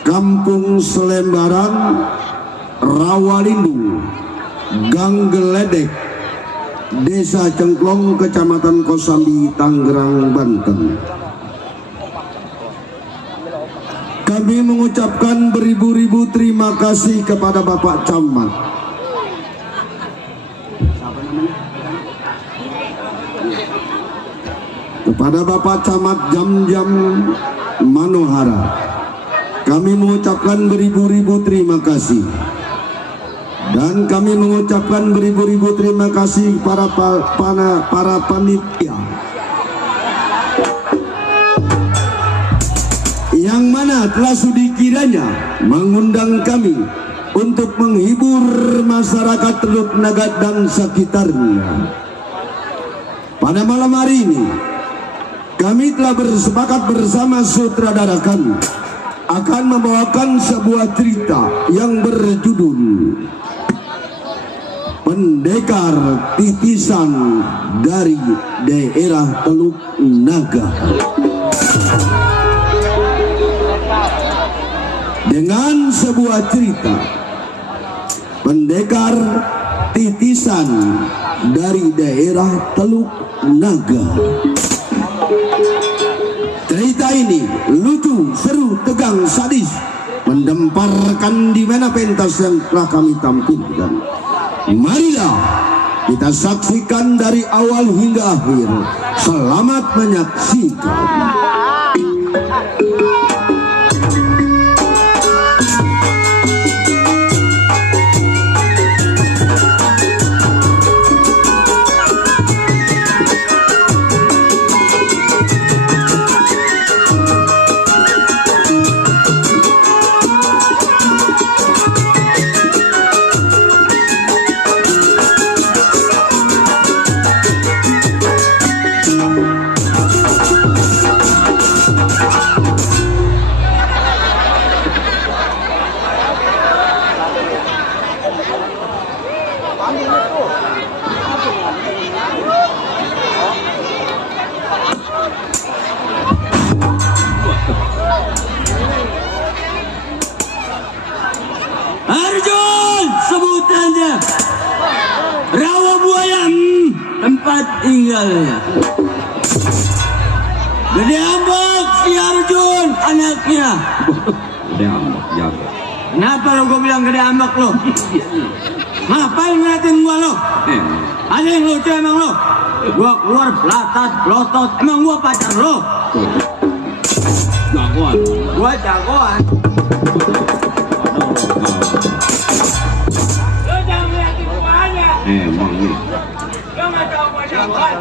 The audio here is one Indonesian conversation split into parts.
Kampung Selembaran, Rawalindu, Gang Geledek, Desa Cengklong, Kecamatan Kosambi, Tangerang, Banten. Kami mengucapkan beribu-ribu terima kasih kepada Bapak Camat, kepada Bapak Camat Jam-Jam Manohara. Kami mengucapkan beribu-ribu terima kasih. Dan kami mengucapkan beribu-ribu terima kasih para panitia yang mana telah sudi kiranya mengundang kami untuk menghibur masyarakat Teluk Naga dan sekitarnya. Pada malam hari ini kami telah bersepakat bersama sutradara kami akan membawakan sebuah cerita yang berjudul Pendekar Titisan dari Daerah Teluk Naga. Dengan sebuah cerita Pendekar Titisan dari Daerah Teluk Naga. Cerita ini lucu, seru, tegang, sadis, mendemparkan di mana pentas yang telah kami tampilkan. Marilah kita saksikan dari awal hingga akhir. Selamat menyaksikan. Arjun, sebutannya rawa buaya, tempat tinggalnya. Gede Ambok si Arjun anaknya. Gede Ambok, jago. Kenapa lo gue bilang Gede Ambok lo? Ngapain ngeliatin gua lo? Ada yang lucu emang lo? Gua keluar pelatat, pelotot, emang gua pacar lo? Jagoan. Gua jagoan. Lo jangan ngeliatin mukanya. Emang nih. Lo nggak tahu gua jagoan.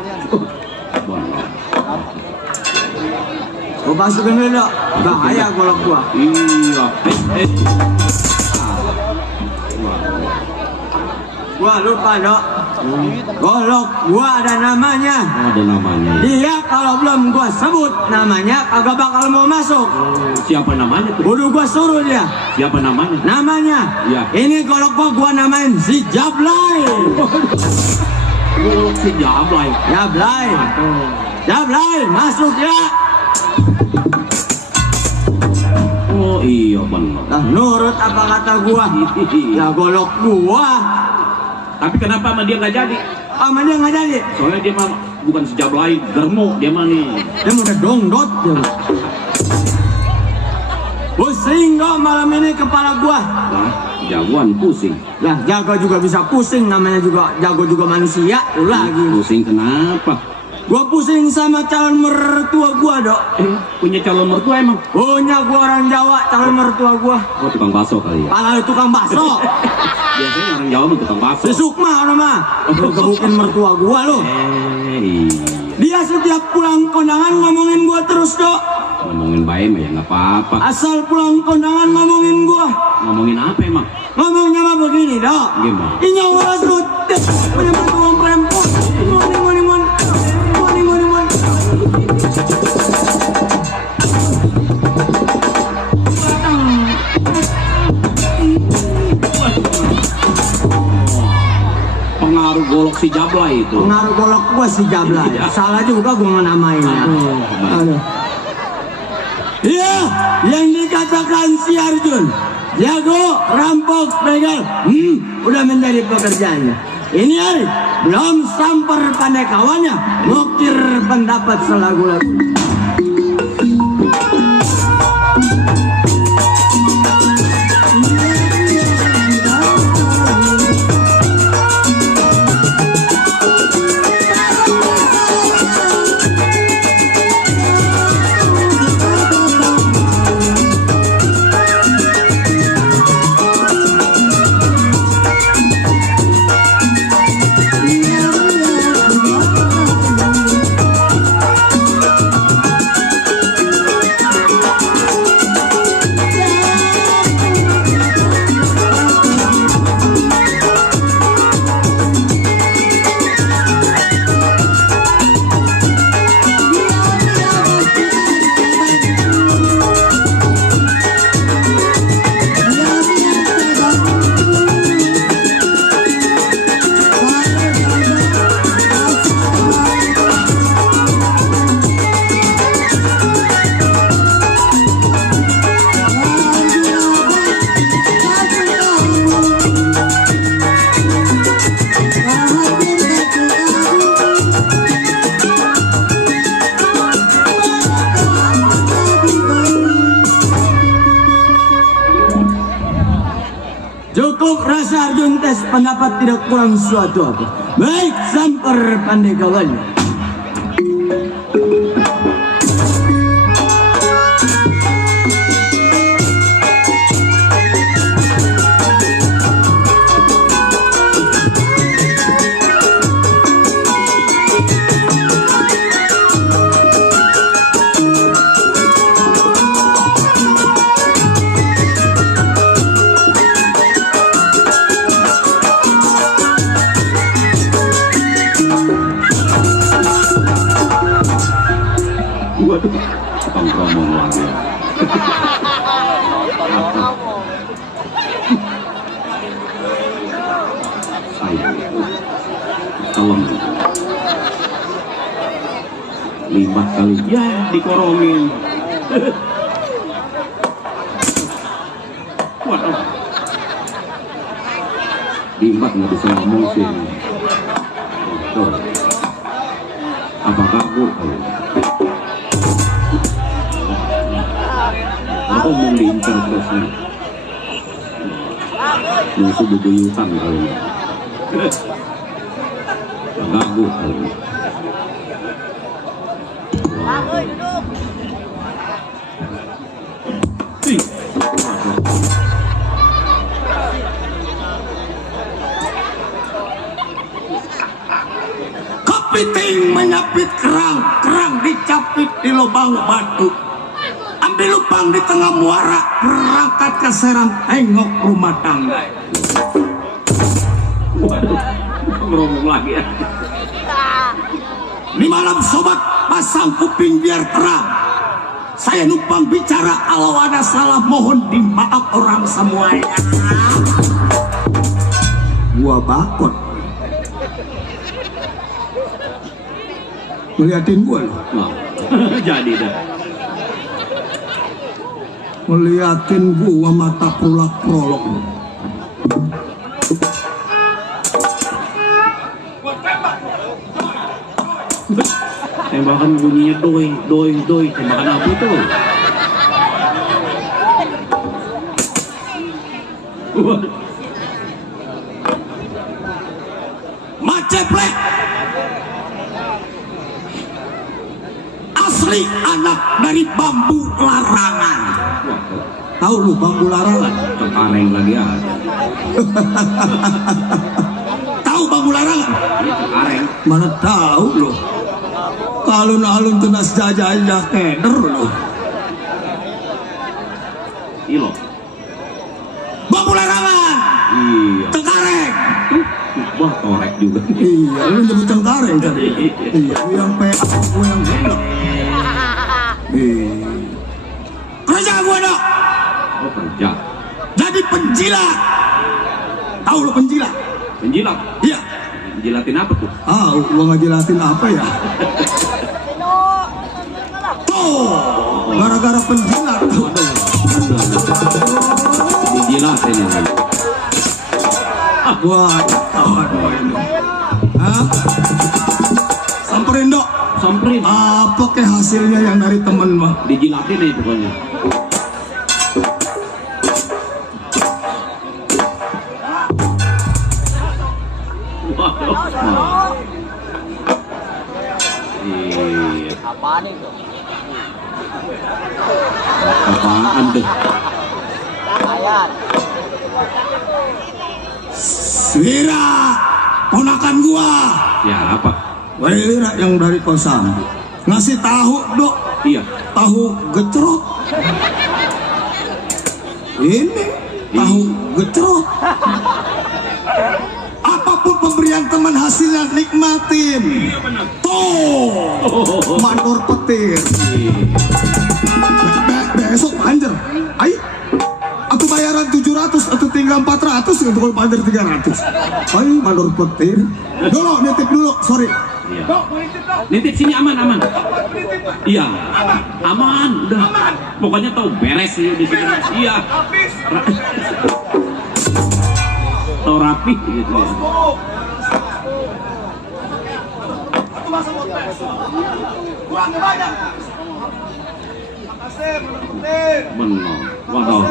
Gua masukin dulu dok. Bahaya golok gua. Iya. Gua lupa dok. Golok gua ada namanya. Ada namanya. Dia kalau belum gua sebut namanya kagak bakal mau masuk. Siapa namanya tuh? Kudu gua suruh dia. Siapa namanya? Namanya. Iya. Ini golok gua namain si Jablay. Oh, si Jablay. Jablay. Jablay masuk ya. Oh iya benar. Nah, nurut apa kata gua? Ya golok gua. Tapi kenapa sama dia nggak jadi? Sama dia nggak jadi. Soalnya dia mah bukan si Jablay, germo dia mah nih. Dia udah dongdot ya. Pusing dong malam ini kepala gua. Lah, jagoan pusing. Lah jago juga bisa pusing, namanya juga jago juga manusia. Tuh lagi. Pusing kenapa? Gua pusing sama calon mertua gua dok. Punya calon mertua emang? Punya gua orang Jawa, calon mertua gua. Oh, tukang bakso kali ya? Pala tukang bakso. Biasanya orang Jawa mah tukang bakso. Si Sukma nama. Lu gebukin mertua gua lu. Iya. Dia setiap pulang kondangan ngomongin gua terus dok. Ngomongin baik mah ya nggak apa-apa. Asal pulang kondangan ngomongin gua. Ngomongin apa emang? Ngomongnya mah begini dok. Gimana? Ini orang sud. Punya mertua perempuan. Pengaruh golok si Jablay itu. Pengaruh golok gua si Jablay. Salah juga gua ngenamain. Aduh. Iya, yang dikatakan si Arjun jago, rampok, begal, udah menjadi pekerjaannya. Ini hari belum samper pandai kawannya, ngukir pendapat selagu-lagu. Cukup rasa Arjun tes pendapat tidak kurang suatu apa. Baik, samper pandai kawannya. Waduh, tukang ngomong lagi. Saya kalem 5 kali ya dikorongin. Waduh, Dimbat nggak bisa ngomong sih. Tuh, apa kamu? Ngomong diincar terus nih. Musuh bebuyutan kali ini. Ganggu kali ini. Kepiting menyapit kerang, kerang dicapit di lubang batu. Ambil lubang di tengah muara, berangkat ke Serang, tengok rumah tangga. Waduh, ngomong lagi ya. Di malam sobat, pasang kuping biar terang. Saya numpang bicara, kalau ada salah mohon dimaaf orang semuanya. Gua bakot. Ngeliatin gua loh. Nah, jadi dah. Ngeliatin gua mata prolak-prolok. Tembakan bunyinya doi, doi, doi. Tembakan apa itu? Maceplek. Asli anak dari bambu larangan. Tahu lu bambu larangan? Cengkareng lagi ada. Tahu bambu larangan? Cengkareng. Mana tahu lu? Alun-alun tunas jajah keder lu. Ilo. Bambu larangan. Iya. Cengkareng. Wah, korek juga. Iya, lu nyebut cengkareng tadi. Iya, lu yang PA, gue yang enak. Kerja gue dong. Oh, kerja. Jadi penjilat. Tahu lu penjilat? Penjilat. Iya. Menjilatin apa tuh? Gua ngejilatin apa ya? gara-gara penjilat. Dijilatin ya. Wah, aduh ini. Hah? Samperin dok. Samperin. Apa ke hasilnya yang dari temen mah? Dijilatin ya pokoknya. Iya. Apaan itu? Apaan tuh? Ayat. Wira, ponakan gua. Ya apa? Wira yang dari kosan ngasih tahu dok, Iya. tahu gecrot. Ini tahu gecrot. Apapun pemberian teman hasilnya nikmatin. Tuh, mandor petir. Besok panjer. Ayo. Atau bayaran 700 atau tinggal 400 untuk panjer 300. Ayo mandor petir. Dulu nitip dulu, sorry. Iya. Nitip sini aman. Iya. Aman, udah. Pokoknya tahu beres ya di sini. Iya. Tahu rapi gitu ya. Benar. Waduh.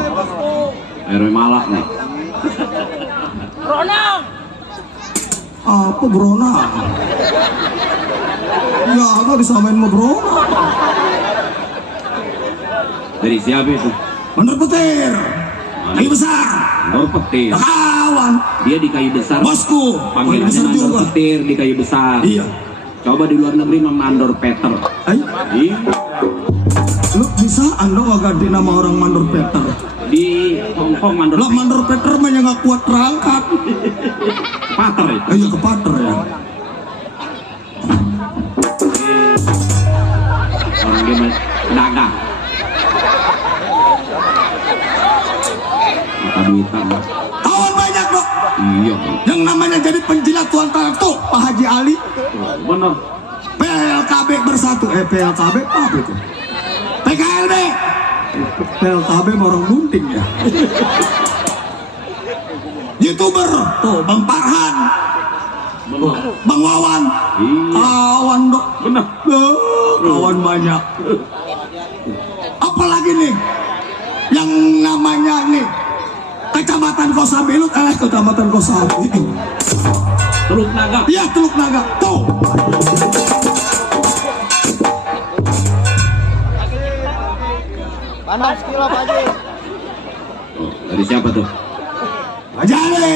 RW Malak nih. Apa Brona? Ya apa disamain sama Brona? Dari siapa itu? Mandor petir. Kayu besar. Mandor petir. Kawan. Dia di kayu besar. Bosku. Kayu Panggilannya besar mandor juga. petir di kayu besar. Iya. Coba di luar negeri mandor Peter. Ayo. Iya. Lu bisa anda gak ganti nama orang Mandor Peter? Di Hongkong mandor Lah Mandor Peter mah yang gak kuat terangkat. Pater itu. Iya ke Pater ya. Orang dia pedagang. Mata duitan. Kawan banyak dok. Iya. Yang namanya jadi penjilat tuan tanah tuh Pak Haji Ali. Benar. PLKB bersatu. PLKB apa itu? PKLB. PLKB orang bunting ya. YouTuber tuh Bang Farhan, Benar. Bang Wawan. Iya. Kawan dok. Benar. Kawan banyak. Apalagi nih yang namanya nih Kecamatan Kosambi, Kecamatan Kosambi. Teluk Naga. Iya Teluk Naga. Tuh. Pandang sekilo Pak Haji. Oh, dari siapa tuh? Haji Ali.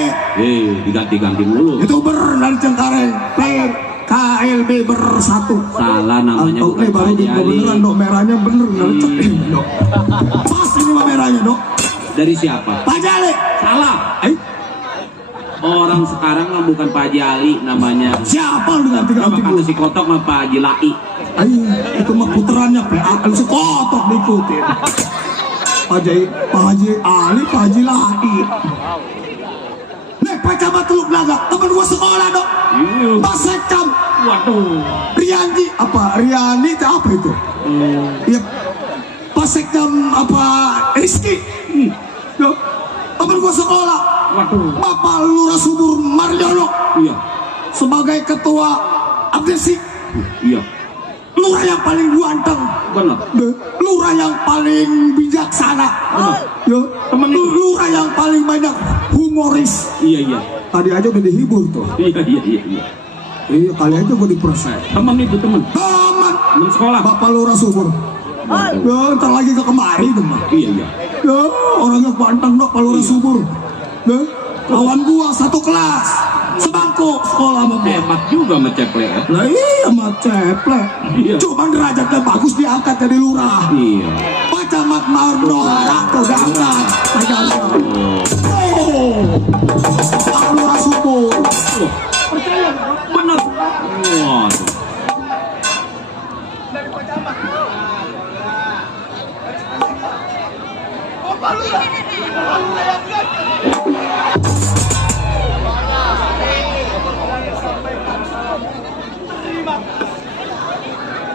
Diganti-ganti mulu. YouTuber dari Cengkareng. PKLB bersatu. Salah namanya Antok bukan nih baru Pak Haji Ali. beneran dok, merahnya bener nggak lecek dok. Pas ini mah merahnya dok. Dari siapa? Pak Haji Ali. Salah. Eh, Orang sekarang mah bukan Pak Haji Ali namanya. siapa lu ganti-ganti Kata mulu? si Kotok mah Pak Haji Lai. Ayo, itu mah puterannya PA, lu sekotok diikutin. Pak Haji Ali, Pak Haji Lai. Nih, Pak Camat Teluk Naga, temen gua sekolah dok. Iya. Pak Sekam, Waduh. Rianji, Riani itu apa itu? Iya, Pak Sekam Rizky. Dok, temen gua sekolah. Waduh. Bapak Lurah Subur Marjono Iya. sebagai ketua abdesi. Iya. Lurah yang paling ganteng. Benar. Lurah yang paling bijaksana. Ya, temen lurah yang paling banyak humoris. Iya. Tadi aja udah dihibur tuh. Iya. Iya, kali aja gue dipersen. Teman itu teman. Teman Sekolah. Bapak Lurah Subur. Ya, ntar lagi ke kemari tuh mah. Iya. Ya, orangnya ganteng dok, Pak Lurah Subur. Ya, kawan gua satu kelas, sebangku sekolah sama gua. Hebat juga menceplek. Lah iya mah ceplek. Iya. Cuman derajatnya bagus diangkat jadi lurah. Iya. Pak Camat Mardohara tuh diangkat. Oh, Pak Lurah Subur. Percaya? Benar. Waduh.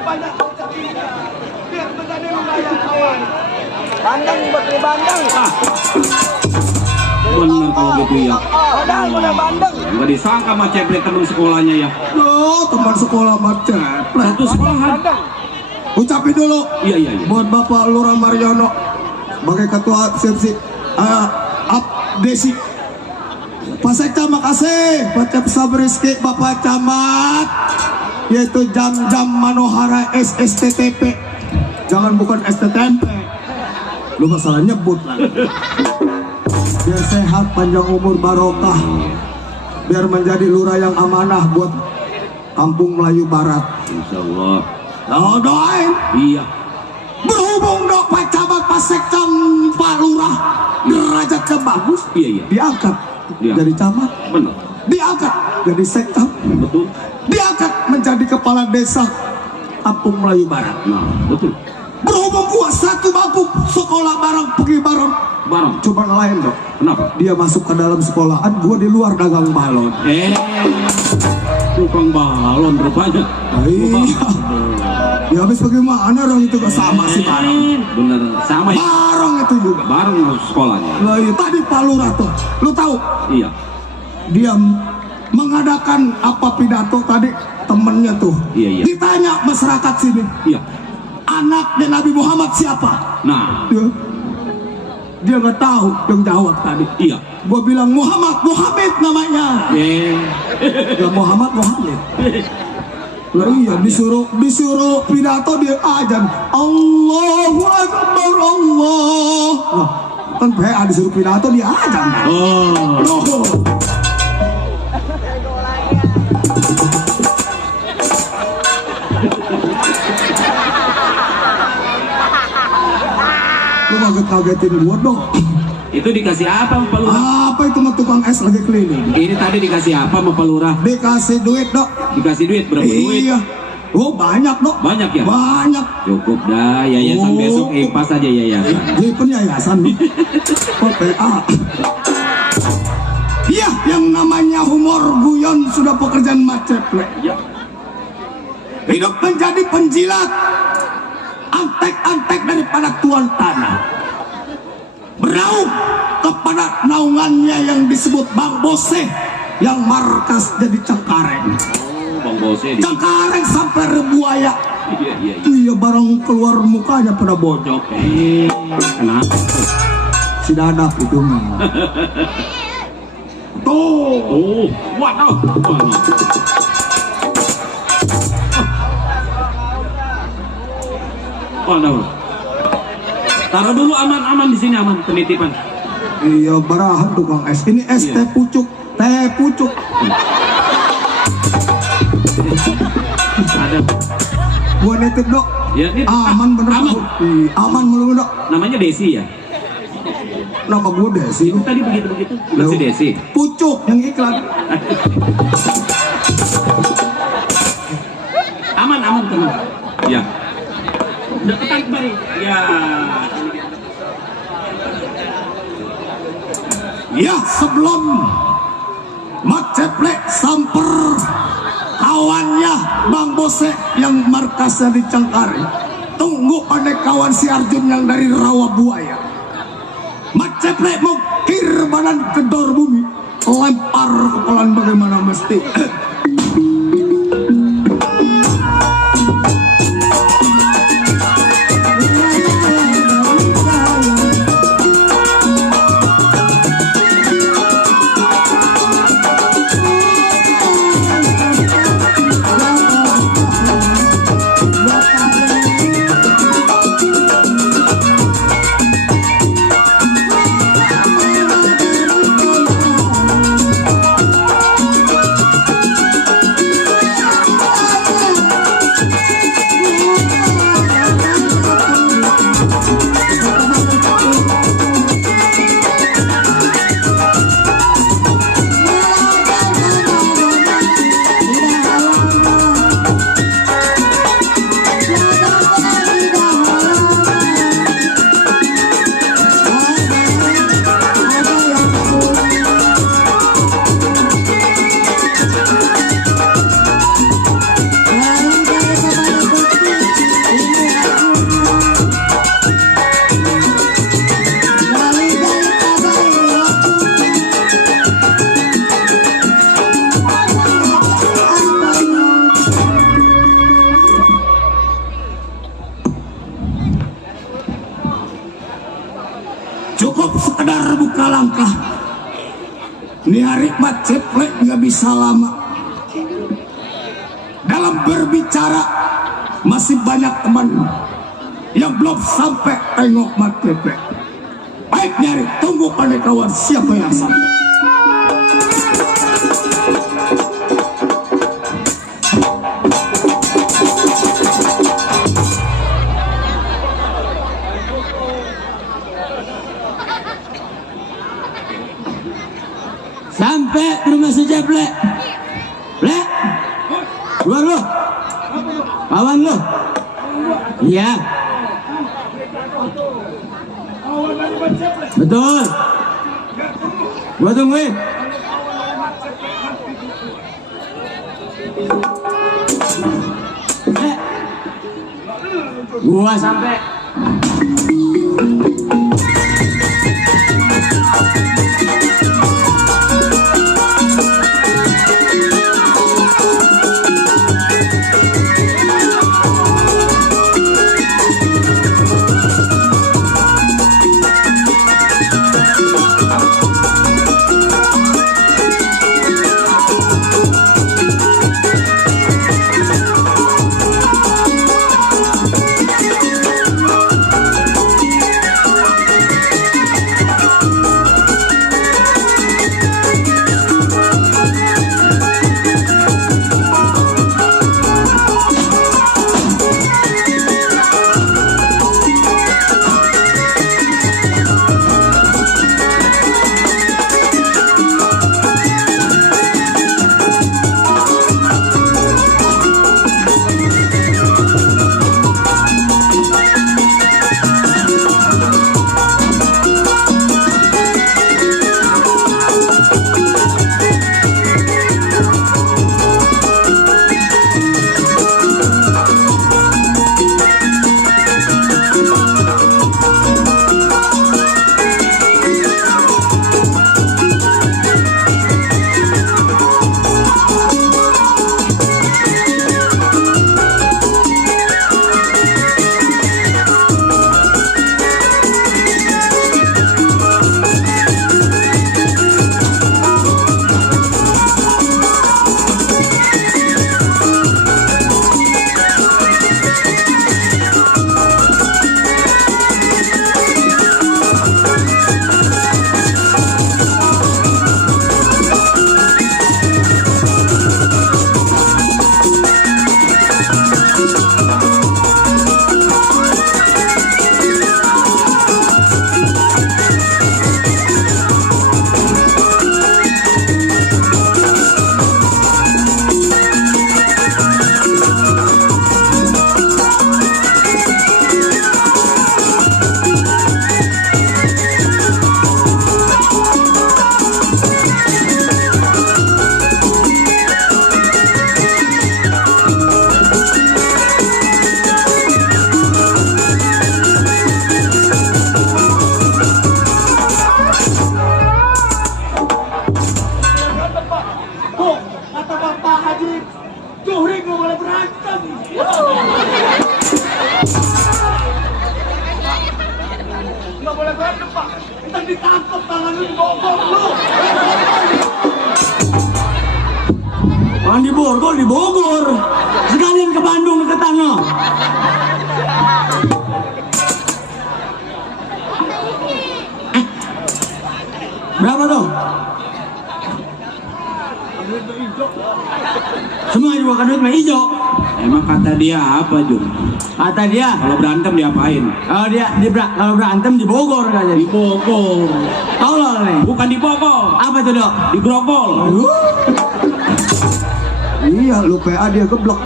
Banyak Bandeng buat beli bandeng. Bener kalau gitu ya. Modal modal bandeng. Nggak disangka mah Ceplek teman sekolahnya ya. Oh, teman sekolah macet. Satu sekolahan. Ucapin dulu Iya iya iya. buat Bapak Lurah Mariono sebagai ketua SIPSI Desi. Pak Sekda makasih, Pak Cep Sabriski, Bapak Camat, yaitu jam-jam Manohara SSTTP. Jangan bukan STTMP. Lu masalah nyebut lagi. Biar sehat, panjang umur, barokah. Biar menjadi lurah yang amanah buat Kampung Melayu Barat. Insya Allah. Oh, doain. Iya. Berhubung dok Pak Camat, Pak Sekda, Pak Lurah derajatnya bagus, Iya iya. diangkat Iya. jadi camat, Benar. diangkat jadi sekda, Betul. diangkat menjadi kepala desa Kampung Melayu Barat. Nah betul. Berhubung gua satu bangku sekolah bareng, pergi bareng, Barang. coba lain dok. Kenapa? Dia masuk ke dalam sekolahan, gua di luar dagang balon. Tukang balon rupanya. Iya. Ya habis bagaimana dong itu gak sama sih bareng. Bener sama ya. Bareng itu juga. Bareng masuk sekolahnya. Lah iya, tadi Pak Lurah tuh, lu tahu? Iya. Dia mengadakan apa pidato tadi, temennya tuh. Iya, iya. Ditanya masyarakat sini, Iya. anaknya Nabi Muhammad siapa? Nah. Dia nggak tahu yang jawab tadi. Iya. Gua bilang Muhammad namanya. Ya Muhammad. Lah iya, disuruh pidato dia ajan. Allahu Akbar Allah. Nah, kan PA disuruh pidato dia ajan. Oh. Loh. Lu kaget-kagetin gua dong. Itu dikasih apa sama Pak Lurah? Apa itu mah tukang es lagi keliling. Ini tadi dikasih apa sama Pak Lurah? Dikasih duit dok. Dikasih duit berapa duit? Iya. Oh banyak dok. Banyak ya? Banyak. Cukup dah, yayasan Oh. besok pas aja yayasan. Jadi pun yayasan dok. Oh PA. Iya, yang namanya humor guyon sudah pekerjaan macet. Ya. Hidup menjadi penjilat, antek-antek daripada tuan tanah. Bernaung kepada naungannya yang disebut Bang Bose, yang markas jadi Cengkareng. Oh, Bang Bose. Cengkareng sampai Rebuaya. Iya, iya, iya. Iya, barang keluar mukanya pada bojok. Kenapa? Si Dadap itu mah. Tuh. Oh, waduh. Waduh. Taruh dulu aman-aman di sini aman penitipan. Iya, barahan tukang es. Ini es Iya. teh pucuk. Teh pucuk. Ada. Gua nitip dok. Ya, ini Aman bener. Aman. Iya, aman mulu dok. Namanya Desi ya. Nama gua Desi. Itu tadi begitu. Bukan si Desi. Pucuk yang iklan. Aman teman. Ya. Deketan kembali. Ya. Ya, sebelum Mat Ceplek samper kawannya Bang Bose yang markasnya di Cengkareng, tunggu pada kawan si Arjun yang dari Rawabuaya. Mat Ceplek mau kir badan kedor bumi, lempar kepalan bagaimana mesti. Cukup sekedar buka langkah. Ini hari mat ceplek nggak bisa lama. Dalam berbicara masih banyak teman yang belum sampai tengok mat ceplek. Baik nyari, tunggu pandai kawan siapa yang sampai. Sampai ke rumah si Jeplek. Plek, keluar lo. Kawan lo. Iya. Betul. Gua tungguin. Gua sampai. Orang di Bogor. Sekalian ke Bandung deketan lo. Berapa tuh? Semua juga kan duit mah hijau. Emang kata dia apa, Jun? Kata dia Kalau berantem diapain? kalau berantem di Bogor katanya. Di Bogor. Tolol nih. Bukan di Bogor. Apa tuh, Dok? Di Grogol. Iya, lu PA dia geblok.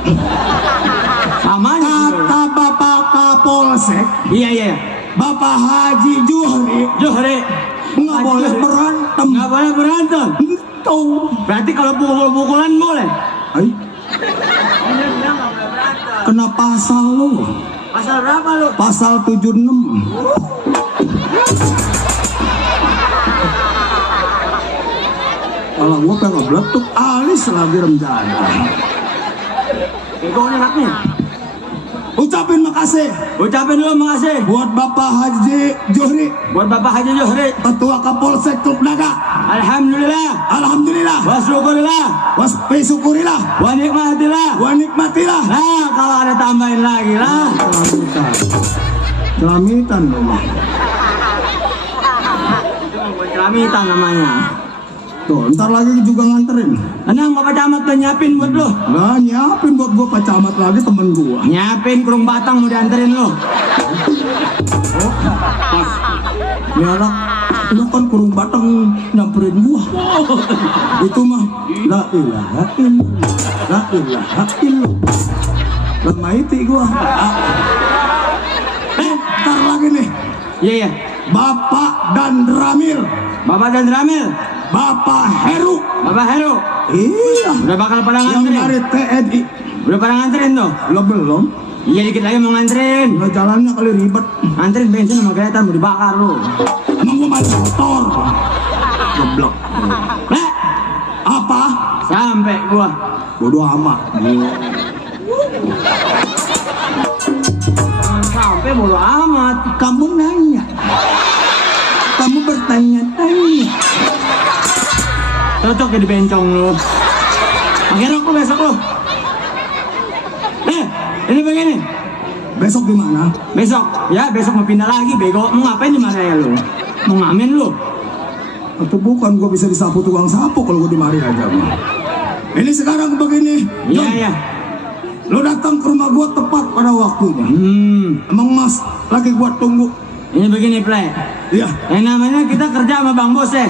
Samanya. Kata Bapak Kapolsek, Iya. Bapak Haji Juhri, nggak boleh berantem. Nggak boleh berantem. Tuh, Berarti kalau pukul-pukulan boleh? Ay, Dia bilang nggak boleh berantem. kena pasal lu. Pasal berapa lu? Pasal 76. Kalau gua pengen beletuk alis lagi remjana. Ego anaknya. Ucapin makasih Ucapin dulu makasih buat Bapak Haji Johri, buat Bapak Haji Johri. Ketua Kapolsek Teluk Naga. Alhamdulillah, Alhamdulillah, wa syukurillah, syukurilah, wa nikmatillah. wa nikmatilah. Nah, kalau ada tambahin lagi lah. Celamitan memang. Celamitan namanya. Tuh, ntar lagi juga nganterin. Tenang, Bapak Camat udah nyiapin buat lo. Nah, nyiapin buat gua Pak Camat lagi temen gua. Nyiapin kurung batang mau dianterin lo. Pas. Ini anak, lu kan kurung batang nyamperin gua. Itu mah la ilaha illallah, la ilaha illallah. Lemah itu gua. Ntar lagi nih, Iya, iya. Bapak dan Ramil, Bapak dan Ramil, Bapak Heru. Bapak Heru. Iya, Udah bakal pada yang nganterin. dari TNI. Udah pada nganterin tuh. Lo belum? Iya, dikit lagi mau nganterin. Nggak jalannya kali ribet. Nganterin bensin sama kereta mau dibakar lo. Emang gua main motor. Goblok. Nah, Apa? sampai gua. Bodoh amat. Sampai bodo amat. Kamu nanya. Kamu bertanya-tanya. Cocok jadi bencong lo. Pakai rok lo besok lo. Ini begini. Besok di mana? Besok, ya besok mau pindah lagi bego. Mau ngapain di mana ya lo? Mau ngamen lo? Atau bukan gua bisa disapu tukang sapu kalau gua dimari aja. Ini sekarang begini. Iya, John, iya. lo datang ke rumah gua tepat pada waktunya. Emang Mas lagi gua tunggu. Ini begini, Play. Iya. Yang namanya kita kerja sama Bang Bos ya.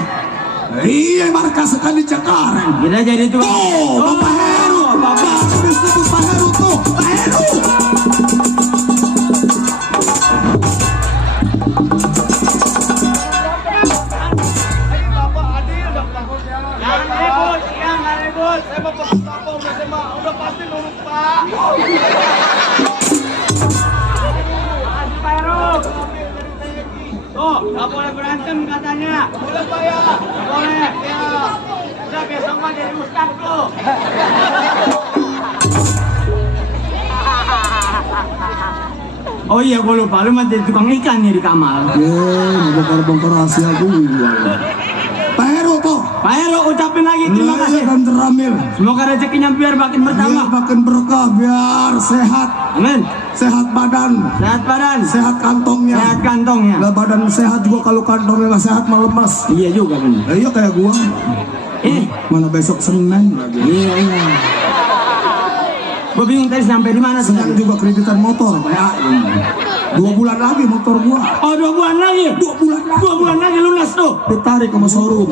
Iya, markas sekali Cengkareng. Kita jadi tuh. Tuh, Bapak Heru. Bapak. Itu tuh Pak Heru tuh. Pak Heru. Jangan ribut, jangan ribut. Saya mau pesan tampung, saya mah udah pasti nurut Pak. Pak Heru. Tuh, nggak boleh berantem katanya. Boleh Pak ya? Nggak boleh. Ya. Udah besok mah jadi ustad lu. Oh iya, gue lupa. Lu mah jadi tukang ikan nih di Kamal. Bongkar rahasia gua. Pak Heru tuh. Pak Heru, ucapin lagi terima kasih. Dan teramil. Semoga rezekinya biar makin Biar bertambah. makin berkah, biar sehat. Amin. Sehat badan, Sehat badan, sehat kantongnya. sehat kantongnya. Lah badan sehat juga kalau kantongnya nggak sehat malah lemas. Iya juga benar. Lah iya kayak gua. Mana besok Senin lagi. Iya, iya. Gue bingung tadi sampai di mana Senin juga kreditan motor kayak 2 bulan lagi motor gua. Oh, 2 bulan lagi. 2 bulan lagi. 2 bulan lagi lunas tuh. Ditarik sama showroom.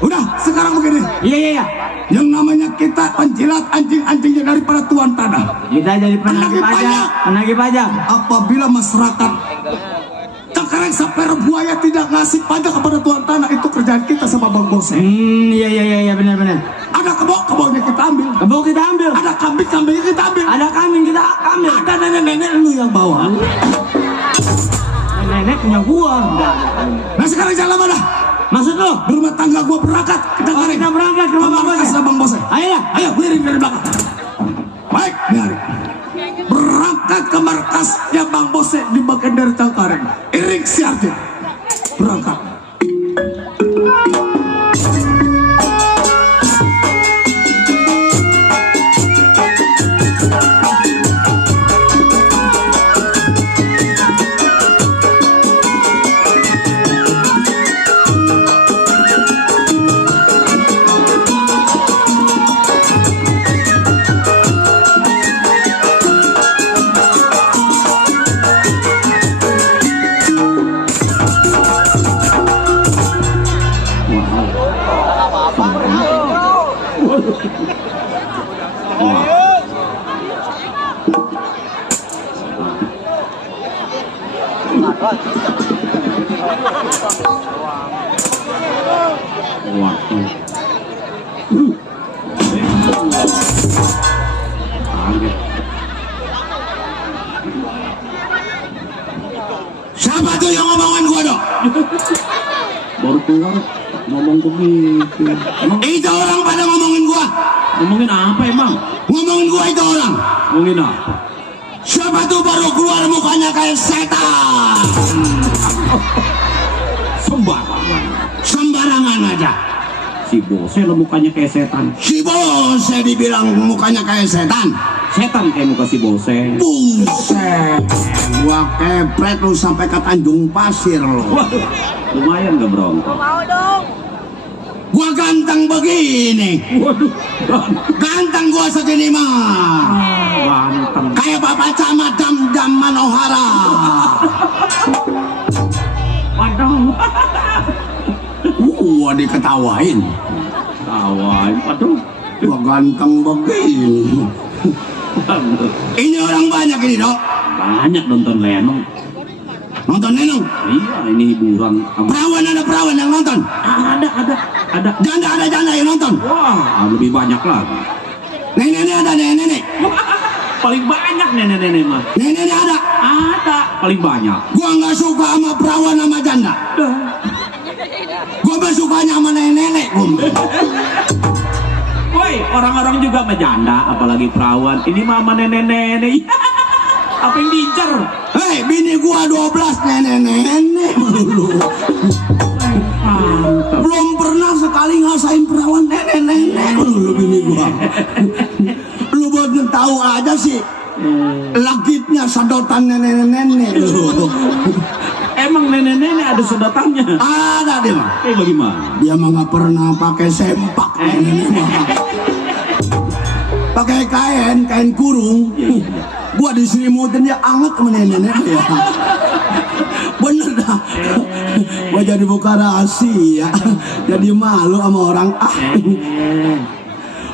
Udah, sekarang begini. Iya, iya, iya. Yang namanya kita penjilat anjing-anjingnya daripada tuan tanah. Kita jadi penagih Penagih pajak. pajak. Penagih pajak. Apabila masyarakat Cengkareng sampai Rebuaya tidak ngasih pajak kepada tuan tanah, itu kerjaan kita sama Bang Bos. Iya, iya, iya, iya, benar-benar. Ada kebun-kebunnya kita ambil. Kebo kita ambil. Ada kambing-kambingnya kita ambil. Ada kambing kita ambil. Ada nenek-nenek lu yang bawa. Nenek punya gua. Nah sekarang jalan mana? Maksud lo? Di rumah tangga gua berangkat. Kita Oh, kita berangkat ke rumah Bang Bos. Markas Bang Bos. Ayolah. Ayo, gue iring dari belakang. Baik, nyari. Berangkat ke markasnya Bang Bos di bagian dari Cengkareng. Iring siarja. Berangkat. Siapa tuh yang ngomongin gua dong? Baru keluar ngomong begitu. Emang Itu orang pada ngomongin gua. ngomongin apa emang? Ngomongin gua itu orang. Ngomongin apa? Siapa tuh baru keluar mukanya kayak setan? Sembarangan aja. Si bose lo mukanya kayak setan. Si bose dibilang mukanya kayak setan. Setan kayak muka si bose. Buset, gua kepret lu sampai ke Tanjung Pasir lo. Waduh, lumayan gak bronco? Mau dong. Gua ganteng begini. Waduh, Ganteng gua segini mah. ganteng. Kayak Bapak Camat Dam Manohara. Waduh, Gua diketawain. tawain. Waduh, Gua ganteng begini. Ini orang banyak ini dok. banyak nonton Lenong. Nonton Nenong. Iya, ini hiburan. Perawan ada perawan yang nonton. Ada. Janda ada janda yang nonton. Wah, lebih banyak lagi. Nenek ada nenek. Paling banyak nenek-nenek mah. Nenek ada. Ada, paling banyak. Gua nggak suka sama perawan sama janda. Gua mah sukanya sama nenek. Woi, orang-orang juga menjanda, apalagi perawan. Ini mama nenek-nenek. Apa yang diincar? Hei, bini gua 12 nenek melulu. Mantap. Belum pernah sekali ngasain perawan nenek melulu bini gua. Lu buat tahu aja sih. Lakitnya sedotan nenek lu. Emang nenek-nenek ada sedotannya? Ada dia mah. Bagaimana? Dia mah nggak pernah pakai sempak nenek mah. Pakai kain kurung. Gua diselimutin dia anget sama nenek ya. Bener dah. Gua jadi buka rahasia. Jadi malu sama orang.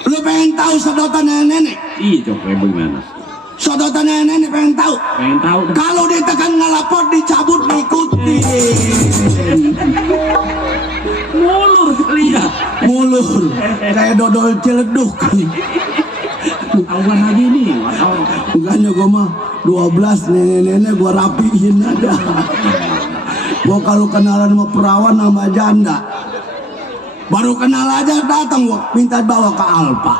Lu pengen tahu sedotan nenek? Iya, coba bagaimana? Sedotan nenek pengen tahu? Pengen tahu? Kalau ditekan ngelapor dicabut ngikutin. Mulur kali ya. Mulur kayak dodol celeduk. Awan lagi nih. Bukannya gua mah 12 nenek-nenek gua rapiin aja. Gua kalau kenalan sama perawan sama janda, baru kenal aja datang gua minta bawa ke Alfa.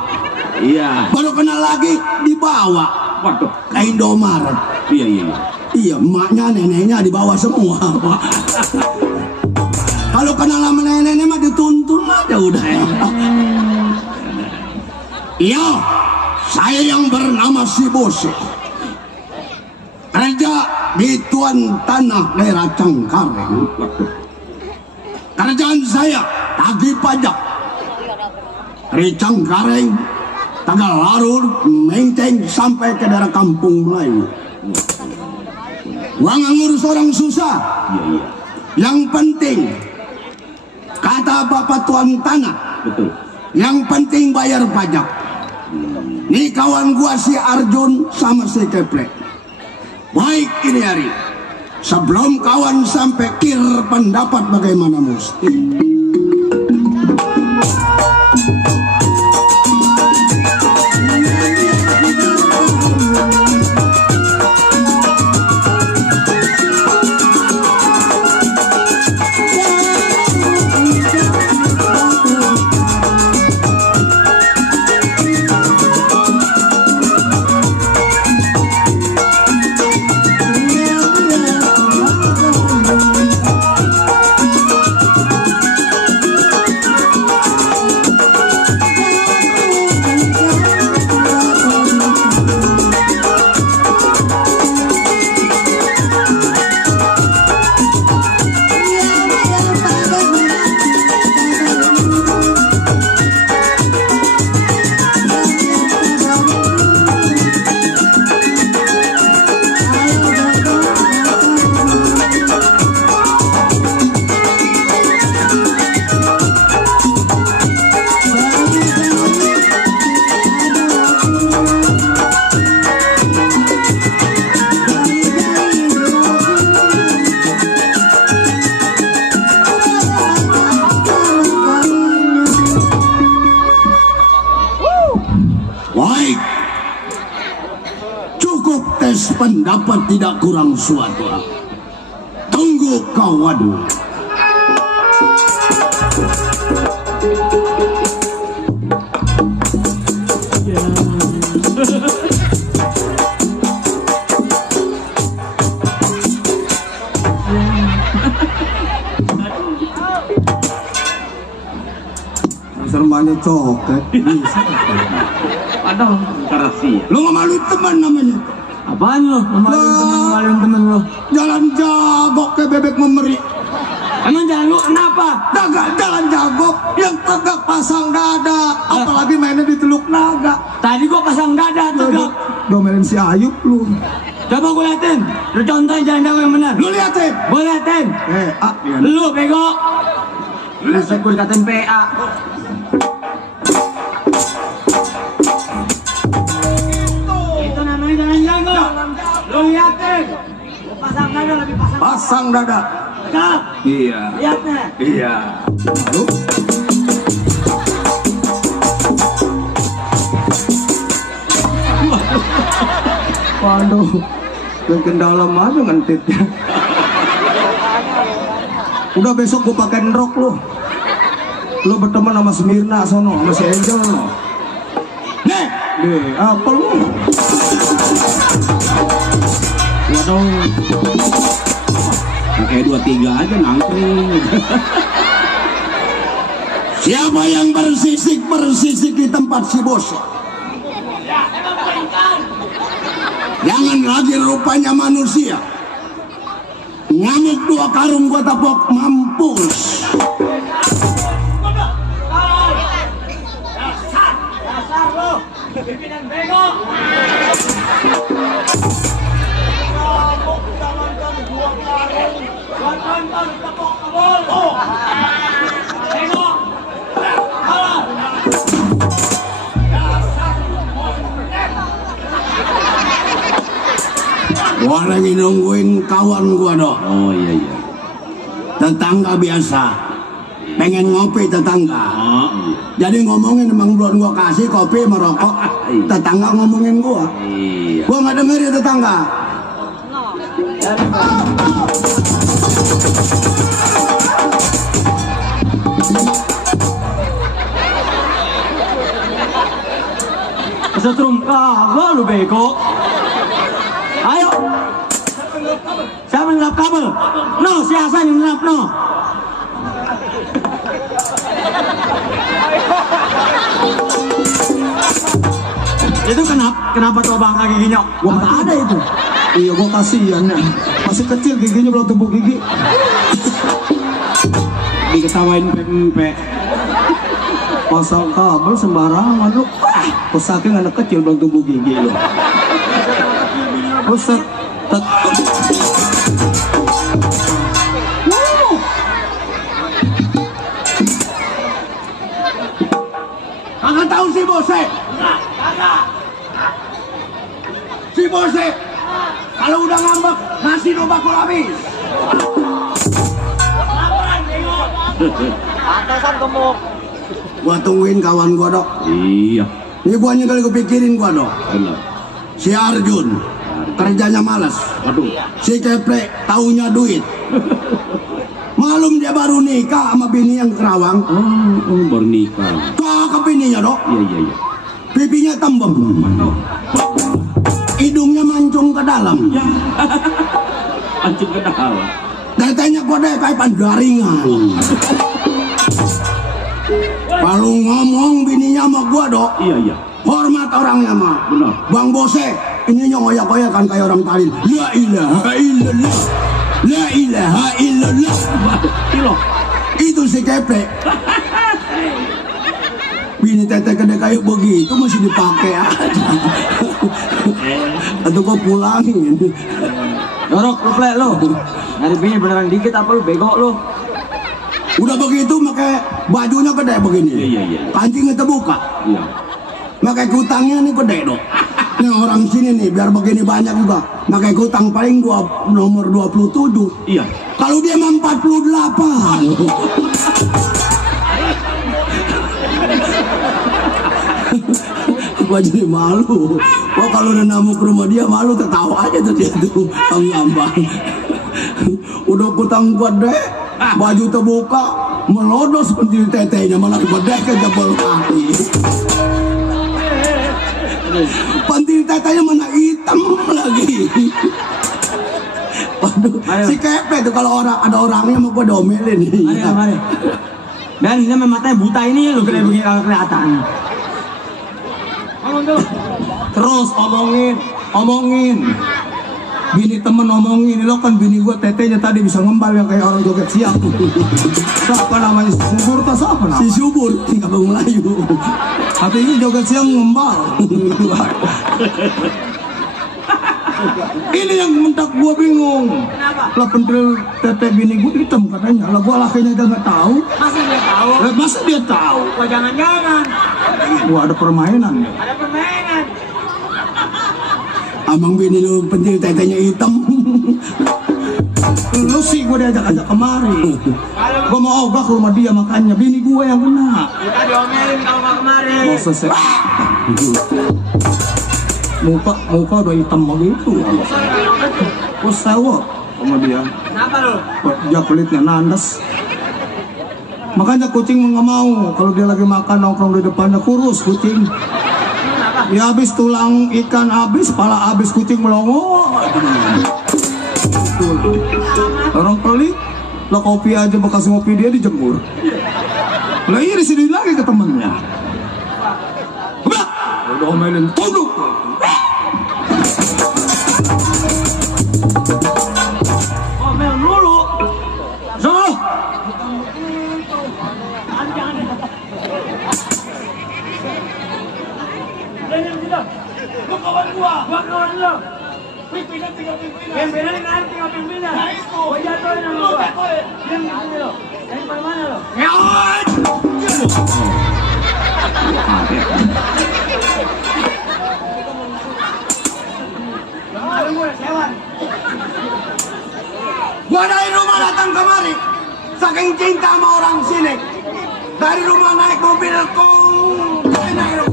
Iya. Baru kenal lagi dibawa Waduh. ke Indomaret. Iya. Iya, emaknya neneknya dibawa semua. Kalau kenal sama nenek mah dituntun aja udah. Iya, saya yang bernama si Bose. Kerja di Tuan Tanah daerah Cengkareng. Kerjaan saya tagih pajak. Dari Cengkareng, Tagalarur, Menteng sampai ke daerah Kampung Melayu. Gua nggak ngurus orang susah. Iya. Yang penting kata Bapak Tuan Tanah, Betul. yang penting bayar pajak. Nih kawan gua si Arjun sama si Keplek. Baik ini hari, sebelum kawan sampai kir pendapat bagaimana mesti. Baik, cukup tes pendapat tidak kurang suatu. Tunggu kawan. sermanya coket. Padahal rahasia. Lu ngamaluin teman namanya. Apaan lo? Ngamaluin temen lo. Jalan jagok kayak bebek memeri. Emang jalan lu kenapa? Daga jalan jagok yang tegak pasang dada. Apalagi mainnya di Teluk Naga. Tadi gua pasang dada tegak. Domelin si Ayub lu. Coba gua liatin. Lu contohin jalan jago yang benar. Lu liatin. Gua liatin. Iya. Lu bego. Masa gua dikatain PA. Itu namanya jalan jago. Lu liatin. Gua pasang dada lebih pasang. Pasang dada. Tegak. Iya. Lihat nih. Iya. Lu. Waduh, makin dalam aja ngentitnya. Udah besok gua pakai rok lu. Lu berteman sama Smirna sono, sama si Angel. Nih, apa lu? Waduh. Pakai 2-3 aja nangkring. Siapa yang bersisik di tempat si bos? Jangan lagi rupanya manusia. Ngamuk 2 karung gua tapok mampus. Dasar lo, pimpinan bego. Kamu jangankan 2 karung, jangankan tepung kebol. Bego. Kalah. Gua lagi nungguin kawan gua dok. Oh iya. Tetangga biasa. Pengen ngopi tetangga. Oh iya. Jadi ngomongin emang belum gua kasih kopi merokok. Tetangga ngomongin gua. Iya. Gua nggak denger ya tetangga. Setrum kagak lu bego. Ayo. Siapa yang ngelap kabel? No, si Hasan yang ngelap no. Itu kenapa tuh abang kaki ginyok? Gua Nggak ada itu. Iya, gua kasihan ya. Masih kecil giginya belum tumbuh gigi. Diketawain pempe. Pasang kabel sembarangan lu. Kok saking anak kecil belum tumbuh gigi lu. Buset. Kagak tahu si bose. Si bose. Kalau udah ngambek nasi no bakul habis. Atasan gemuk. Gua tungguin kawan gua dok. Iya. Ini buahnya kali kepikirin gua dok. Benar. Si Arjun kerjanya malas. Waduh. Si Keprek taunya duit. Malum dia baru nikah sama bini yang Kerawang. Oh, baru nikah. Cakep bininya dok. Iya. Pipinya tembem. Hidungnya mancung ke dalam. Pancing ke dalam. Tetenya kode kayak panjaringan. Kalau ngomong bininya sama gua dok, Iya. hormat orangnya mah. Benar. Bang Bose, ini ngoyak-ngoyak kan kayak orang talil. La ilaha illallah. La ilaha illallah. Kilo. Itu si Keprek. Bini teteh gede kayak begitu masih dipakai aja. Atau gua pulangin. Dorok lu plek lu. Nyari bini beneran dikit apa lu bego lu? Udah begitu pakai bajunya gede begini. Iya. Kancingnya terbuka. Iya. Pakai kutangnya nih gede dong. Nih orang sini nih biar begini banyak juga. Pakai kutang paling nomor 27. Iya. Kalau dia mah 48. Gua jadi malu. Gua kalau udah namu ke rumah dia malu ketawa aja tuh dia tuh ngambang. Udah kutang gede, baju terbuka, melodos seperti tetenya malah gede ke jebol kaki. Pentil tetenya mana hitam lagi. Waduh, si Kepe tuh kalau ada orangnya mau gua domelin nih. Mari. Dan ini memang matanya buta ini lo kayak begini kalau kelihatan. Ngomong tuh. Terus omongin. Bini temen omongin, lo kan bini gua tetenya tadi bisa ngembal yang kayak orang joget siang. Siapa namanya? Subur tas apa namanya? Si subur tinggal bangun Melayu. Tapi ini joget siang ngembal. Ini yang mentak gua bingung. Kenapa? Lah pentil tete bini gua hitam katanya. Lah gua lakinya aja nggak tahu. Masa dia tahu? Lah masa dia tahu? Wah jangan-jangan Gua ada permainan. ada permainan. Amang bini lu pentil tetenya hitam. Lu sih gua diajak-ajak kemari. Kalau Gua mau ogah ke rumah dia makanya bini gua yang kena. kita diomelin kalau nggak kemarin. Mau selesai. Muka udah hitam begitu. Gua sewot sama dia. Kenapa lo? Dia pelitnya nandes. Makanya kucing nggak mau kalau dia lagi makan nongkrong di depannya kurus kucing. Ya habis tulang ikan habis, pala habis kucing melongo. Orang pelit, lah kopi aja bekas ngopi dia dijemur. Lah iya disini lagi ke temennya. Udah omelin, tunduk. Omel dulu. Sana. Jangan tidak. Lu kawan gua kawan lo. Pimpinan tinggal pimpinan. Pimpinan kan tinggal pimpinan. Nah itu. Gua jatuhin sama gua. Diam di sini lo. Dari mana lo? Nyaut. Kemarin gua sewan. Gua dari rumah datang kemari, saking cinta sama orang sini. Dari rumah naik mobil kontainer.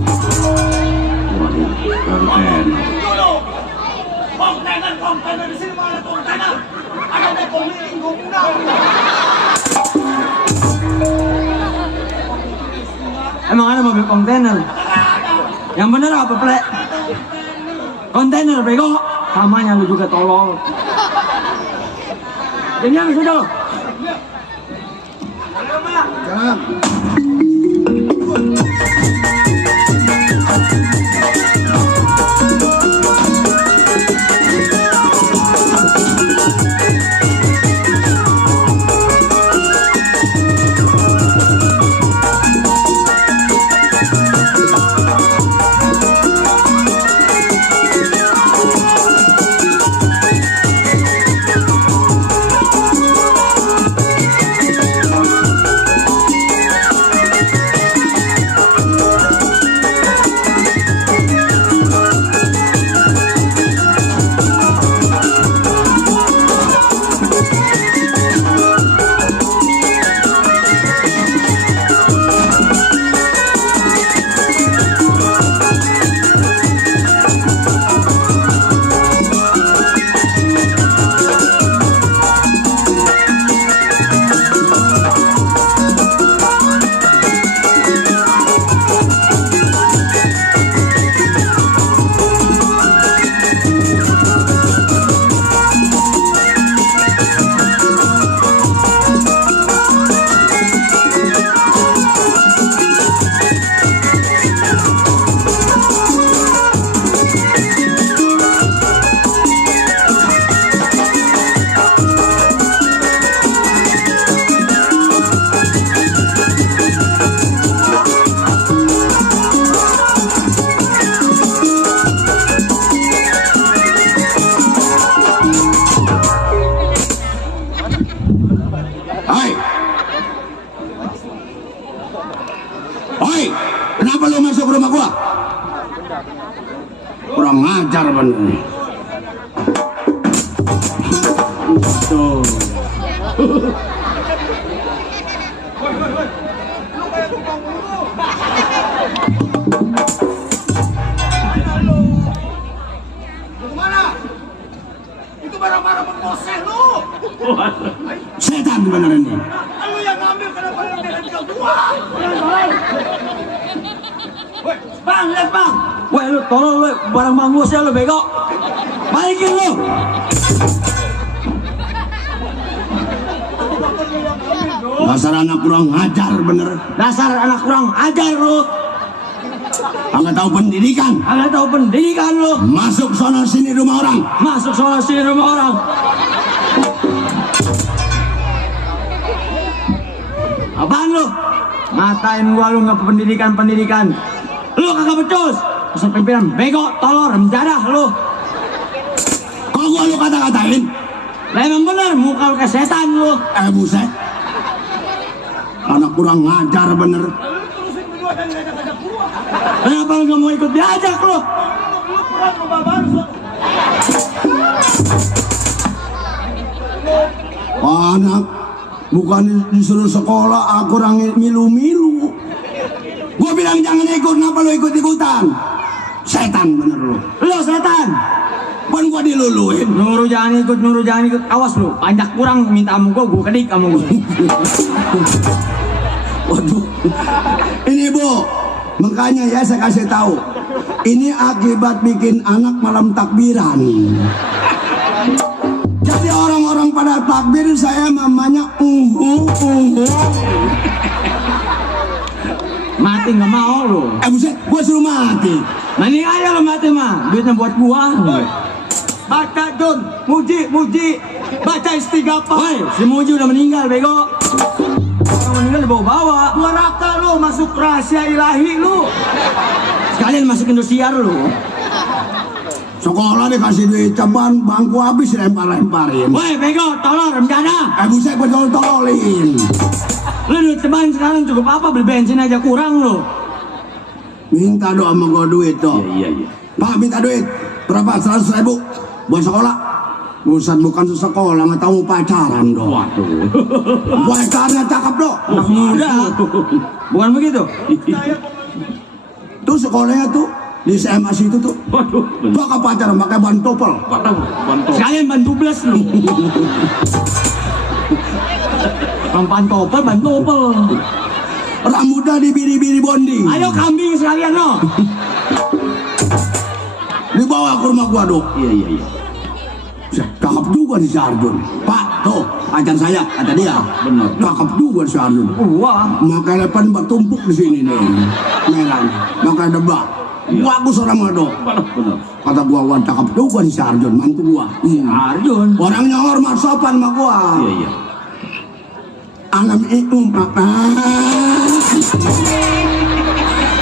Dulu. Kontainer di sini mana kontainer? Ada depoling gua bilang. Emang ada mobil kontainer? Yang bener apa plek? Kontainer bego. Samanya lu juga tolol. Diam sudah lo. Jangan. Oi, kenapa lu masuk rumah gua? Kurang ngajar bener. Tuh. Kemana? Itu barang-barang pengkoseh lu. Setan beneran nih. Lu yang ngambil kenapa lu tidak tinggal gua? Woi, Bang, lihat bang. Weh lu tolong lu barang bang gua lu bego. Balikin lu. yang ngambil Dasar anak kurang ajar bener. Dasar anak kurang ajar lu. Agak tahu pendidikan. Agak tahu pendidikan lu. Masuk sono sini rumah orang. Masuk soal sini rumah orang. Apaan lu? Ngatain gua lu nggak pendidikan. Lu kagak becus. Pasal pimpinan bego, tolor, menjadah lu. Kok gua lu kata-katain? Lah emang bener muka lu kayak setan lu. Buset. Anak kurang ngajar bener. Kenapa lu gak mau ikut diajak lu? Anak bukan disuruh sekolah, aku orang milu-milu. Gua bilang jangan ikut, kenapa lu ikut-ikutan? Setan bener lu. Lu setan. Pan gua diluluin. Nyuruh jangan ikut. Awas lu, pajak kurang minta sama gua kedik sama gua. Waduh. Ini Bu, makanya ya saya kasih tahu. Ini akibat bikin anak malam takbiran. Jadi orang-orang pada takbir saya mamanya Mati nggak mau lu. Buset, gua suruh mati. Nah ini aja lu mati mah, duitnya buat gua. Baca John, muji, baca istighfar. Woi, si Muji udah meninggal bego. Orang meninggal dibawa-bawa. Gua raka lu masuk rahasia ilahi lu. Sekalian masuk Indosiar lu. Sekolah dikasih duit ceban, bangku habis lempar-lemparin. Woi bego, tolor, rencana. Buset, gua tololin. Lu duit ceban sekarang cukup apa? Beli bensin aja kurang lu. Minta doa sama gua duit tuh. Iya. Pak minta duit berapa? 100.000 buat sekolah. Buset, bukan sekolah, nggak tahu pacaran dong. Waduh. Pacarnya cakep dong. Anak muda. Bukan begitu? Tuh sekolahnya tuh di CMS itu tuh. Waduh. Bakal pacaran pakai ban topel. Waduh, bantu. Sekalian ban tubles lu. Ban topel. Rambutnya dibiri-biri bonding. Ayo kambing sekalian lo. Dibawa ke rumah gua dong. Iya. Cakep juga si Arjun. Pak, tuh pacar saya kata dia. Benar. Cakep juga si Arjun. Wah. Makanya depan tumpuk di sini nih. Merah. Makanya debak. Bagus orang mado. Benar. Kata gua, wah cakep juga si Arjun, mantu gua. Arjun. Orangnya hormat sopan sama gua. Iya. Alam papa.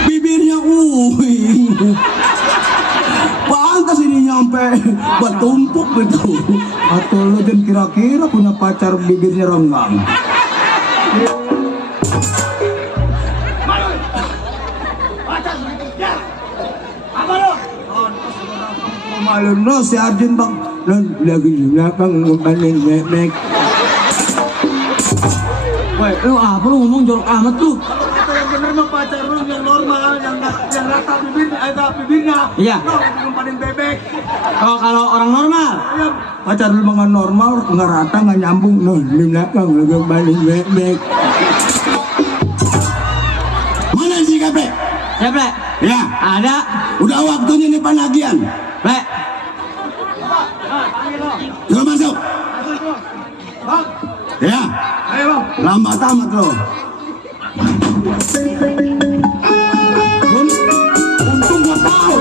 Bibirnya pantas ini nyampe bertumpuk gitu. Atau lu John kira-kira punya pacar bibirnya renggang. Malu no si Arjun bang. Lagi di belakang ngebanin bebek. Woi, lu apa lu ngomong jorok amat lu? Itu yang bener mah pacar lu yang normal, yang rata bibirnya. Iya. Ngebanin bebek. Kalau orang normal, Pacar lu mah normal, nggak rata, nggak nyambung. No, di belakang lagi ngebanin bebek. Mana si Kepe? siapa? Ya, Ada. udah waktunya nih panagian. Le. Suruh masuk. Ya, lambat amat lo. Untung gua tahu.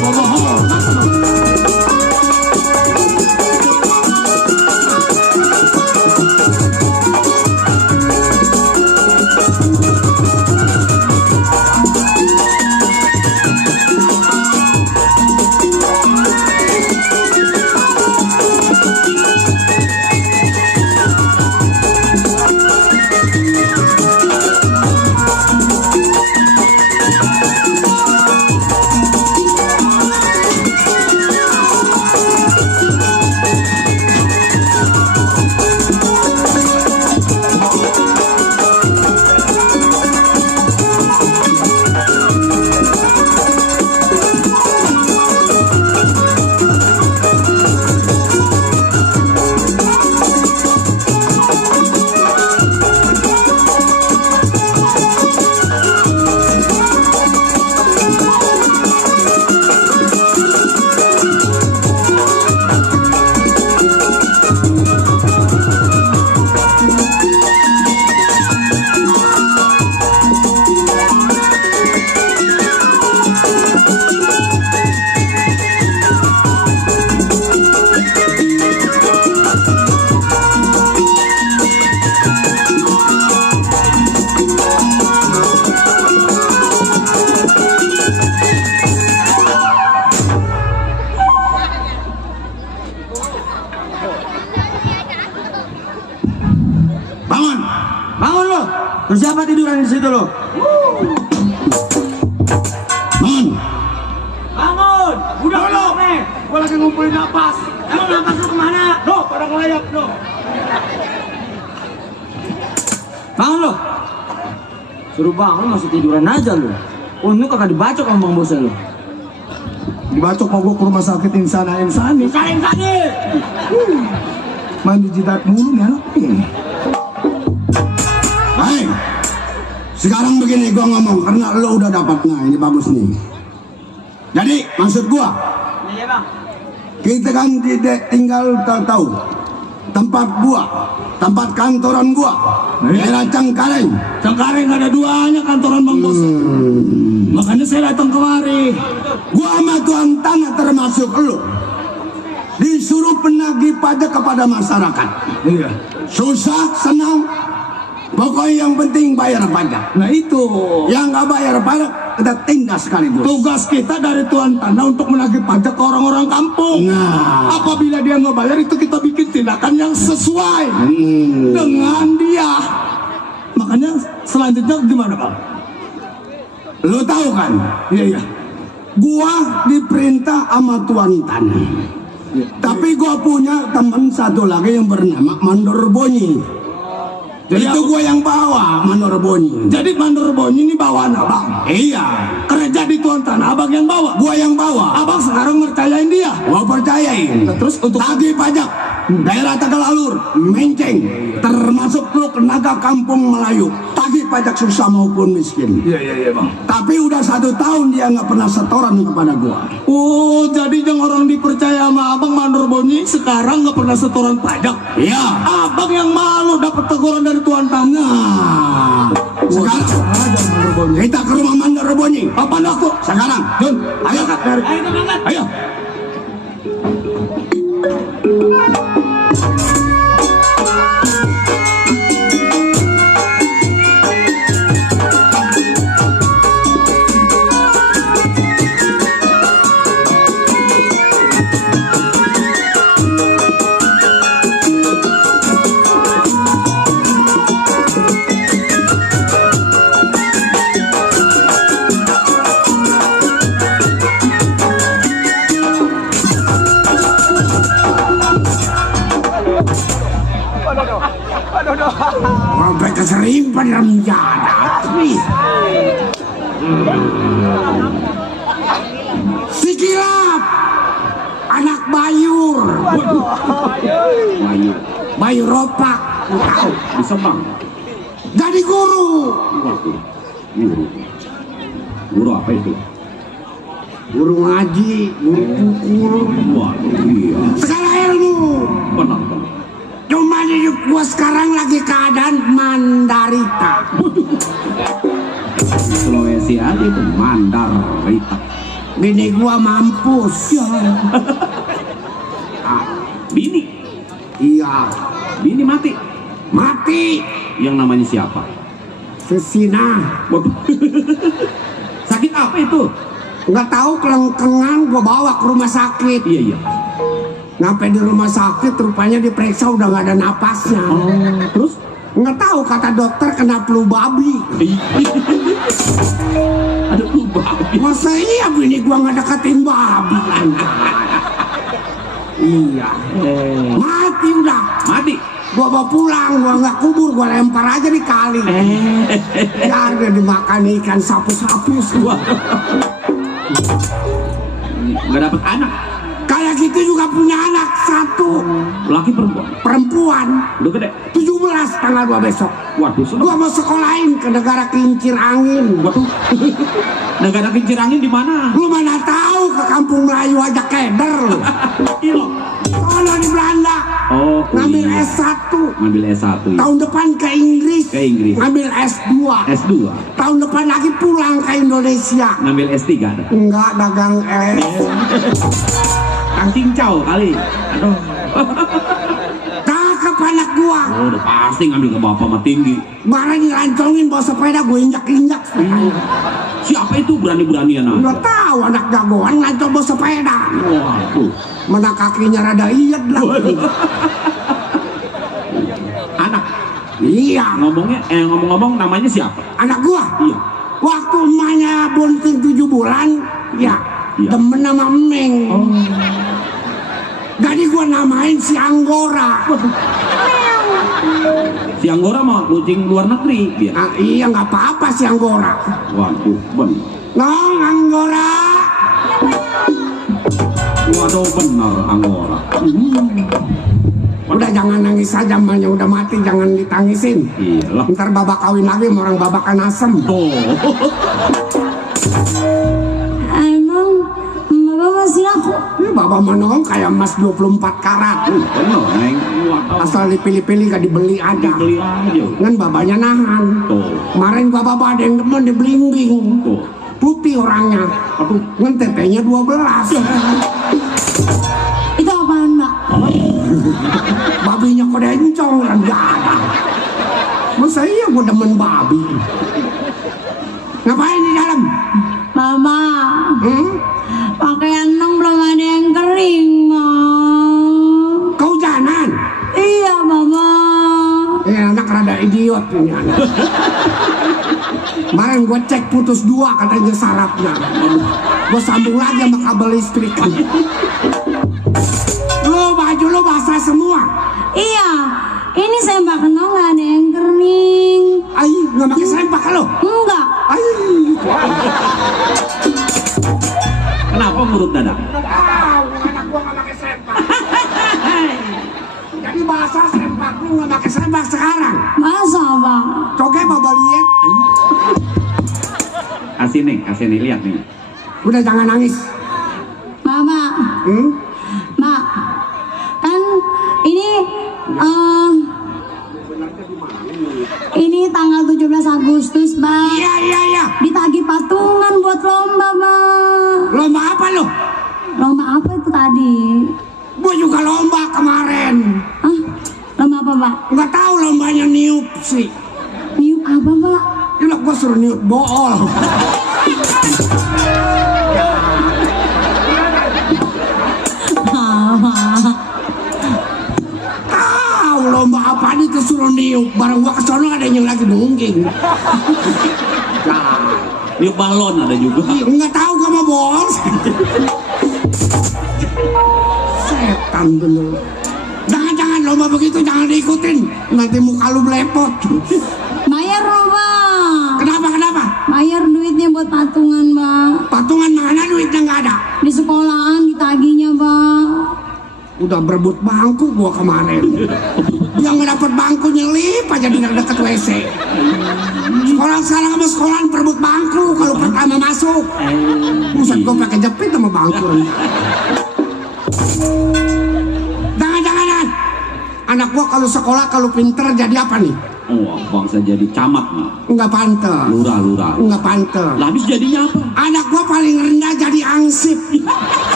Bohong. Bangun. Bangun lo. Terus siapa tiduran di situ lo? Bangun. Bangun! Udah lo, gue lagi ngumpulin napas. Emang napas lu kemana? No, pada ngelayap, no. Bangun lo. Suruh bangun masih tiduran aja lo. Untung kagak dibacok sama bang bosnya lo. Dibacok mau gua ke rumah sakit insani. Saling sakit! Mandi jidat mulu nih anak. Hai. Sekarang begini gua ngomong karena lo udah dapat. Nah, ini bagus nih. Jadi maksud gua, Iya bang. kita kan tidak tinggal tahu tempat gua, tempat kantoran gua, daerah Cengkareng. Cengkareng ada duanya kantoran Bang Bos. Makanya saya datang kemari. Gua sama tuan tanah termasuk lo disuruh penagih pajak kepada masyarakat. Iya. Susah, senang, pokoknya yang penting bayar pajak. Nah itu Yang nggak bayar pajak kita tindas sekaligus. tugas kita dari tuan tanah untuk menagih pajak ke orang-orang kampung. Nah. Apabila dia nggak bayar itu kita bikin tindakan yang sesuai Hmm. dengan dia. Makanya selanjutnya gimana Bang? Lo tahu kan? Iya. Gua diperintah sama tuan tanah. Tapi gua punya teman satu lagi yang bernama Mandor Bonyi. Jadi Itu gua yang bawa Mandor Bonyi. Jadi Mandor Bonyi ini bawaan abang. Iya, Kerja di tuan tanah abang yang bawa. gua yang bawa. Abang sekarang ngerjain dia. Gua percayain. Nah, terus untuk Tagih pajak daerah Tegal Alur, Menceng, termasuk Teluk Naga Kampung Melayu. Tagih pajak susah maupun miskin. Iya Bang. Tapi udah 1 tahun dia nggak pernah setoran kepada gua. Oh, jadi yang orang dipercaya sama abang Mandor Bonyi sekarang nggak pernah setoran pajak. Iya. Abang yang malu dapat teguran dari tuan tanah. Nah, sekarang kita ke rumah Mandor Bonyi. Apa aku? Sekarang, Jun, ayo kak. Ayo kita berangkat. ayo. Sampai keserimpan remjana. Sikilap, anak Bayur. Bayu Ropak. Tahu. Bisa bang. Jadi guru. Waduh. Guru. Guru apa itu? Guru ngaji, guru pukul. Waduh, iya. Segala ilmu. Benar. Cuma hidup gua sekarang lagi keadaan mandarita. Di Sulawesi aja itu Mandarita. Bini gua mampus. Bini. Iya, Bini mati. mati. Yang namanya siapa? Sesina. Waduh. Sakit apa itu? Nggak tahu kelengkengan gua bawa ke rumah sakit. Iya. Sampai di rumah sakit rupanya diperiksa udah nggak ada napasnya. Oh, terus? Nggak tahu kata dokter kena flu babi. Ada flu babi. Masa iya bini gua nggak deketin babi kan? Iya. Mati udah. Mati. Gua bawa pulang, gua nggak kubur, gua lempar aja di kali. Ya udah dimakan ikan sapus-sapus. Wah. Nggak dapet anak. Kayak gitu juga punya anak satu. Laki perempuan. Perempuan. Udah gede. 17 tanggal 2 besok. Waduh, seneng. Gua mau sekolahin ke negara kincir angin. Waduh. Negara kincir angin di mana? Lu mana tahu ke kampung Melayu aja keder lu. Ilo. Sono di Belanda. Oh, Ngambil iya. S1. Ngambil S1 ya. Tahun depan ke Inggris. Ke Inggris. Ngambil S2. S2. Tahun depan lagi pulang ke Indonesia. Ngambil S3 ada. Enggak dagang es. Kang cincau kali. Aduh. Cakep anak gua. Oh, udah pasti ngambil ke bapak mah tinggi. Barang dilancongin bawa sepeda gue injak-injak. Siapa itu berani-beranian Udah aja? tahu anak jagoan lancong bawa sepeda. Waduh. Mana kakinya rada iyet lah. Anak. Iya. Ngomong-ngomong namanya siapa? Anak gua. Iya. Waktu emaknya bunting 7 bulan, ya Iya. demen sama Emeng. Jadi gua namain si Anggora. Si Anggora mah kucing luar negeri dia. Nah, iya nggak apa-apa si Anggora. Waduh, bener. Nong Anggora. Waduh, bener Anggora. Udah jangan nangis saja, emaknya udah mati, jangan ditangisin. Iyalah. Ntar babak kawin lagi sama orang babakan asem. Tuh. Emang Bapak masih laku? Ini babak menong kayak emas 24 karat. Bener, Neng. Waduh. Asal dipilih-pilih gak dibeli aja. Beli aja. Kan babanya nahan. Tuh. Kemarin bapak ada yang demen dibelingbing. Tuh. Putih orangnya. Aduh. Kan tetenya 12. Itu apaan, Mbak? Babinya kode encong kan gak ada. Masa iya gue demen babi. Ngapain di dalam? Mama, pakaian Nong belum ada yang kering, Ma. Kehujanan. Iya, Mama. Anak rada idiot ini anak. Kemarin gue cek putus 2 katanya sarafnya. Gue sambung lagi sama kabel listrik. Lu baju lu basah semua. Iya, ini sempak Nong nggak ada yang kering. Ay, nggak pakai sempak lo? Enggak. Ay, Kenapa ngurut dada? tahu anak gua nggak pakai sempak. Jadi basah sempak lu nggak pakai sempak sekarang. Masa, Bang? Coge bapak lihat. Kasih nih, lihat nih. Udah jangan nangis. Mama, Mak, kan ini tanggal 17 Agustus, Bang. Iya. Ditagih patungan buat lomba, Bang. Lomba apa lo? Lomba apa itu tadi? Gua juga lomba kemarin. Hah? Lomba apa, Pak? Nggak tahu lombanya niup sih. Niup apa, Pak? Gila gua suruh niup bool. Tahu lomba apa itu suruh niup. Barang gua kesono ada yang lagi nungging. Nah, Niup balon ada juga. nggak tahu gua mau bool. Setan bener. Jangan lomba begitu jangan diikutin. Nanti muka lu belepot. Bayar loh, Bang. Kenapa? Bayar duitnya buat patungan, Bang. Patungan mana duitnya nggak ada? Di sekolahan ditagihnya, Bang. Udah berebut bangku gua kemarin. Yang nggak dapet bangku nyelip aja di deket WC. Sekolah sekarang sama sekolahan berebut bangku kalau pertama masuk. Buset gua pakai jepit sama bangku. Jangan. Anak gua kalau sekolah kalau pinter jadi apa nih? Oh, bangsa jadi camat nih. Nggak pantes. Lurah. Nggak pantes. Lah habis jadinya apa? Anak gua paling rendah jadi ansip.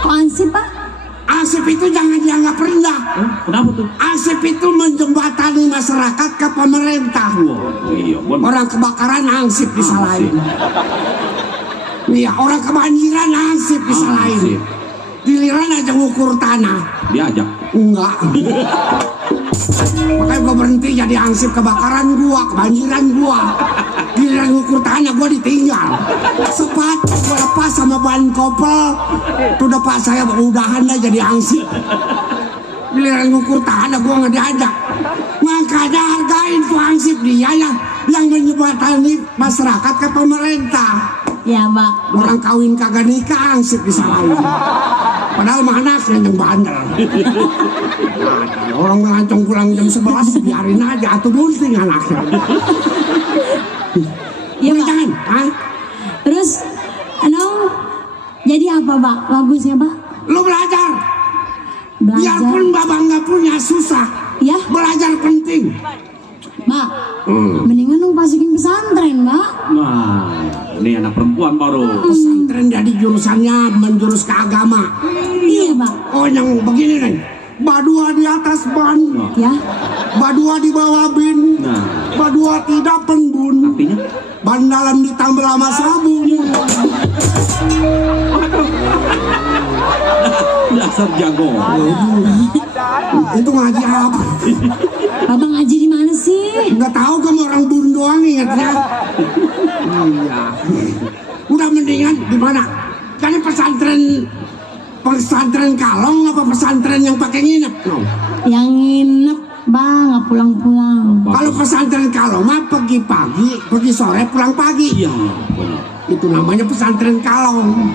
Kok ansip, Pak? Ansip itu jangan dianggap rendah. Kenapa tuh? Ansip itu menjembatani masyarakat ke pemerintah. Wah, iya, bener. Orang kebakaran ansip disalahin. Iya, orang kebanjiran ansip disalahin. Ansip. Giliran aja ngukur tanah. Diajak. Enggak. Makanya gua berhenti jadi ansip kebakaran gua, kebanjiran gua. Giliran ngukur tanah gua ditinggal. Sepatu gua lepas sama ban kopel. Tuh udah pak saya udahan dah jadi ansip. Giliran ngukur tanah gua nggak diajak. Makanya hargain tuh ansip dia yang menyebatani masyarakat ke pemerintah. Ya, Pak. Orang kawin kagak nikah ansip disalahin. Padahal mah anaknya yang bandel. Orang ngelancong pulang jam 11 biarin aja atau bunting anaknya. Iya, Pak. Jangan, ha? Terus, jadi apa, Pak? Bagusnya, Pak? Lu belajar. Belajar. Biarpun babak nggak punya susah. Ya, Belajar penting. Pak. Mendingan dong masukin pesantren, Pak. Nah, ini anak perempuan baru. Pesantren jadi jurusannya menjurus ke agama. Iya, Pak. Oh yang begini nih. Badua di atas ban. Ya. Badua di bawah bin. Nah, Badua tidak penbun. artinya Ban dalam ditambah sama sabun. Waduh. Dasar jago. Itu ngaji apa? Bapak ngaji di mana sih? Nggak tahu, kamu orang Bun doang ingatnya. Iya. Udah mendingan di mana? Jadi pesantren Kalong apa pesantren yang pakai nginep? No. Yang nginep, Bang, nggak pulang-pulang. Kalau pesantren Kalong mah pergi pagi, pergi sore, pulang pagi. Iya, benar. Itu namanya pesantren Kalong.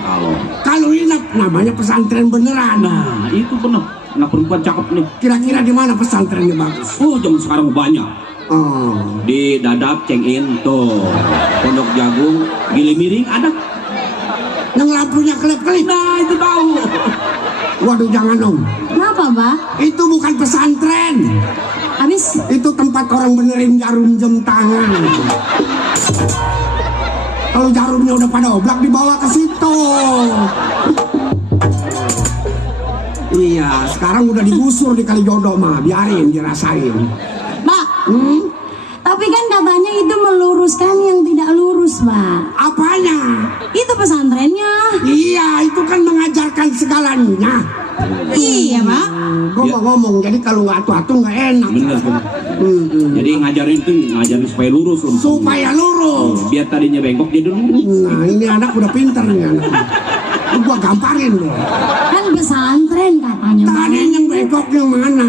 Kalau nginep namanya pesantren beneran. Nah, itu benar. Anak perempuan cakep nih. Kira-kira di mana pesantrennya bagus? Oh, zaman sekarang banyak. Oh. Di Dadap, Cengin, tuh. Pondok Jagung, Gili Miring ada. Yang lampunya kelip-kelip. Nah, itu tahu. Waduh, jangan dong. Kenapa, Bang? Itu bukan pesantren. Habis Itu tempat orang benerin jarum jam tangan. Kalau jarumnya udah pada oblak dibawa ke situ. Iya, sekarang udah digusur di Kalijodo mah, biarin dirasain. Pak, Hmm? tapi kan katanya itu meluruskan yang tidak lurus, Pak. Apanya? Itu pesantrennya. Iya, itu kan mengajarkan segalanya. Iya, Pak. Gua mau ngomong, jadi kalau nggak atu-atu nggak enak. Bener, bener. Jadi ngajarin supaya lurus. Supaya lurus. Biar tadinya bengkok jadi lurus. Nah, ini anak udah pinter nih anak. Gua gamparin loh. Kan pesantren katanya, Bang. Tadi yang bengkok yang mana?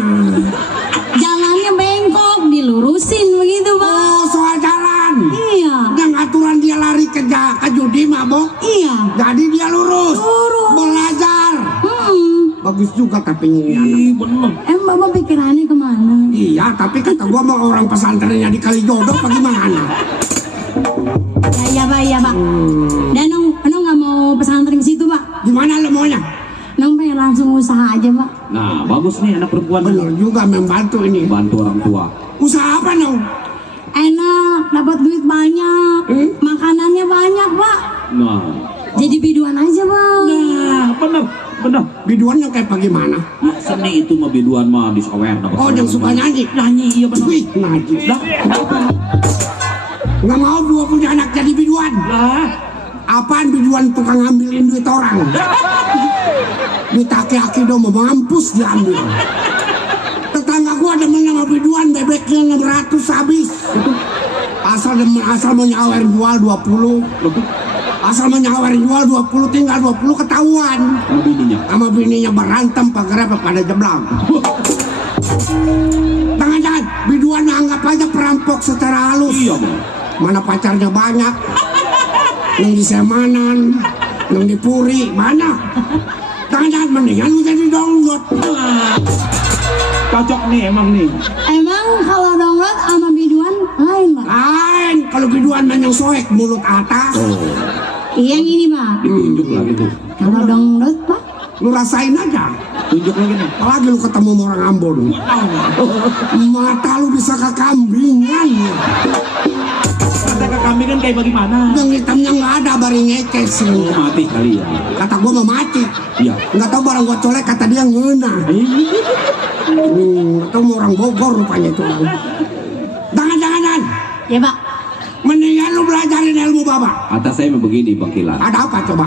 Jalannya bengkok, dilurusin begitu, Pak. Oh, soal jalan. Iya. Yang aturan dia lari ke judi mabok. Iya. Jadi dia lurus. Lurus. Belajar. Bagus juga tapi ini anak. Ih, bener. Bapak pikirannya kemana? Iya, tapi kata gua mau orang pesantrennya di Kalijodo bagaimana? Ya, Pak, iya, Pak. Dan Nong nggak mau pesantren ke situ, Pak. Gimana lo maunya? Nong pengen langsung usaha aja, Pak. Nah, bagus nih anak perempuan. Bener juga membantu ini. Bantu orang tua. Usaha apa dong? Enak, dapat duit banyak, makanannya banyak, Pak. Nah, Jadi biduan aja, Bang. bener. Biduan yang kayak bagaimana? Seni itu mah biduan mah disower. Oh, yang suka nyanyi. Nyanyi, iya bener. Wih, ngaji. Lah, Nggak mau dua punya anak jadi biduan. lah. Apaan biduan tukang ngambilin duit orang? Duit aki-aki dong mau mampus diambil. Tetangga gua demen sama biduan, bebeknya 600 habis. Asal mau nyawer jual 20. Asal mau nyawer jual 20, tinggal 20 ketahuan. Sama bininya. Sama bininya berantem pagarnya pada jeblang. Jangan-jangan biduan anggap aja perampok secara halus. Iya, Bang. Mana pacarnya banyak, yang di Semanan, yang di Puri, mana? Jangan-jangan mendingan lu jadi download. Cocok nih emang nih. Emang kalau download sama biduan lain, Pak? Lain, kalau biduan main yang soek mulut atas, Iya, yang ini, Pak. Ditunjuk lagi tuh. Kalau download, Pak? lu rasain aja. Tunjuk lagi nih. Apalagi lu ketemu sama orang Ambon, mata lu bisa kekambingan. Kata ke kami kan kayak bagaimana? Yang hitamnya nggak ada, baring ngekes. Oh, mati kali ya. Kata gua mau mati. Iya. Nggak tahu barang gua colek, kata dia ngena. Nggak tahu mau orang Bogor rupanya itu. Jangan-jangan. Ya, Pak. Mendingan lu belajarin ilmu Bapak. Kata saya mah begini, Bang Kilan. Ada apa coba?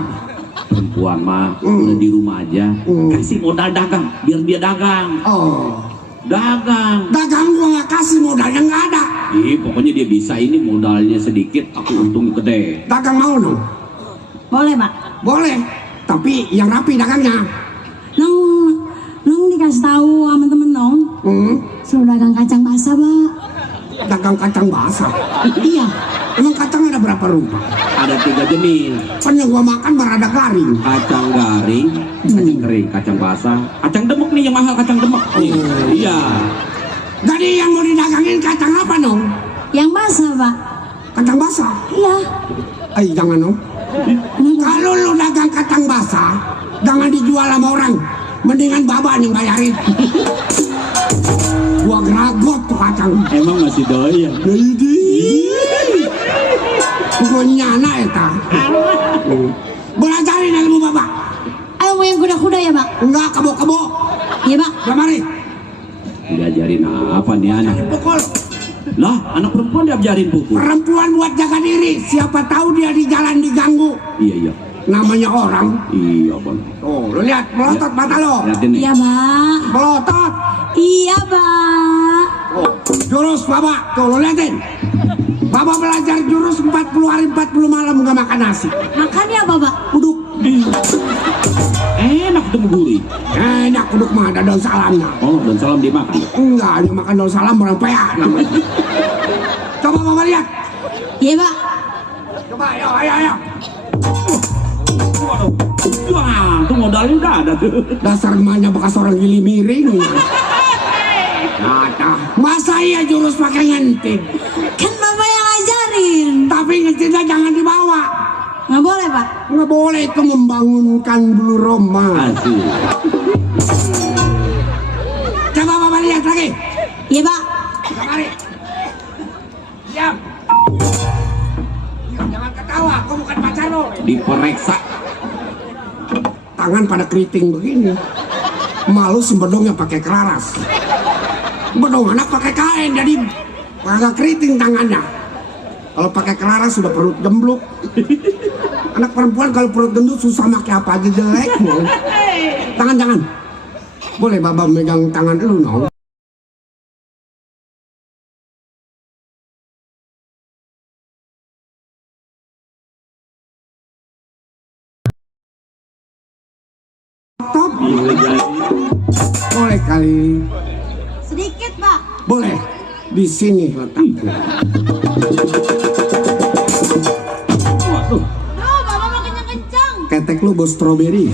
Perempuan mah udah di rumah aja. Kasih modal dagang, biar dia dagang. Oh, Dagang. dagang gua nggak kasih modalnya nggak ada. Pokoknya dia bisa ini modalnya sedikit, aku untung gede. Dagang mau dong? Boleh, Pak. Boleh. Tapi yang rapi dagangnya. Nong dikasih tahu sama temen Nong, suruh dagang kacang basah, Pak. Dagang kacang basah. Iya. Emang kacang ada berapa rupa? Ada 3 jenis. Kan yang gua makan berada garing. Kacang garing, kacang kering, kacang basah, kacang demek nih yang mahal, kacang demek. Nih. Iya. Jadi yang mau didagangin kacang apa dong? Yang basah, Pak. Kacang basah. Iya. Jangan dong. Kenapa? Kalau lu dagang kacang basah, jangan dijual sama orang. Mendingan Bapak yang bayarin. Gua geragot tuh kacang. Emang masih doyan. Jadi, gua nyana eta. Belajarin ilmu Bapak. Ayo mau yang kuda-kuda ya, Pak? Enggak kebo-kebo. Iya, Pak. Kamari. Diajarin apa nih anak? Pukul. Lah, anak perempuan diajarin pukul. Perempuan buat jaga diri. Siapa tahu dia di jalan diganggu. Iya, iya. namanya orang. Iya bang. Oh, lu lihat melotot mata lo. Lihatin nih. Iya, Pak. Melotot. Iya, Pak. Oh, jurus Bapak, tuh lo liatin. Bapak belajar jurus 40 hari 40 malam nggak makan nasi. Makannya apa, Pak? Uduk. Enak tuh gurih. Enak uduk mah ada daun salamnya. Oh, dan salam dimakan. Enggak, hanya makan daun salam orang pea namanya. Coba Bapak lihat. Iya, Pak. Coba, ayo. Waduh. Wah, tuh modalnya udah ada tuh. Dasar emaknya bekas orang gili miring. Nah, masa iya jurus pakai ngentit? Kan Bapak yang ajarin. Tapi ngentitnya jangan dibawa. Nggak boleh, Pak. Nggak boleh, itu membangunkan bulu roma. Asik. Coba Bapak lihat lagi. Iya, Pak. Kembali. Diam. Jangan ketawa, aku bukan pacar lo. Diperiksa. Tangan pada keriting begini. Malu si bedongnya pakai kelaras. Bedong anak pakai kain, jadi agak keriting tangannya. Kalau pakai kelaras sudah perut gembluk. Anak perempuan kalau perut gendut susah pakai apa aja jelek. Tangan. Boleh Bapak megang tangan lu, no? Top. Boleh kali. Sedikit, Pak. Boleh. Di sini letaknya. Waduh. Duh, Bapak mau kencang-kencang. Ketek lu bos stroberi.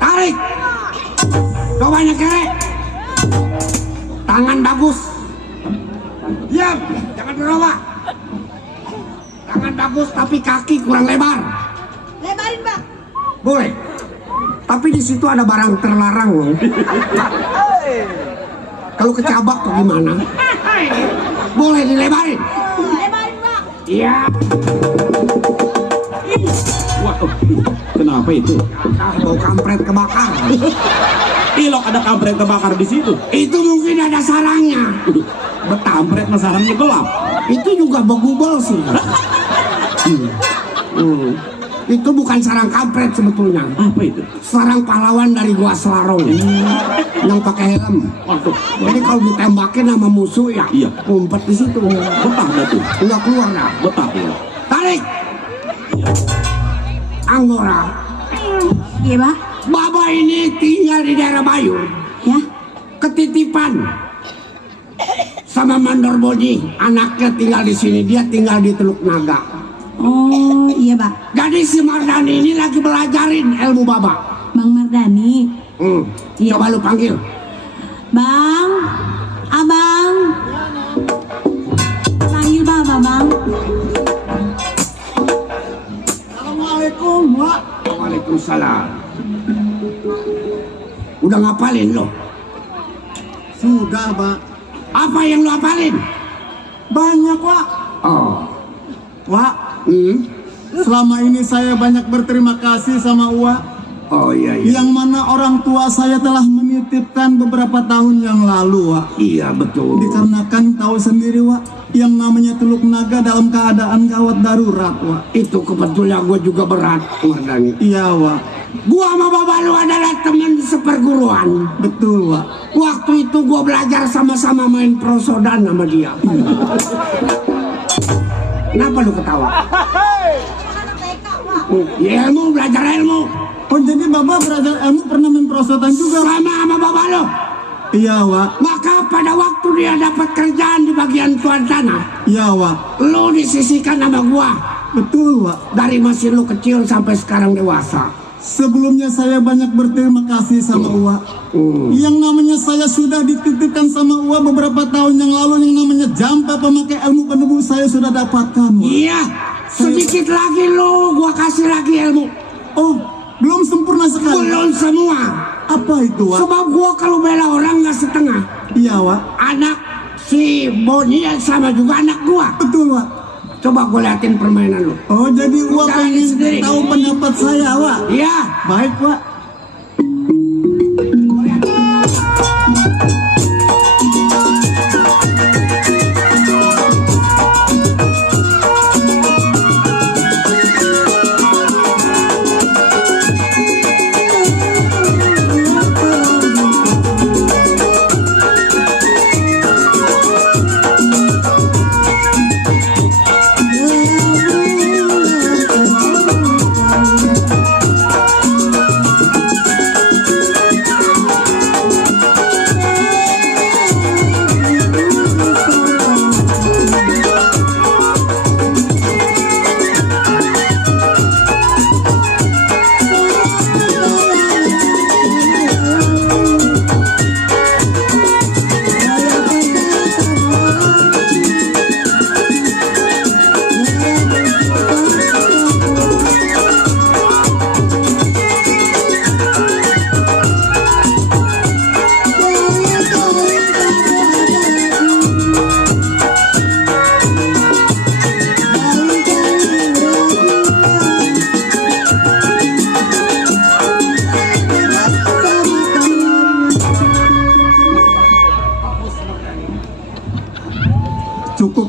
Tarik. Cobanya kere. Tangan bagus. Diam. Jangan berubah. Tangan bagus tapi kaki kurang lebar. Lebarin, Pak. Boleh. Tapi di situ ada barang terlarang loh. Kalau kecabak tuh gimana? Boleh dilebarin. Lebarin, Pak. Iya. Waduh. Kenapa itu? Ah, bau kampret kebakar. Ilok ada kampret kebakar di situ. Itu mungkin ada sarangnya. Betampret masarangnya gelap. Itu juga begubel sih. Itu bukan sarang kampret sebetulnya. Apa itu? Sarang pahlawan dari Gua Selarong yang pakai helm. Waduh. Jadi kalau ditembakin sama musuh ya, Iya. ngumpet di situ. Betah dah tuh. Nggak keluar dah. Betah ya. Tarik. Anggora. Iya, Pak. Baba ini tinggal di daerah Bayur. Ya. Ketitipan sama Mandor Boji. Anaknya tinggal di sini. Dia tinggal di Teluk Naga. Oh, iya, Pak. Jadi si Mardani ini lagi belajarin ilmu Baba. Bang Mardani. Iya. Coba lu panggil. Bang. Abang. Panggil Bapak, Bang. Assalamualaikum, Wak. Waalaikumsalam. Udah ngapalin lo? Sudah, Pak. Apa yang lo hafalin? Banyak, Pak. Oh. Wak, Selama ini saya banyak berterima kasih sama Uwa. Oh iya Yang mana orang tua saya telah menitipkan beberapa tahun yang lalu, Wak. Iya betul. Dikarenakan tahu sendiri, Wak, yang namanya Teluk Naga dalam keadaan gawat darurat, Wak. Itu kebetulan gue juga berat, Mardani. Iya, Wak. Gua sama Bapak lu adalah teman seperguruan. Betul, Wak. Waktu itu gua belajar sama-sama main prosodan sama dia. Kenapa lu ketawa? Ya, ilmu, belajar ilmu. Oh, jadi Bapak belajar ilmu pernah main prosotan juga? Sama Bapak lu. Iya, Wak. Maka pada waktu dia dapat kerjaan di bagian tuan tanah, Iya, Wak. lu disisihkan sama gua. Betul, Wak. Dari masih lu kecil sampai sekarang dewasa. Sebelumnya saya banyak berterima kasih sama Uwa. Yang namanya saya sudah dititipkan sama Uwa beberapa tahun yang lalu, yang namanya Jampa pemakai ilmu penebus saya sudah dapatkan, Wak. Iya, sedikit lagi lu gua kasih lagi ilmu. Oh, belum sempurna sekali. Belum semua. Apa itu, Wak? Sebab gua kalau bela orang nggak setengah. Iya, Wak. Anak si Boni sama juga anak gua. Betul, Wak. Coba gua liatin permainan lu. Oh, jadi Uwa Jangan pengen sendiri. tahu pendapat saya, Wak. Iya. Baik, Wak.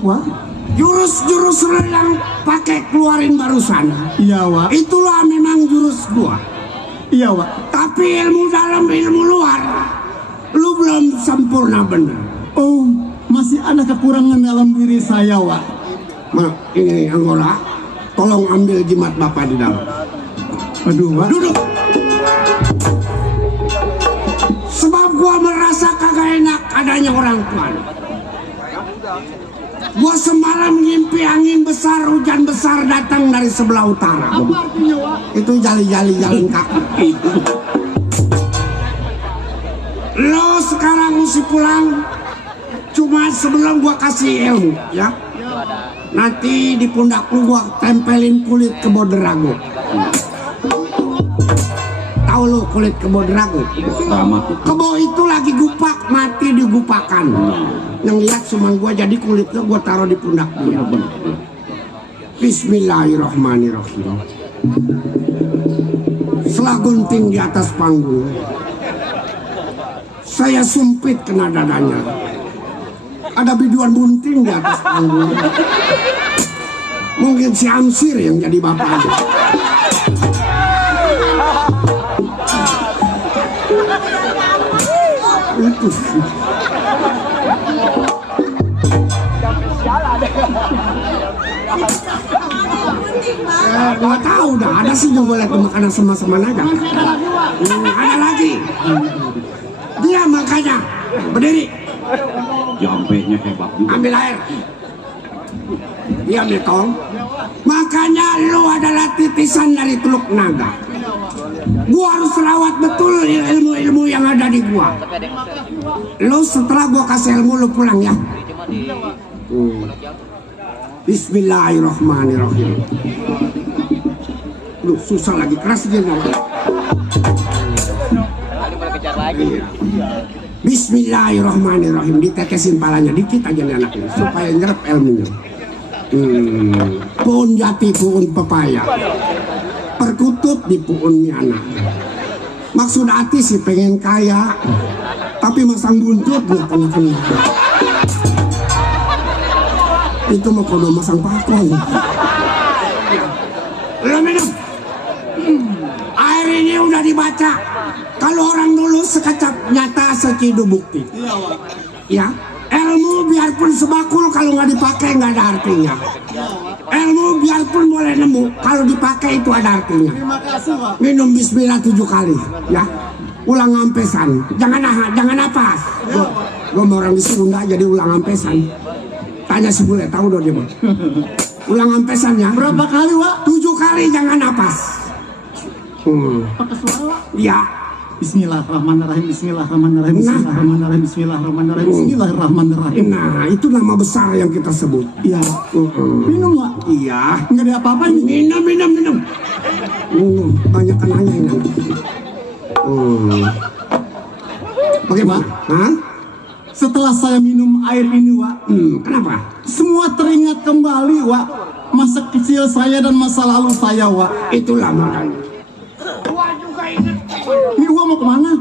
Wak. Jurus-jurus yang pakai keluarin barusan. Iya Wak. Itulah memang jurus gua. Iya Wak. Tapi ilmu dalam ilmu luar, lu belum sempurna benar. Oh, masih ada kekurangan dalam diri saya Wak. Ini Anggora, tolong ambil jimat bapak di dalam. Aduh Wak. Duduk. Sebab gua merasa kagak enak adanya orang tua. Gua semalam ngimpi angin besar, hujan besar datang dari sebelah utara. Apa artinya, Wak? Itu jali-jali jalan kaki. Lo sekarang mesti pulang. Cuma sebelum gua kasih ilmu, ya. Nanti di pundak lu gua tempelin kulit kebo derago. Tahu lu kulit kebo derago? Kebo itu lagi gupak, mati digupakan. Yang lihat cuma gua, jadi kulitnya gua taruh di pundak dia. Bismillahirrahmanirrahim. Selagunting di atas panggung, saya sumpit kena dadanya. Ada biduan bunting di atas panggung. Mungkin si Amsir yang jadi bapaknya. Itu sih. Gak tahu dah, ada sih yang boleh makanan sama-sama aja. Ada lagi. Dia makanya berdiri. Jampenya hebat juga. Ambil air. Dia ambil tong. Makanya lu adalah titisan dari Teluk Naga. Gua harus rawat betul ilmu-ilmu yang ada di gua. Lu setelah gua kasih ilmu lu pulang ya. Bismillahirrahmanirrahim. Lu susah lagi, keras dia nggak? Iya. Bismillahirrahmanirrahim. Ditetesin palanya dikit aja nih anaknya supaya nyerap ilmunya. Pohon jati, pohon pepaya, perkutut di pohon nih anak. Maksud hati sih pengen kaya, tapi masang buntut nggak kena. Itu mau kodo masang pakon. Lo minum. Air ini udah dibaca. Kalau orang dulu sekecap nyata sekidu bukti. Ya, ilmu biarpun sebakul kalau nggak dipakai nggak ada artinya. Ilmu biarpun boleh nemu, kalau dipakai itu ada artinya. Terima kasih, Wak. Minum bismillah 7 kali, ya. Ulang ampesan, jangan napas. Gue mau orang di Sunda jadi ulang ampesan. Tanya si bule, tahu dong dia mah. Ulang ampesannya. Berapa kali Wak? 7 kali jangan napas. Pakai suara Wak? Ya. Bismillahirrahmanirrahim. Bismillahirrahmanirrahim. Bismillahirrahmanirrahim. Bismillahirrahmanirrahim. Bismillahirrahmanirrahim. Nah, itu nama besar yang kita sebut. Iya. Minum Wak? Iya. Nggak ada apa-apa ini. Minum. Banyak kenanya ini. Bagaimana? Hah? Setelah saya minum air ini Wak, Kenapa? semua teringat kembali Wak, masa kecil saya dan masa lalu saya Wak. Itulah makanya. Ini gua mau kemana?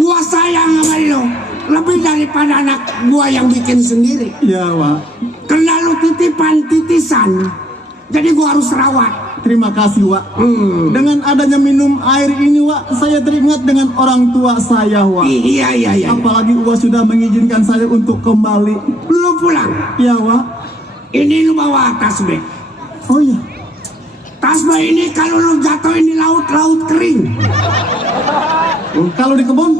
Gua sayang sama lo lebih daripada anak gua yang bikin sendiri. Iya Wak. Karena lu titisan, jadi gua harus rawat. Terima kasih Wak. Dengan adanya minum air ini Wak, saya teringat dengan orang tua saya Wak. Iya. Apalagi Wak sudah mengizinkan saya untuk kembali. Lu pulang. Iya Wak. Ini lu bawa tasbih. Oh iya. Tasbih ini kalau lu jatuhin di laut kering. Kalau di kebun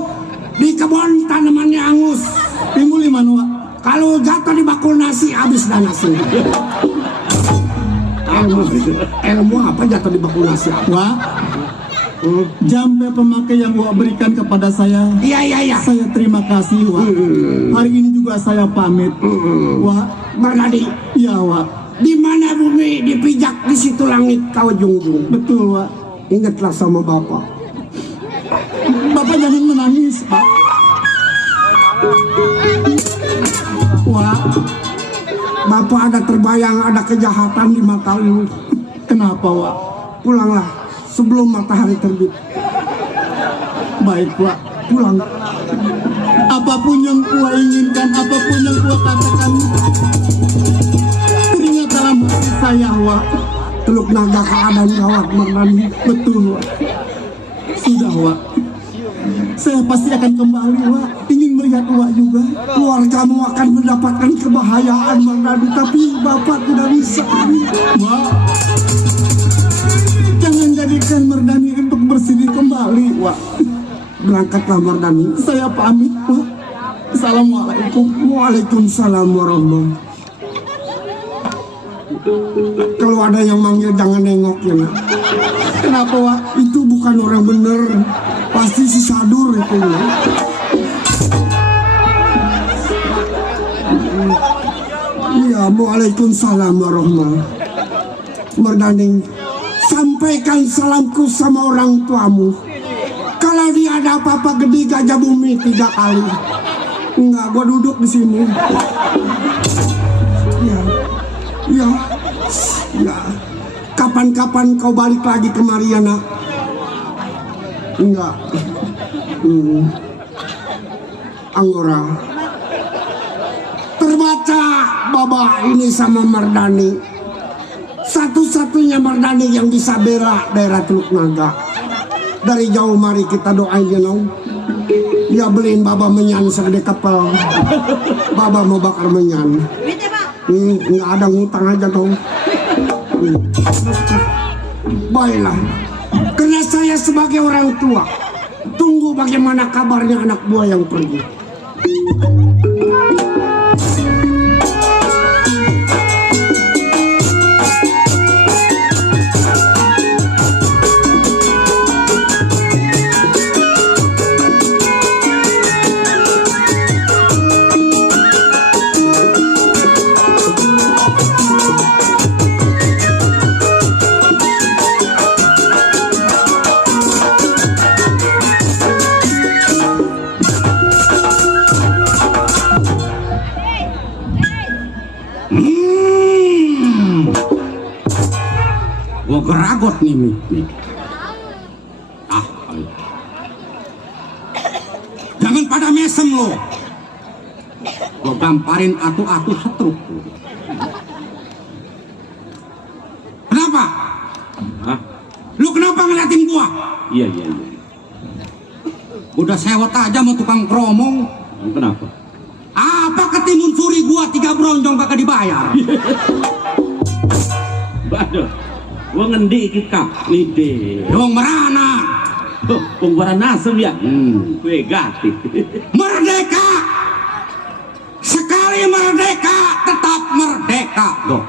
Di kebun tanamannya angus. timbul di mana Wak? Kalau jatuh di bakul nasi habis dah nasi. Ilmu apa jatuh di bakul nasi? Wak, jampe pemakai yang Wak berikan kepada saya. Iya. Saya terima kasih Wak. Hari ini juga saya pamit. Wak, Bernadi, iya Wak. di mana bumi dipijak di situ langit kau junjung. Betul Wak. Ingatlah sama bapak. Bapak jangan menangis Pak. Wak, Bapak ada terbayang ada kejahatan di mata lu. kenapa Wak? Pulanglah sebelum matahari terbit. Baik Wak, pulang. Apapun yang gua inginkan, apapun yang gua katakan, teringat dalam hati saya Wak. Teluk Naga keadaan gawat Mardani. Betul Wak. Sudah Wak, saya pasti akan kembali Wak. Ingin melihat Wak juga. Keluargamu akan mendapatkan kebahayaan Mardani, tapi Bapak tidak bisa Wak. Jangan jadikan Mardani untuk bersini kembali Wak. Berangkatlah Mardani. Saya pamit Wak. Assalamualaikum. Waalaikumsalam warahmatullahi. Kalau ada yang manggil jangan nengok ya nak. Kenapa Wak? Itu bukan orang bener, pasti si Sadur itu ya. Iya, waalaikumsalam warahmatullahi. Mardani, sampaikan salamku sama orang tuamu. Kalau dia ada apa-apa gede gajah bumi 3 kali. Enggak, gua duduk di sini. Ya, ya, ya. Kapan-kapan kau balik lagi kemari ya nak? Enggak. Anggora. Terbaca Baba ini sama Mardani. Satu-satunya Mardani yang bisa bela daerah Teluk Naga. Dari jauh mari kita doain dia nong. Dia beliin Baba menyan segede kapal. Baba mau bakar menyan. Nggak ada ngutang aja dong. Baiklah, karena saya sebagai orang tua, tunggu bagaimana kabarnya anak buah yang pergi. Gua geragot nih Mi. Ayo. Jangan pada mesem lo. Gua gamparin atu-atu setruk. Kenapa? Hah? Lu kenapa ngeliatin gua? Iya. Udah sewot aja sama tukang kromong. Kenapa? Apa ketimun suri gua 3 bronjong kagak dibayar? Waduh, gua ngendi kita ide. Dong merana. Pengguaran nasem ya. Gue gati. Merdeka. Sekali merdeka tetap merdeka. Doh.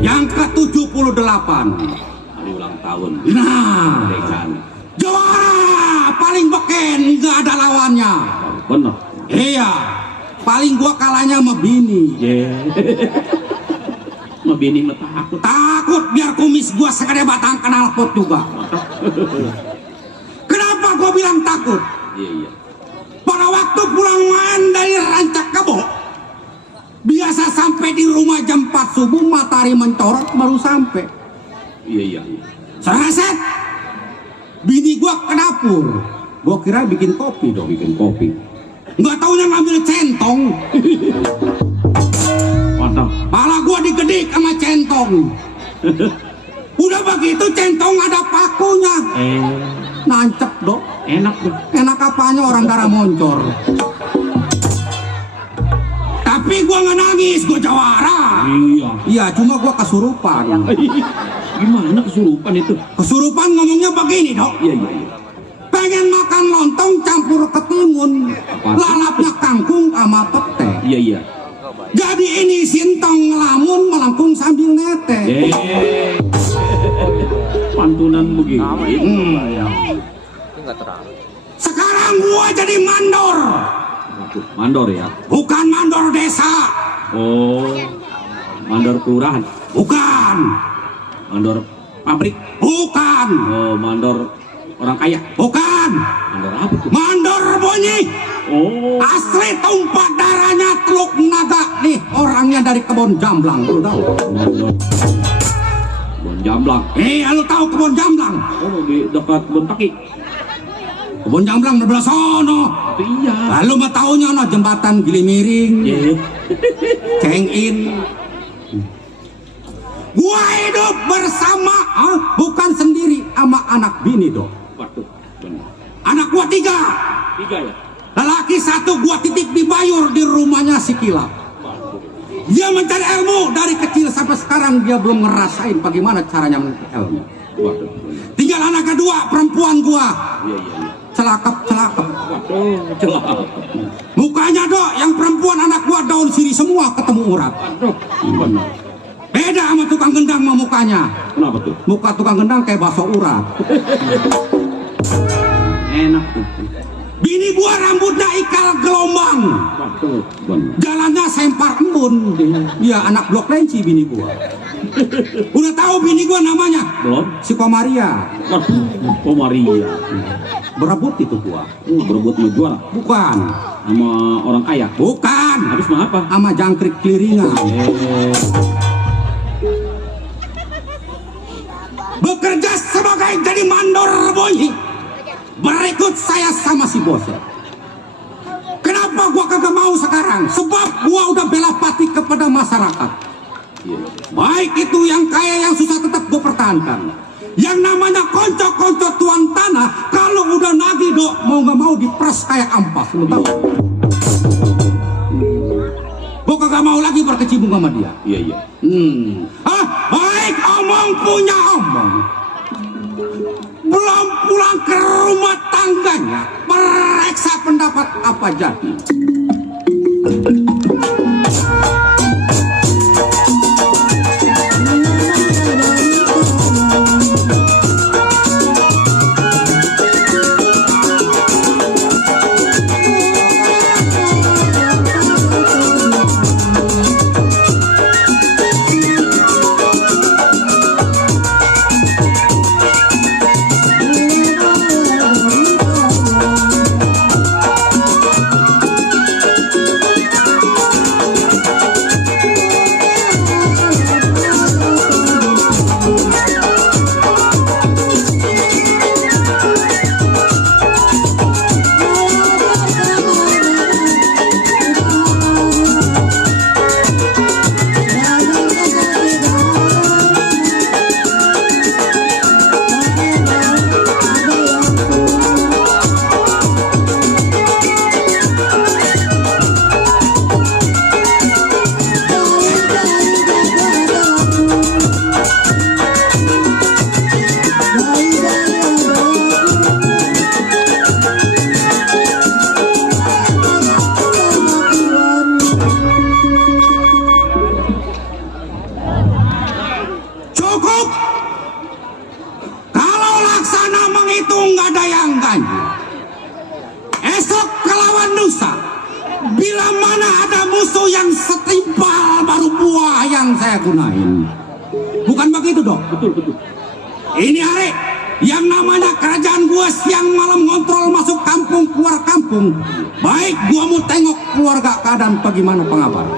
Yang ke-78. Hari ulang tahun. Nah, Kemerdekaan. juara paling beken, nggak ada lawannya. Bener. Iya, paling gua kalahnya sama bini. Mau bini mah takut. Takut biar kumis gua segede batang knalpot juga. Kenapa gua bilang takut? Iya. Pada waktu pulang main dari Rancak Kebo, biasa sampai di rumah jam 4 subuh, matahari mencorot baru sampai. Iya. Seraset, bini gua ke dapur. Gua kira bikin kopi dong. Bikin kopi. Nggak taunya ngambil centong. Mantap. Pala gua digedik sama centong. Udah begitu centong ada pakunya. Nancep dong. Enak tuh. Enak apanya orang darah moncor. Tapi gua nggak nangis, gua jawara. Iya. Iya, cuma gua kesurupan. Gimana kesurupan itu? Kesurupan ngomongnya begini dong. Iya. Pengen makan lontong campur ketimun, lalapnya kangkung sama pete. Iya. Jadi ini sintong ngelamun melengkung sambil nete. Pantunan begini. Sekarang gua jadi mandor. Mandor ya. Bukan mandor desa. Oh. Mandor kelurahan. Bukan. Mandor pabrik. Bukan. Oh, mandor orang kaya. Bukan. Mandor apa tuh? Mandor bunyi. Oh. Asli tumpah darahnya Teluk Naga nih. Orangnya dari kebun Jamblang. Lu tahu? Mandor. Kebun Jamblang. Lu tahu kebun Jamblang? Oh, di dekat Kebun Paki. Kebun Jamblang belah sono. Iya. Lalu mah taunya no jembatan Gili Miring. Iya. Cengin. Gua hidup bersama, bukan sendiri, sama anak bini dong. Waduh, benar. Anak gua 3. 3 ya. Lelaki 1 gua titip di Bayur di rumahnya si Kilap. Dia mencari ilmu dari kecil sampai sekarang dia belum ngerasain bagaimana caranya mencari ilmu. Waduh. Tinggal anak kedua perempuan gua. Iya. Celakap. Waduh, celaka. Mukanya dok, yang perempuan anak gua daun siri semua ketemu urat. Waduh, benar. Beda sama tukang gendang mah mukanya. Kenapa tuh? Muka tukang gendang kayak bakso urat. Enak tuh. Bini gua rambutnya ikal gelombang. Waduh, benar. Jalannya sempar embun. Iya, anak blok lenci bini gua. Udah tahu bini gua namanya? Belum? Si Komaria. Waduh, Komaria. Berebut itu gua. Berebut menjual Bukan. sama orang kaya. Bukan. Habis mah apa? Sama jangkrik keliringan. Bekerja sebagai jadi mandor boy. Berikut saya sama si bosnya. Kenapa gua kagak mau sekarang? Sebab gua udah bela pati kepada masyarakat. Baik itu yang kaya yang susah tetap gua pertahankan. Yang namanya konco-konco tuan tanah, kalau udah nagih dok, mau nggak mau diperas kayak ampas, lu tahu? Gua kagak mau lagi berkecimpung sama dia. Iya. Baik omong punya omong. Belum pulang ke rumah tangganya, periksa pendapat apa jadi. Cukup. Kalau laksana menghitung nggak ada yang ganjil. Esok kelawan lusa. Bila mana ada musuh yang setimpal baru buah yang saya gunain. Bukan begitu dok? Betul. Ini hari yang namanya kerajaan gua siang malam ngontrol masuk kampung keluar kampung. Baik gua mau tengok keluarga keadaan bagaimana pengabar.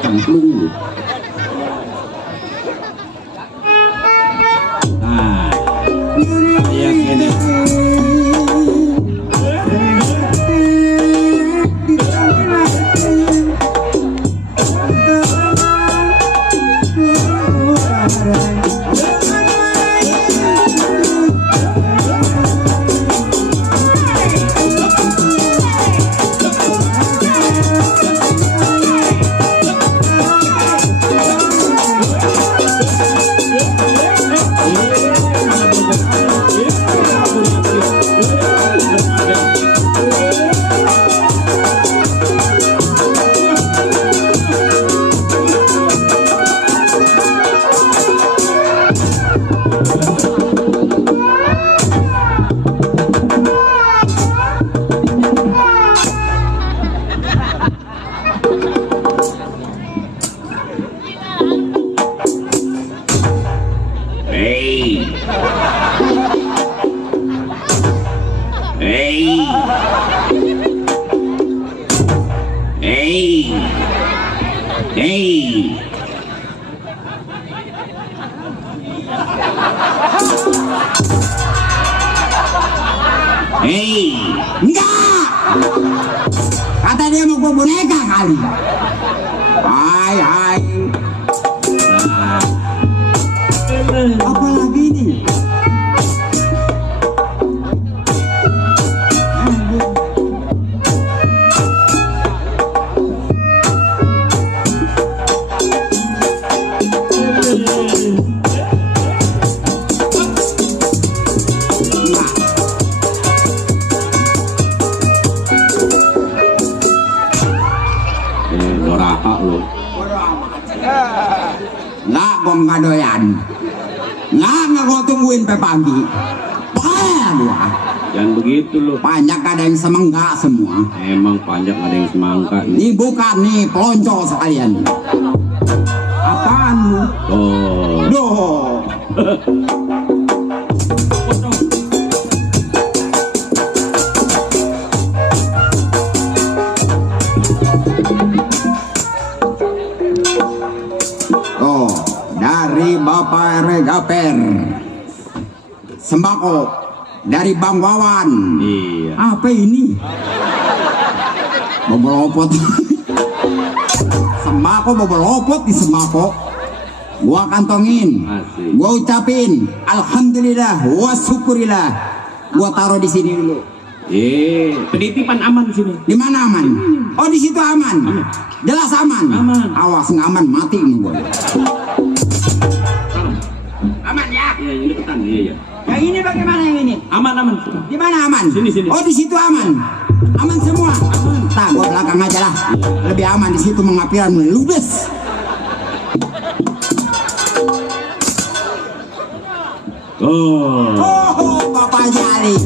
Cemplung. Nah, iya gini. Enggak. Kata dia mau gua boneka kali. Hai hai. Apa lagi nih? Nggak, gua nggak doyan. Nggak gua tungguin sampai pagi. Payah gua. Jangan begitu loh. Panjang ada yang semenggak semua. Emang panjang ada yang semangka nih. Ini bukan nih pelonco sekalian. Apaan lu? Oh. Doh. Oh, dari Bapak Regaper. Sembako dari Bang Wawan. Iya. Apa ini? Bobelopot. Sembako bobelopot di sembako. Gua kantongin. Asik. Gua ucapin alhamdulillah wa syukurillah. Gua taruh di sini dulu. Penitipan aman di sini. Di mana aman? Oh, di situ aman. Jelas aman. Aman. Awas nggak aman mati nih gua. Aman ya. Iya, ini deketan. Iya, iya. Yang ini bagaimana yang ini? Aman, aman. Di mana aman? Sini, sini. Oh, di situ aman. Aman semua. Tak, gua belakang aja lah. Lebih aman di situ mengapiran ludes. Oh. Oh, Bapak Jali.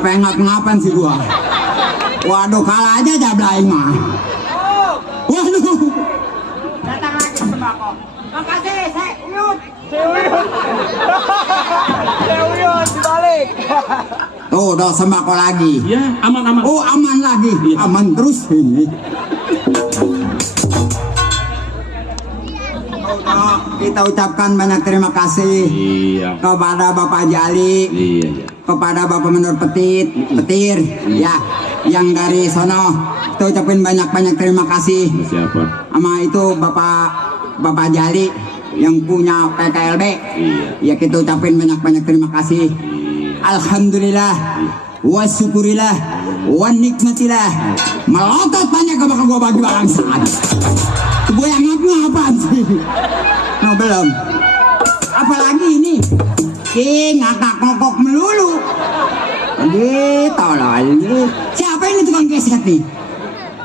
Pengap-ngapan sih gua. Waduh, kalah aja Jablaing mah. Waduh. Datang lagi sembako. Makasih, saya Uyut. Saya Uyut dibalik. Tuh, udah sembako lagi. Ya, aman. Oh, aman lagi. Iya. Aman terus ini. Oh, kita ucapkan banyak terima kasih Iya. kepada Bapak Jali, Iya. kepada Bapak Menur Petir, ya, yang dari sono. Kita ucapin banyak terima kasih. Siapa? Sama itu Bapak Jali yang punya PKLB. Iya. Ya, kita ucapin banyak terima kasih. Alhamdulillah, wa syukurillah, wa nikmatillah. Melotot banyak ke bakal gua bagi bangsat. Gue yang ngapaan sih? No, belum. Apalagi ini, ngakak ngokok melulu. Gitu loh. Siapa ini tukang keset nih?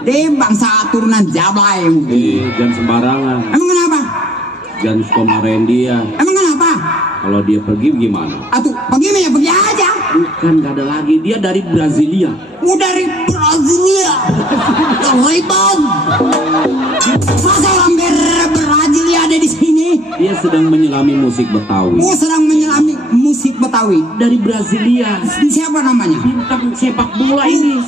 Dia bangsa turunan Jablaing. Jangan sembarangan. Emang kenapa? Jangan suka marahin dia. Emang kenapa? Kalau dia pergi gimana? Atuh, pergi ya pergi aja. Bukan, gak ada lagi. Dia dari Brasilia. Dari Brasilia. Terlibat. Masa orang Brasilia ada di sini? Dia sedang menyelami musik Betawi. Oh, sedang menyelami musik Betawi. Dari Brasilia. Siapa namanya? Bintang sepak bola ini.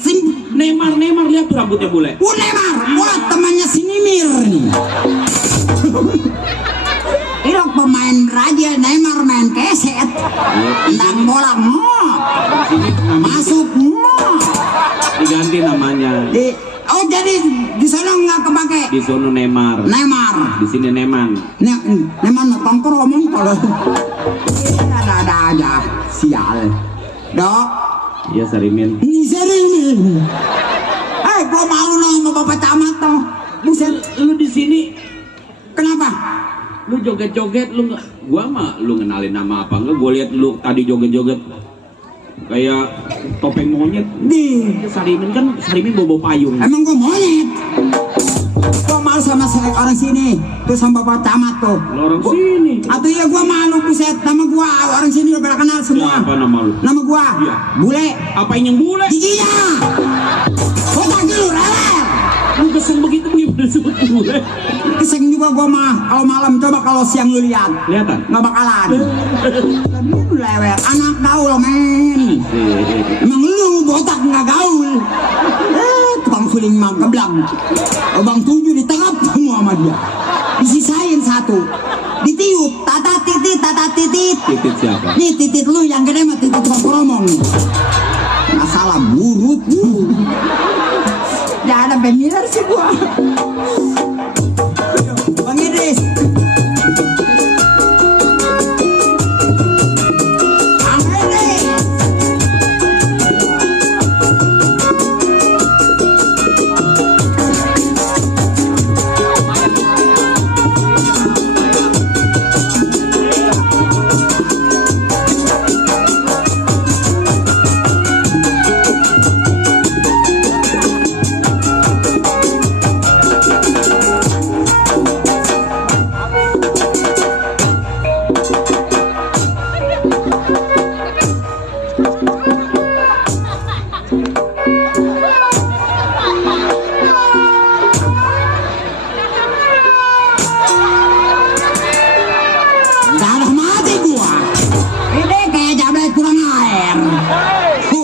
Neymar, lihat tuh rambutnya bule. Neymar. Wah, temannya si Nimir nih. Itu pemain Brazil, Neymar main keset. Tendang bola, masuk, Diganti namanya. Oh, jadi di sana nggak kepake. Di sono Neymar. Neymar. Di sini Neman. Neymar tongkol ngomong kalau. Ada aja, sial. Dok. Iya, Sarimin. Ini Sarimin. Gua malu loh sama Bapak Camat toh. Buset. Lu di sini Kenapa? lu joget-joget, lu nggak? Gua mah lu ngenalin nama apa enggak? Gua lihat lu tadi joget-joget kayak topeng monyet. Sarimin bawa payung. Emang gua monyet. Gua malu sama orang sini. Tuh sama Bapak Camat tuh. Lu orang sini. Atau iya gua malu buset. Nama gua orang sini udah pada kenal semua. Siapa nama lu? Nama gua Iya. Bule. Apain yang bule? Giginya. Botak dulu reler. Lu kesel begitu disebut bule. Keseng juga gua mah. Kalau malam coba kalau siang lu lihat. Kelihatan? Nggak bakalan. Lu lewer. Anak gaul men. Emang lu botak nggak gaul. Tukang suling mah geblang. Lubang 7 ditangkap semua sama dia. Disisain 1. Ditiup. Tata titit. Titit siapa? Nih titit lu yang gede mah titit tukang koromong. Masalah burut. Ya ada pemilar sih gua. Bang Idris. Bang Idris. Darah mati gua. Ini kayak jablay kurang air.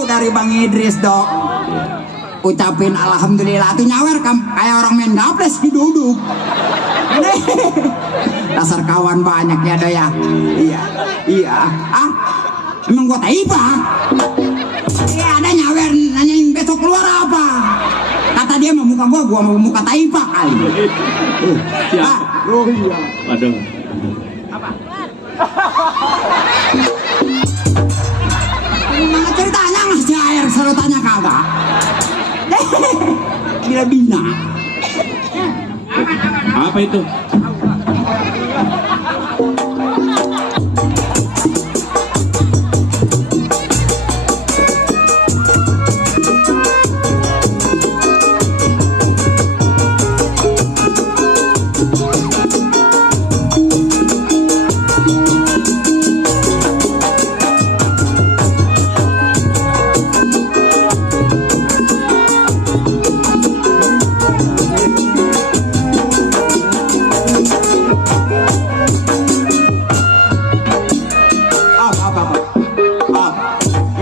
Dari Bang Idris dok. Ucapin alhamdulillah tuh nyawer kayak orang main gaples duduk. Ini dasar kawan banyak ya do ya. Iya. Emang gua taipa. Iya ada nyawer nanyain besok keluar apa. Kata dia mau muka gua mau muka taipa kali. Siapa? Oh iya. Waduh. Gimana ceritanya ngasih air serotannya kagak? Gila bina. Apa itu?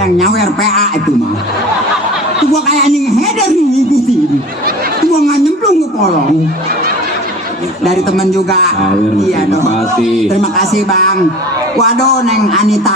yang nyawer PA itu mah. Itu gua kayak anjing header nih ngikutin. Itu gua nggak nyemplung ke kolong. Dari teman juga. Iya terima dong. kasih. Terima kasih Bang. Waduh Neng Anita.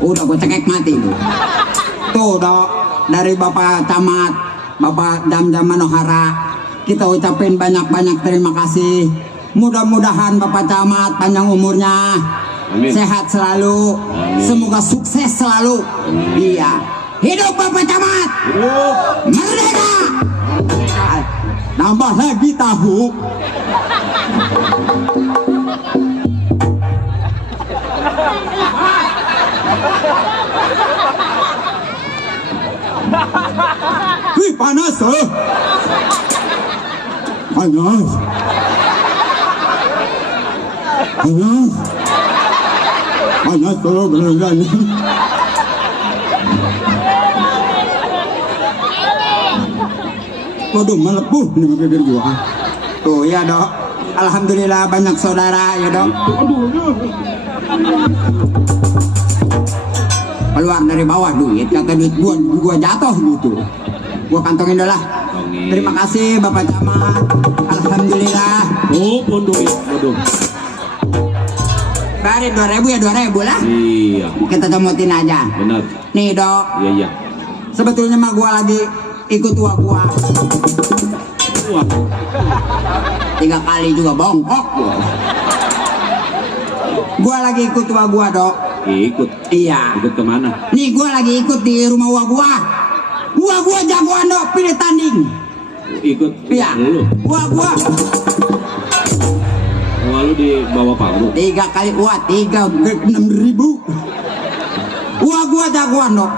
Udah gue cekek mati lu. Tuh dok, dari Bapak Camat, Bapak Damjam Manohara, kita ucapin banyak-banyak terima kasih. Mudah-mudahan Bapak Camat panjang umurnya, Amin. sehat selalu, Amin. semoga sukses selalu. Iya, hidup Bapak Camat, merdeka. Nambah lagi tahu. Wih panas loh. Panas. Panas. Panas loh beneran. Waduh melepuh nih bibir gua. Tuh ya dok. Alhamdulillah banyak saudara ya dok. Keluar dari bawah duit, kata duit gua jatuh gitu. Gua kantongin dulu lah. Terima kasih Bapak Camat. Alhamdulillah. Oh, duit, waduh. Bari 2.000 ya 2.000 lah. Iya, Kita comotin aja. benar. Nih dok, Iya, iya. sebetulnya mah gua lagi ikut tua gua. Wah, 3 kali juga bongkok gua. Gua lagi ikut tua gua dok. ikut. Iya. Ikut kemana? Nih gua lagi ikut di rumah gua. Gua jagoan dok pilih tanding. Ikut Iya. lu. Gua Wah, lu di bawah panggung. 3 kali 6.000. Gua jagoan dok.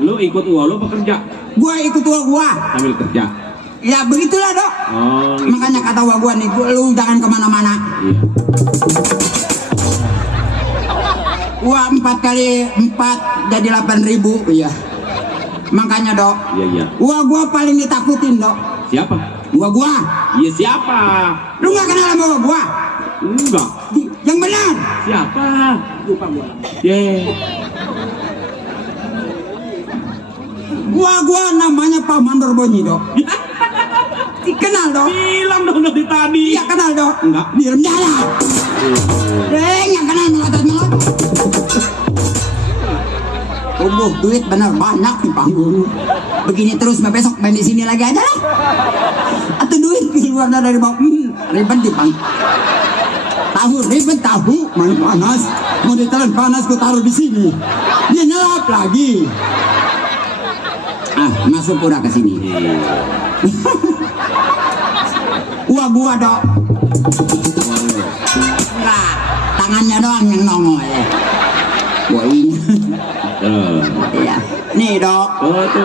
Lu ikut lu pekerja Gua ikut gua. sambil kerja. Ya begitulah dok. Oh, Makanya kata gua nih, lu jangan kemana-mana. iya. Gua 4 kali 4 jadi 8.000. Iya. Makanya dok, Iya. gua paling ditakutin dok. Siapa? Gua. Iya siapa? Lu nggak kenal sama gua? Enggak. Yang benar. Siapa? Lupa gua. Ye. Gua namanya Pak Mandor Bonyi dok. Kenal dok? Bilang dong dari tadi. Iya kenal dok. Enggak. Direm jalan. Nggak kenal melotot. Duit bener banyak di panggung. Begini terus mah besok main di sini lagi aja lah. Atau duit keluar dari bawah. Ribet di pang. Tahu mana panas. Mau ditelan panas ku taruh di sini. Dia nyelap lagi. Masuk udah ke sini. Gua dok. Enggak, tangannya doang yang nongol ya. Gua ini. Iya. Nih dok.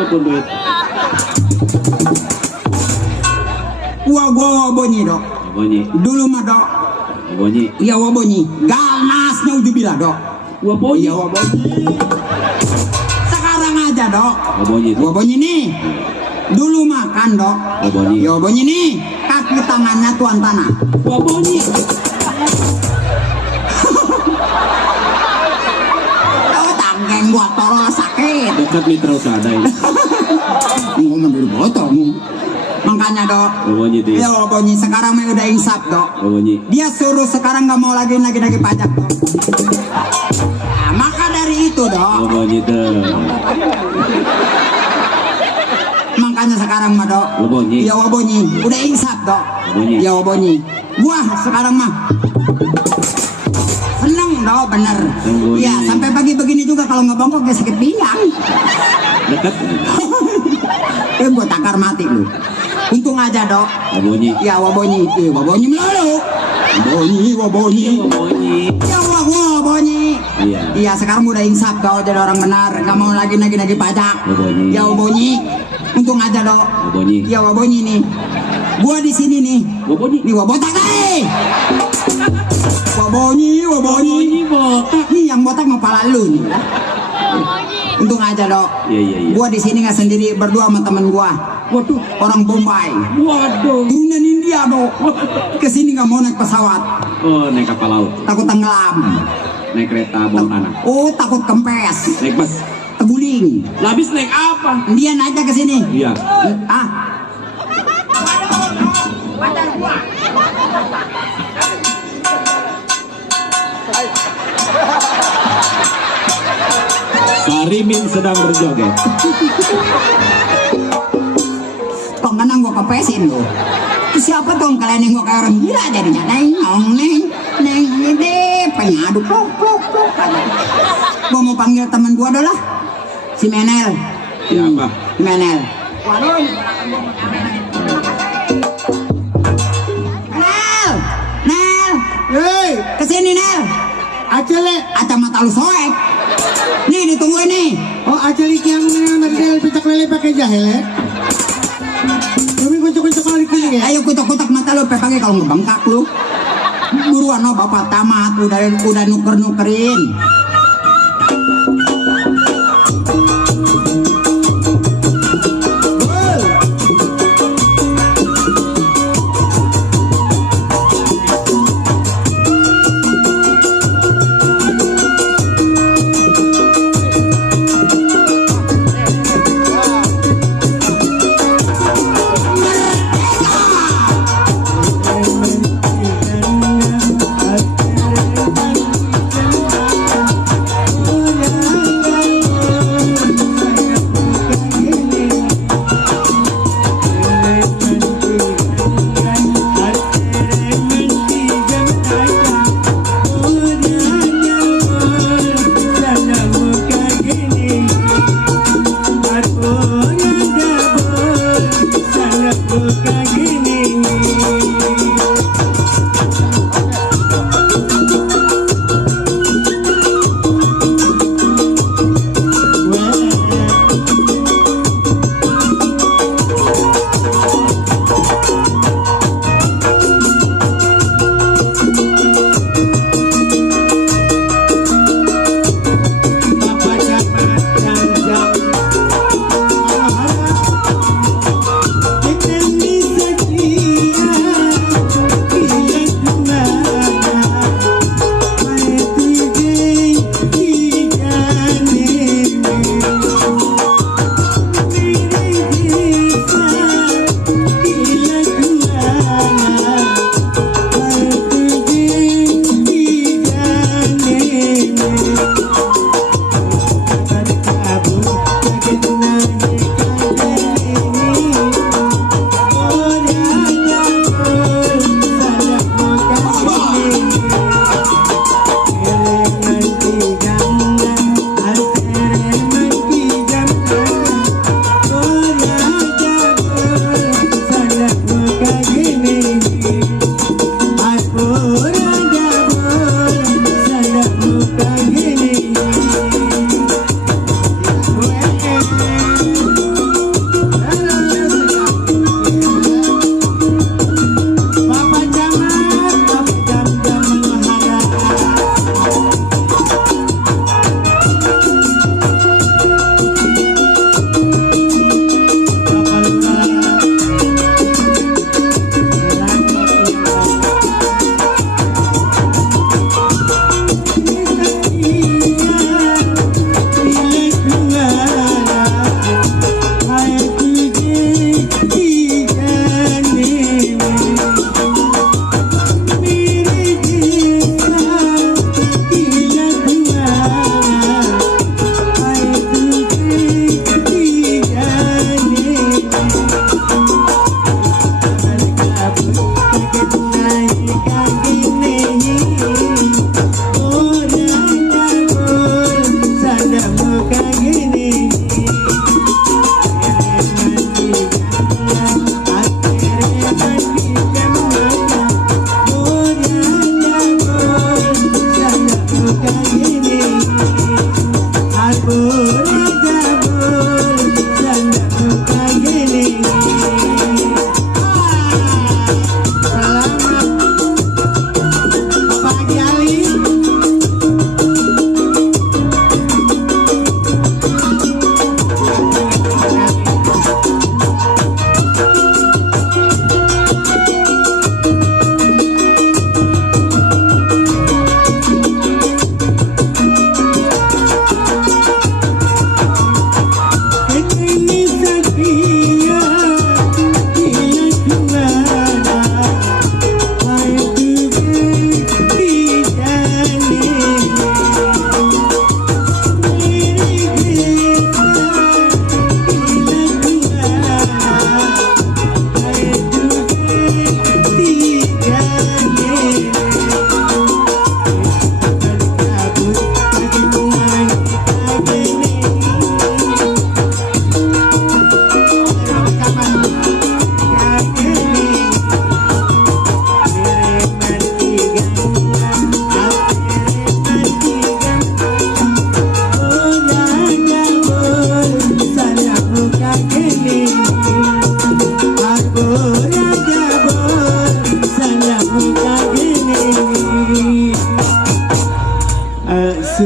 Tuh duit. Gua Bonyi dok. Bonyi. Dulu mah dok. Bonyi. Iya Bonyi. Ganasnya ujubilah dok. Gua Bonyi. Iya Bonyi. Sekarang aja dok. Bonyi. Gua Bonyi nih. Dulu makan dok. Bonyi. Yo Bonyi nih. Kaki tangannya tuan tanah. Gua Bonyi. Oh tanggeng gua tolol sakit. Dekat mitra usaha ini. Ngomong dari botol. Makanya dok. Bonyi tuh. Iya Bonyi. Sekarang mah udah insaf dok. Bonyi. Dia suruh sekarang nggak mau lagi pajak dok. Nah, maka dari itu dok. Bonyi tuh. Makanya sekarang mah dok. Bonyi. Iya Bonyi. Udah insaf dok. Bonyi. Iya Bonyi. Gua sekarang mah seneng dok bener. Bonyi. Iya sampai pagi begini juga kalau nggak bongkok ya sakit pinggang. Dekat. Gua takar mati lu. Untung aja dok. Bonyi. Ya Bonyi. Iya Bonyi melulu. Bonyi. Bonyi. Ya Bonyi. Iya. Iya sekarang udah insaf dok jadi orang benar. Nggak mau lagi pajak. Bonyi. Ya Bonyi. Untung aja dok. Bonyi. Ya Bonyi nih. Gua di sini nih. Bonyi. Nih botak nih. Bonyi. Bonyi botak. Nih yang botak mau pala lu nih. Untung aja dok. Iya. Gua di sini nggak sendiri berdua sama temen gua. Waduh. Orang Bombay. Waduh. Turunan India dok. Kesini nggak mau naik pesawat. Oh, naik kapal laut. Takut tenggelam. Naik kereta bawah tanah. Oh takut kempes. Naik bus. Teguling. Labis naik apa? Dia aja ke sini. Iya. Ah. Sarimin sedang berjoget. Kok menang gua kepesin lu. Siapa tuh kalian yang gua kayak orang gila jadinya. Neng ini pengadu plok. Gua mau panggil teman gua dulu lah. Si Menel. Siapa? Menel. Nel. Hei, Kesini Nel. acele. Kacamata lu soek. Nih ditungguin nih. Oh, acele yang mengenal pecak lele pakai jahe le. Kami kuncuk-kuncuk lagi kini ya. Ayo kutak-kutak mata lu pepake kalau ngebengkak lu. Buruan no bapak tamat udah nuker-nukerin.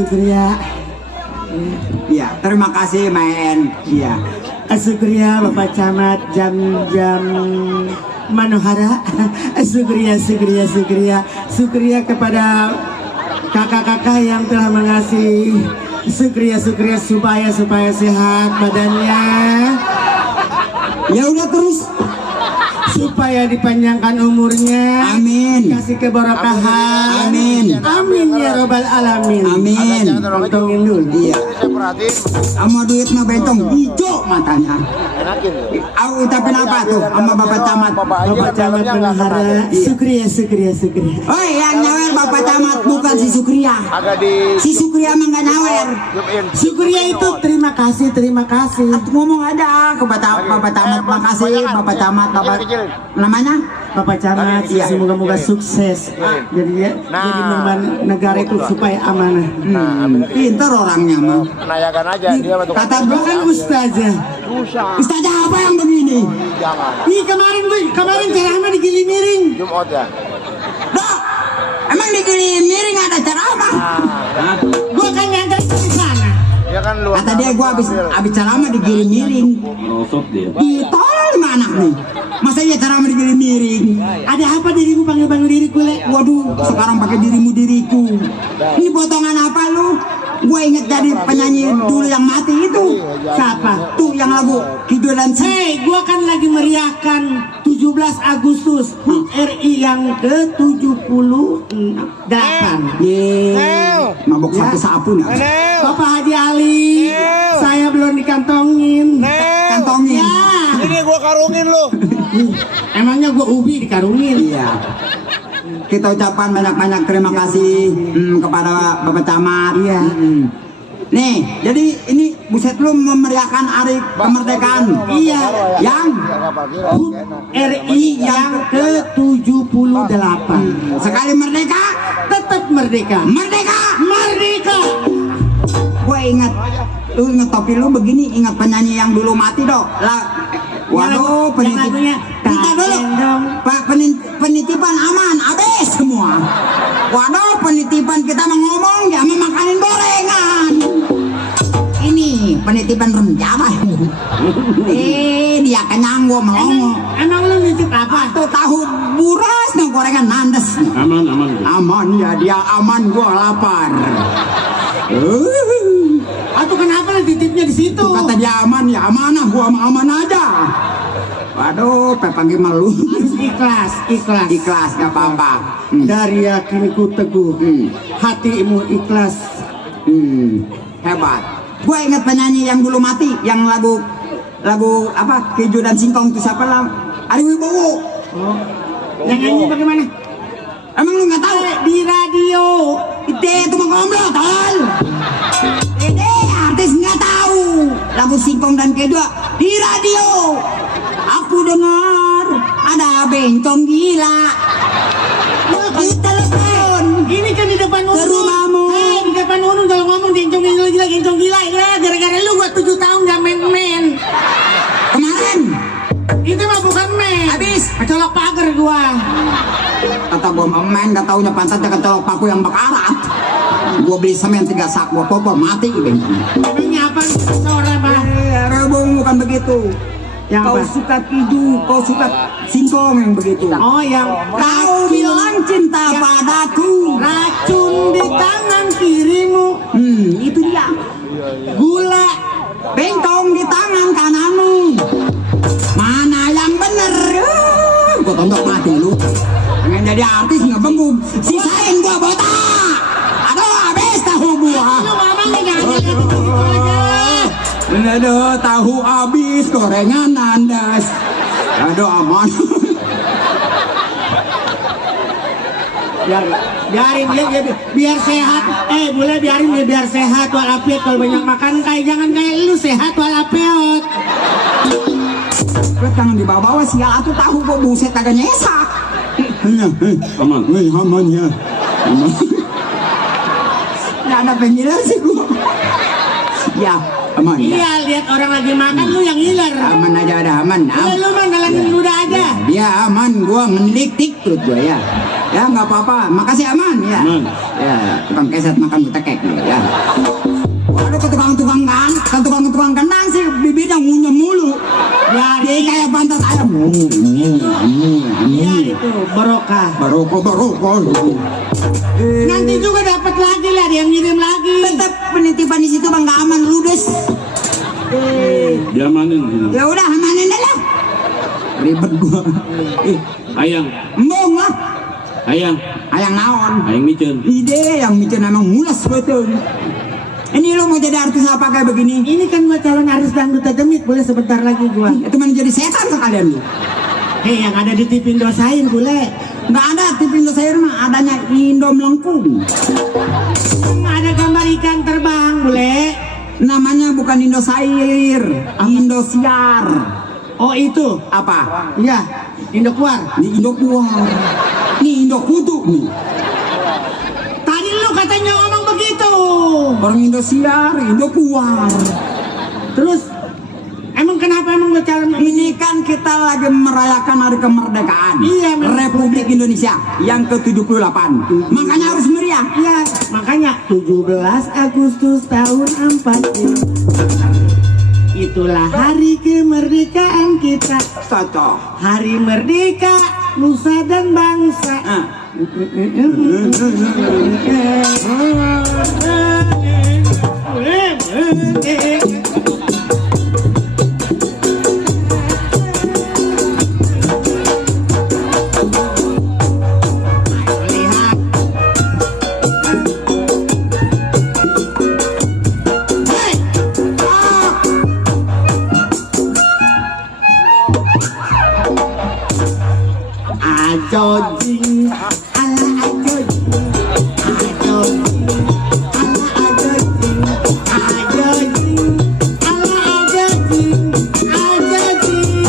Syukria. Iya, terima kasih men. Iya. Syukria Bapak Camat Jam Manohara. Syukria kepada kakak-kakak yang telah mengasih. Syukria supaya sehat badannya. Ya udah terus. Supaya dipanjangkan umurnya. Amin. Kasih keberkahan. Amin. Amin ya robbal alamin. Amin. Bentongin dulu. Iya. Sama duit mah bentong hijau matanya. Aku ucapin apa tuh sama Bapak Camat? Bapak Camat Manohara. Syukria. Oh, yang nyawer Bapak Camat bukan si Sukria. Si Sukria mah nggak nyawer. Syukria itu terima kasih. Aku ngomong aja ke Bapak Camat, makasih Bapak Camat, Bapak namanya Bapak Camat, Iya. semoga sukses. Jadi membangun negara itu supaya amanah. pinter orangnya mah. Menanyakan aja dia untuk Kata Gua gua kan ustazah. Ustazah apa yang begini? jangan Ih kemarin ceramah di Gili Miring. Jumat ya. Dok, emang di Gili Miring ada ceramah? Gua kan nyangka di sana. Dia kan luar. Kata dia gua abis ceramah di Gili Miring. Merosot dia. Ditolol lima anak nih. Masa iya ceramah di Gili Miring? Ada apa dirimu panggil diriku le? Waduh, sekarang pakai diriku. Ini potongan apa lu? Gue inget jadi penyanyi dulu yang mati itu. Siapa? Tuh yang lagu Kido dan Si. Hei, gua kan lagi meriahkan 17 Agustus HUT RI yang ke-78. Mabok Ya. satu sapu nih. Bapak Haji Ali, saya belum dikantongin. Kantongin. Ya. Ini gua karungin lu. Emangnya gua ubi dikarungin? Iya. Kita ucapkan banyak-banyak terima kasih kepada Bapak Camat. Iya. Nih, jadi ini buset lu memeriahkan hari kemerdekaan. Iya. Yang HUT RI yang ke-78. sekali merdeka, Tetap merdeka. merdeka. Merdeka. Gue ingat, lu inget topi lu begini, ingat penyanyi yang dulu mati dok. Waduh, Yang lagunya kita dulu, Gendong. Pak, penitipan aman, habis semua. Waduh, penitipan kita mau ngomong, dia mau makanin gorengan. Ini penitipan remjaba. Dia kenyang gua melongo. Emang lu nitip apa? Tuh tahu buras no gorengan nandes. Aman. Aman ya, dia aman, gua lapar. Atau kenapa lu titipnya di situ? Tuh kata dia aman ya, amanah, gua mah aman aja. Waduh, pepanggi malu. Harus ikhlas. Ikhlas, gak apa-apa. Dari yakiniku teguh, hatimu ikhlas. Hebat. Gue ingat penyanyi yang dulu mati, yang lagu apa? Keju dan Singkong itu siapa lah? Ari Wibowo. Oh. Yang nyanyi bagaimana? Emang lu nggak tahu? Di radio. Itu mah gomblo, tol. Artis nggak tahu lagu Singkong dan Keju di radio. Aku dengar ada bencong gila. Di telepon. Ini kan di depan Ke rumahmu. Di depan Unun kalau ngomong gencong gila. Ya, gara-gara lu gua 7 tahun gak main. Kemarin Itu mah bukan main. habis. Kecolok pagar gua. Kata gua main, gak taunya pantatnya kecolok paku yang bakarat. Gua beli semen 3 sak, gua popor mati bencong. Emangnya apa sore mah? Rebung bukan begitu. Yang Kau apa? suka Keju, kau suka Singkong yang begitu. Oh, yang Kau bilang cinta padaku. racun di tangan kirimu, Itu dia. gula. Bentong di tangan kananmu. Mana yang bener? Gua tontok mati lu. Pengen jadi artis nggak bengong. Sisain gua botak. Aduh, habis tahu gua. Lu ngomongnya jangan gitu aja. Aduh, tahu habis, gorengan nandas. Aduh, aman. Biarin dia biar sehat. Boleh biarin dia biar sehat walafiat. Kalau banyak makan jangan kayak lu sehat walafiat. Lu jangan dibawa-bawa sial atuh tahu gua buset kagak nyesak. Aman. Aman ya. Aman. Nggak ada pengiler sih gua. Ya, aman ya. Iya, lihat orang lagi makan lu yang ngiler. Aman aja ada aman. Lu mah ngalamin ludah aja. Dia aman, gua ngelitik perut gua ya. Ya nggak apa-apa. Makasih aman ya. Aman. Ya tukang keset makan butekek ya. Waduh tukang kandang sih bibirnya ngunyah mulu. Ya dia kayak pantat ayam. Iya itu barokah. Barokah. Nanti juga dapat lagi lah, dia yang ngirim lagi. Tetap penitipan di situ bang nggak aman ludes. Diamanin. Ya udah amanin deh lah. Ribet gua. Ayang, Embong lah. ayang Naon. ayang micen. Ide yang bikin emang mulas betul. Ini lo mau jadi artis apa kayak begini? Ini kan gua calon artis dangdut demit, boleh sebentar lagi gua. Itu mana jadi setan sekalian lu. Hei, yang ada di TV Indosiar boleh. Nggak ada TV Indosiar mah, adanya Indo Melengkung. Ada gambar ikan terbang boleh. Namanya bukan Indosiar, Indosiar. Oh itu Apa? iya Indo Kuar. Ini Indo Kuar. Ini Indo Kutu nih. Tadi lu katanya ngomong begitu. Orang Indosiar, Indo Kuar. Terus emang kenapa emang gua calon Ini kan kita lagi merayakan hari kemerdekaan Iya, memang. Republik Indonesia yang ke-78. Makanya harus meriah. Iya, makanya 17 Agustus tahun 45. Itulah hari kemerdekaan kita. Cocok. Hari merdeka nusa dan bangsa. Lihat. Ajojing, ala ajojing, ajojing, ala ajojing, ajojing, ala ajojing, ajojing,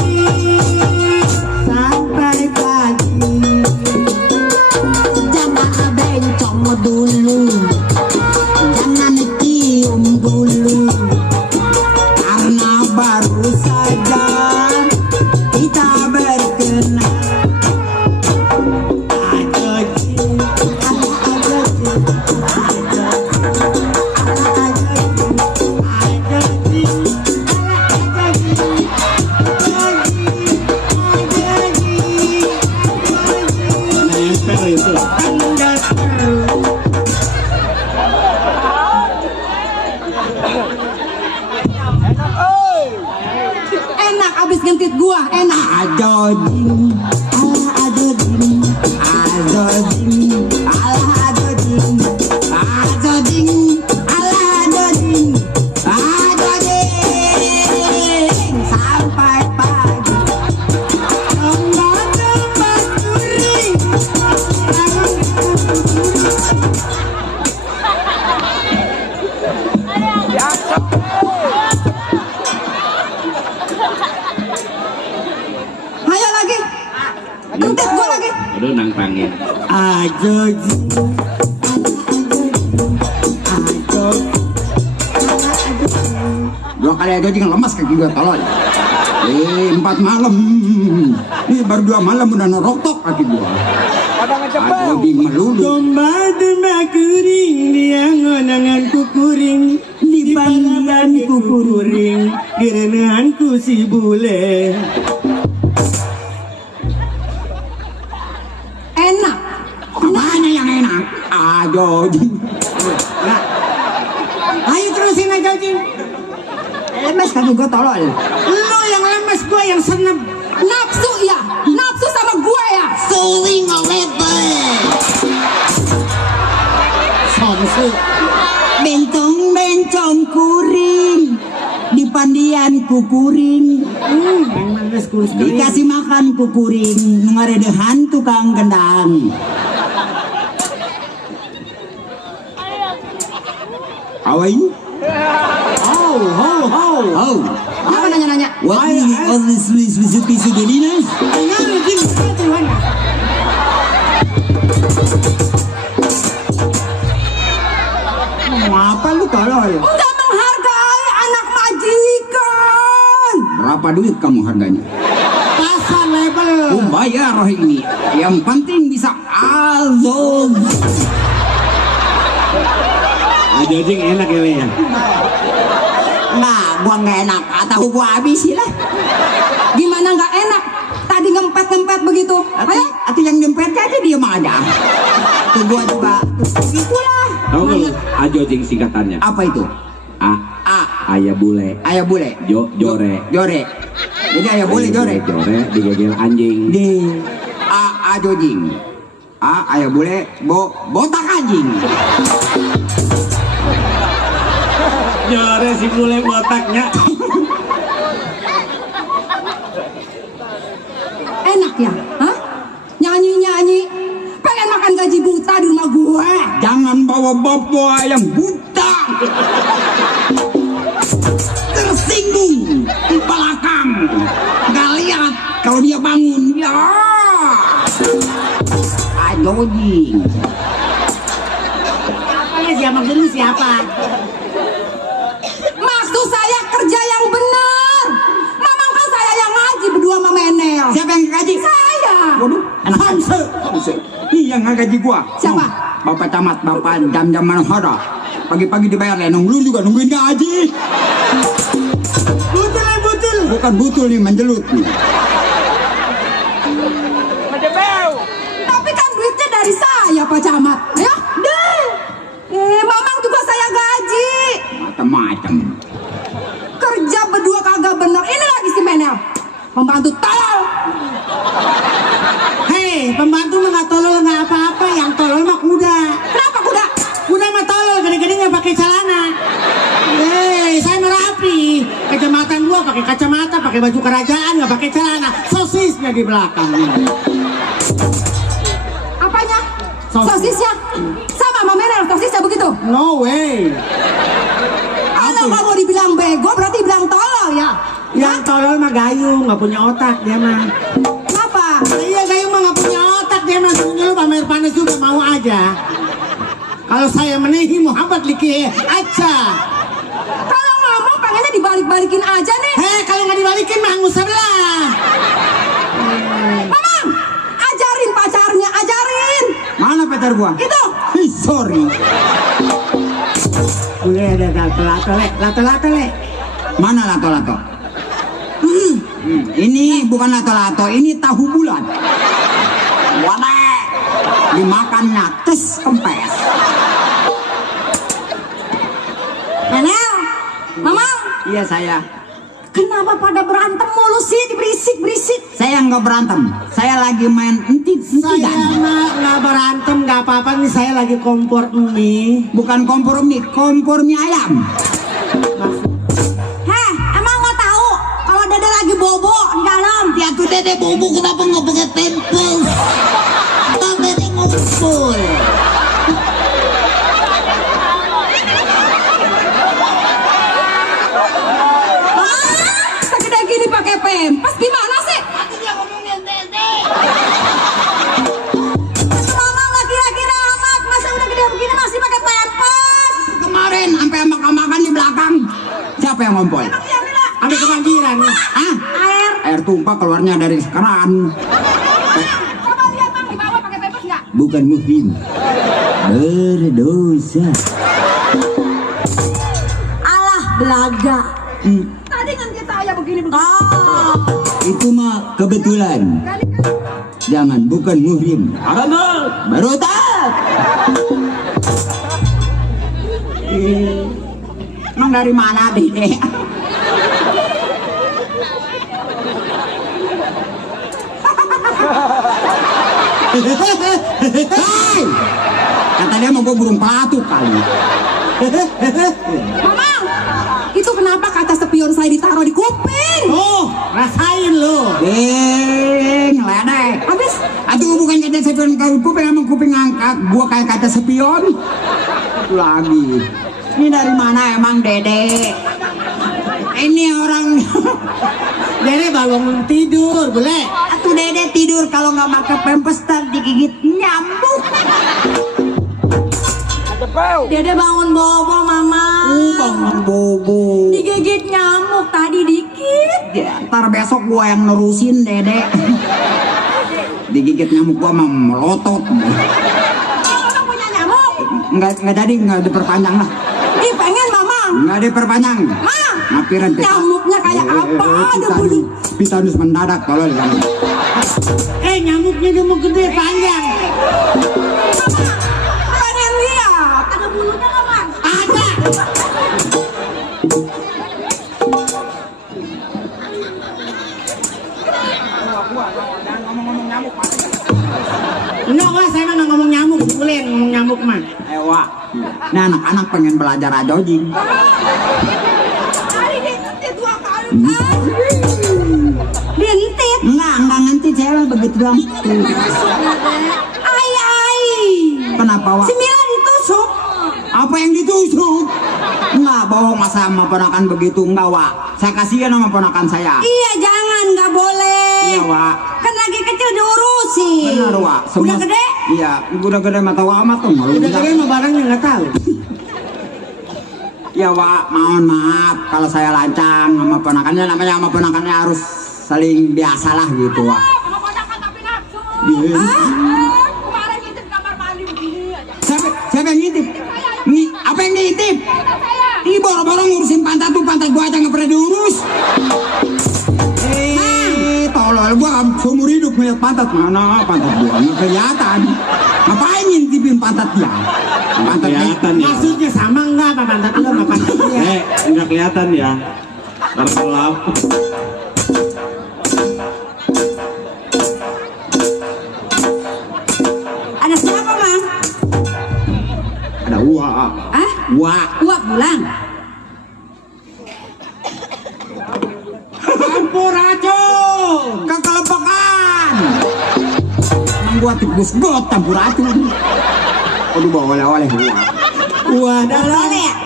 sampai pagi. Jangan bencong dulu, jangan cium dulu, karena baru saja kita berkenal. Ajojing, ala ajojing, ajojing, ala ajojing, ajojing, ala ajojing, ajojing, ajojing. Nempel itu. Kandas terus. Enak abis gentit gua, enak. Ajojing, ala ajojing, ajojing, ala ajojing, ajojing, ala ajojing, ajojing, sampai pagi. Domba-domba kuring. Ayo lagi. Gentit gua lagi. Aduh nang pangin. Ajojing, ajojing, Dua kali ajojing lemas kaki gua tolol. 4 malam. Ini baru 2 malam udah norotok kaki gua. Ajojing melulu. domba-domba kuring, dia ngonanganku kuring, di pandanganku kuring, gerenahanku si bule. Enak. Apanya yang enak? Ajojing. Nah, ayo terusin aja, Jing. Lemes kaki gua tolol. Lo yang lemes, gua yang senep. Nafsu ya. Nafsu sama gua ya. Suling olete. Sonsu. Bencong-bencong kuring. Di pandian kukuring. Memang wis kurus Dikasih makan kukuring. Ngaredehan tukang gendang. How are you? Oh, Oh, Apa nanya-nanya? what is all this piece of gelinas? Dengar, Jing, Tuhan. Mau apa lu tolol? Enggak menghargai anak majikan. Berapa duit kamu harganya? Pas Pasang level. Bayar ini. Yang penting bisa azab. Jojing enak ya, ya. Nah, gua nggak enak. Tahu gua habisin lah. Gimana nggak enak? Tadi ngempet begitu. Ayo. Atau yang dempetnya aja diem aja. Tuh gua juga. Itulah. Tahu nggak lu? Ajojing singkatannya. Apa itu? A. Ayah bule. Ayah bule. Jore. Jore. Jadi ayah bule jore. Jore digegel anjing. Di ajojing. Ayah bule botak anjing. Jore si bule botaknya. Enak ya? Hah? Nyanyi-nyanyi. Pengen makan gaji buta di rumah gue. Jangan bawa yang buta. Tersinggung di belakang. Gak lihat kalau dia bangun. Ya. Ajojing. Siapa maksud lu siapa? Maksud saya kerja yang benar. Mamang kan saya yang ngaji berdua sama Menel. Siapa yang gaji? Saya. Waduh, anak Hamse. Ini yang ngaji gua. Siapa? Bapak camat, bapak jam-jam hara. Pagi-pagi dibayar lenong, lu juga nungguin gaji. Butul. Bukan butul nih, menjelut nih. Tapi kan duitnya dari saya Pak Camat. Ayo, deh. Mamang juga saya gaji. Macam-macam. Kerja berdua kagak bener. Ini lagi si Menel. Pembantu tolol. Hei, pembantu mah nggak tolol nggak apa-apa. Yang tolol mah kuda. Kenapa kuda? Kuda mah tolol, gede-gede nggak pakai celana. Hei, saya mah rapi. Kecamatan gua pakai kacamata, pakai baju kerajaan, nggak pakai celana. Sosisnya di belakang. Apanya? Sosis. Sosisnya. Sama sama Menel sosisnya begitu. No way. Kalau kamu dibilang bego berarti bilang tolol ya. Yang tolol mah gayung, nggak punya otak dia mah. Kenapa? Iya, gayung mah nggak punya otak dia mah. Sebenarnya lu pamer panas juga mau aja. Kalau saya menehi Muhammad Liki aja. Kalau ngomong pengennya dibalik-balikin aja nih. Hei, kalau nggak dibalikin mah angus sebelah. Mamang, ajarin pacarnya, ajarin. Mana pacar gua? Itu. Sorry. Boleh ada lato-lato le. Mana lato-lato? Ini bukan lato-lato, ini tahu bulat. Wadah. Dimakannya tes kempes. Menel, Mamang, Iya saya. kenapa pada berantem mulu sih, berisik-berisik? Saya nggak berantem, saya lagi main Saya mah nggak berantem, nggak apa-apa nih. Saya lagi kompor mie. Bukan kompor mie ayam. Heh, emang nggak tahu kalau Dede lagi bobo di dalam? Ya tuh Dede bobo kenapa nggak pakai tempes? Kan Dede ngumpul. Segede gini pakai pempas, gimana sih? Mamang laki-laki amat, masa udah gede begini masih pakai pempas? Kemarin sampai makan-makan di belakang. Siapa yang ngompol? Ada kebanjiran nih. Hah? Air. Air tumpah keluarnya dari keran. Coba lihat Bang, di bawah pakai pempas nggak? Bukan muhrim. Berdosa. Alah, belaga. Tadi kan kita ayah begini. Itu mah kebetulan. Jangan, bukan muhrim. Arana. Barotat. Emang dari mana Dede? Hei! Kata dia mau gue burung pelatuk kali. Mamang, itu kenapa kaca spion saya ditaruh di kuping? Oh, rasain lo. Ngeledek. Habis Aduh, bukan kaca spion ke kuping, emang kuping ngangkat. Gua kayak kaca spion. Satu lagi. Ini dari mana emang Dede? Ini orang. Dede bangun tidur, boleh? Atuh Dede tidur kalau nggak pakai pempes ntar digigit nyamuk. Dede bangun bobo, Mama. Bangun bobo. Digigit nyamuk tadi dikit. dikit. Ya, ntar besok gua yang nerusin Dede. Digigit nyamuk gua mah melotot. Mama punya nyamuk. Nggak jadi, nggak diperpanjang lah. Ih pengen mama. Nggak diperpanjang. Ma. Ngapiran Nyamuknya kayak apa? Ada bunyi. Pitanus mendadak kalau yang Nyamuknya udah mau gede panjang. Mama, pengen lihat. Ada bulunya nggak man? Ada. Enggak wah, saya mah nggak ngomong nyamuk, boleh yang ngomong nyamuk mah. Wak. Nah anak-anak pengen belajar ajojing. Hari dia 2 kali. Bintit. Enggak ngentit cewek begitu doang. Ai. Kenapa Wak? Si Mila ditusuk. Apa yang ditusuk? Enggak bohong masa sama ponakan begitu, enggak Wak. Saya kasihan sama ponakan saya. Iya jangan, nggak boleh. Iya Wak. Kan lagi kecil diurusin. Benar Wak. Udah gede? Iya, udah gede mata Wak amat tuh. Udah gede mah barangnya nggak tahu. Ya Wak, mohon maaf kalau saya lancang sama ponakannya, namanya sama ponakannya harus saling biasalah gitu Wak. Sama ponakan tapi nafsu. Iya. Kemarin ngintip kamar mandi begini aja. Siapa yang ngintip? Apa yang diintip? Saya. Ih boro-boro ngurusin pantat tuh, pantat gua aja nggak pernah diurus. Tolol gua seumur hidup melihat pantat, mana pantat gua nggak kelihatan. Ngapain ngintipin pantat dia? Pantat dia. Kelihatan ya. Maksudnya sama enggak apa pantat lu sama pantat dia? Nggak kelihatan ya. Karena gelap. Ada siapa mang? Ada Wak. Ah? Wak. Uap pulang. Campur racun. Kekelepakan. Emang gua tikus got campur racun. Aduh bawa oleh-oleh Wak.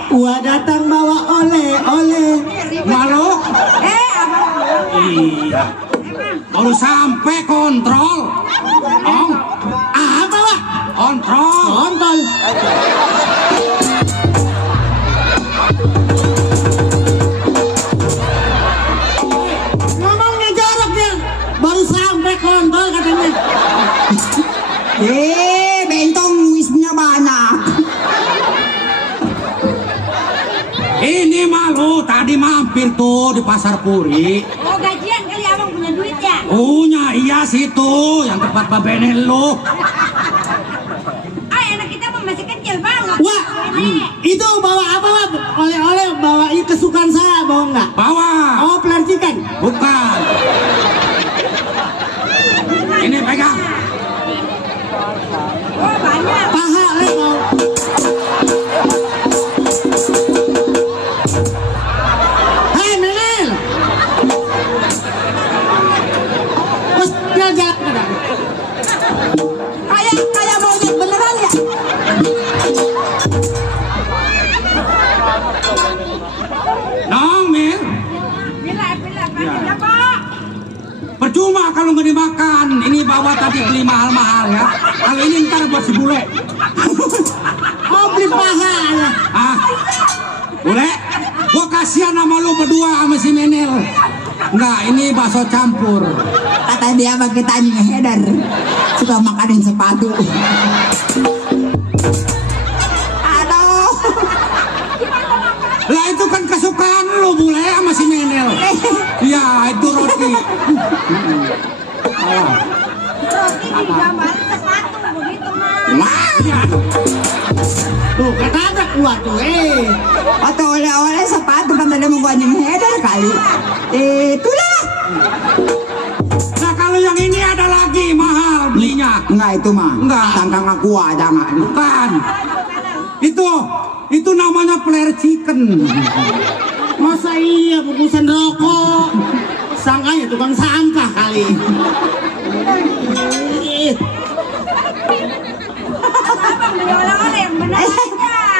Wah datang bawa oleh-oleh. Malu? Apa? Iya. Baru sampai kontrol. Apa Wak? Kontrol. Kontol. Ngomongnya jorok dia. Baru sampai kontol katanya. Bentong wisnya banyak. Ini malu tadi mampir tuh di pasar Puri. Oh gajian kali abang punya duit ya? Punya iya situ yang tempat babenel lo. Anak kita mah masih kecil banget. Wah, itu bawa apa Wak? Oleh-oleh bawa ini kesukaan saya, bawa enggak? Bawa. Oh, pelar chicken. Bukan. Ini pegang. Oh banyak. Paha lego. Hei Menel. Mas jalan ada. Kayak monyet beneran ya? Nong, Mil. Bila, Ya. siapa? Percuma kalau nggak dimakan. Ini bawa tadi beli mahal-mahal ya. Kalau ini ntar buat si bule. Oh, beli paha ya. Ah, bule. Gua kasihan sama lu berdua sama si Menel. Enggak, ini bakso campur. Kata dia pakai tanya hedar. Suka makanin sepatu. Aduh. Lah itu kan kesukaan lu bule sama si Menel. Iya, itu roti. Roti digambarin sepatu begitu mah. Wah, ya. Tuh, kata ada kuat tuh, Atau oleh-oleh sepatu kan tadi mau gua hedar kali. Itulah. Nah kalau yang ini ada lagi mahal belinya. Enggak itu mah. Enggak. Tangkang aku jangan. Bukan. Itu namanya flare chicken. Masa iya bungkusan rokok? Sangkanya tukang sampah kali. Abang beli oleh-oleh yang bener aja.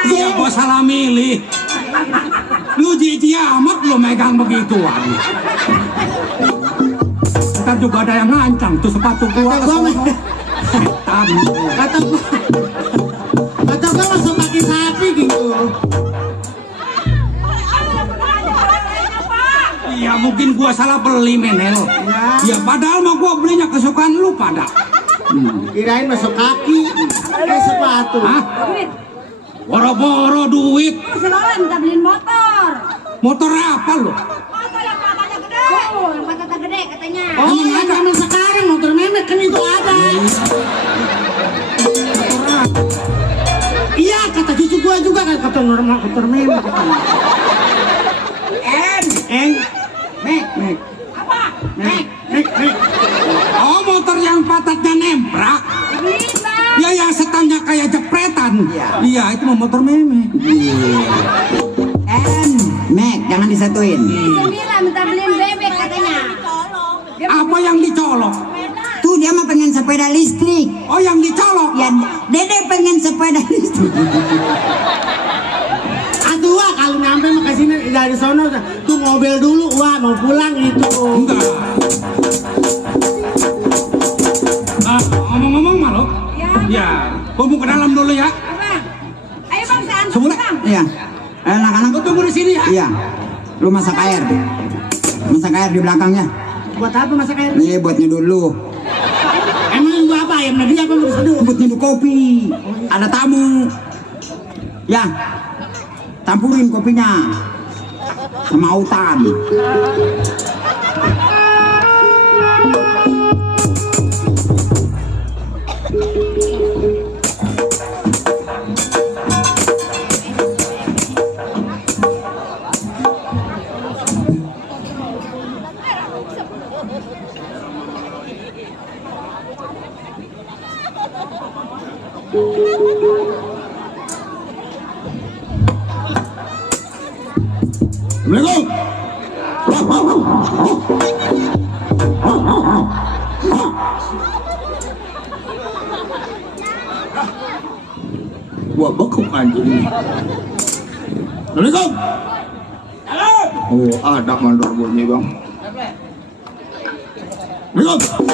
Iya gua salah milih. Lu jijik amat lu megang begituan. Ntar juga ada yang ngancang tuh sepatu gua. Kata gua mah. Setan. Kata gua langsung pakai sapi gitu. Iya nengokin gua salah beli menel. Ya padahal mah gua belinya kesukaan lu pada. Kirain masuk kaki, sepatu. Hah? Boro-boro duit. Sekolah minta beliin motor. Motor apa lu? Motor yang patahnya gede. Yang patahnya gede katanya. Oh, yang zaman sekarang motor memek kan itu ada. Iya, kata cucu gua juga kan kata normal motor memek. Mek. Apa? Mek. Oh, motor yang patahnya nemprak. Beliin bang. Ya yang setannya kayak jepretan. Iya, itu mah motor memek. Mek, jangan disatuin. Sembilan minta beliin bebek katanya. Apa yang dicolok? Tuh dia mah pengen sepeda listrik. Oh, yang dicolok. Ya, Dede pengen sepeda listrik. Aduh, wah, kalau nyampe mah ke sini dari sono tuh mobil dulu, wah mau pulang itu. Enggak. Ngomong-ngomong malu? Ya, gua mau ke dalam dulu ya. Bang. Ayo bang, saya antar Semula. bang. Iya. Anak-anak Gua tunggu di sini ya. Iya. Lu masak air. Masak air di belakangnya. Buat apa masak air? Nih buat nyeduh lu. Emang lu apa ayam nabi apa lu seduh? Buat nyeduh kopi. Ada tamu. Ya. Campurin kopinya sama autan. Gua bekuk anjing. Assalamualaikum. Oh, ada mandor bunyi bang. Assalamualaikum.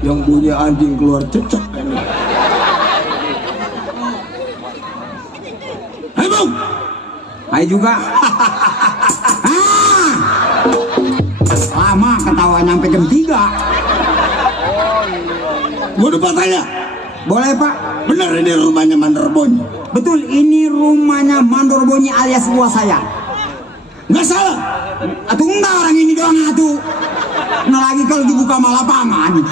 Yang bunyi anjing keluar cecak ini. Hai bang. Hai juga. Lama ketawa nyampe jam 3. Gua udah tanya. Boleh pak? Bener ini rumahnya Mandor Bonyi? Betul, ini rumahnya Mandor Bonyi alias buah saya. Nggak salah. Atuh enggak orang ini doang atuh. Nah lagi kalau dibuka malah lapangan.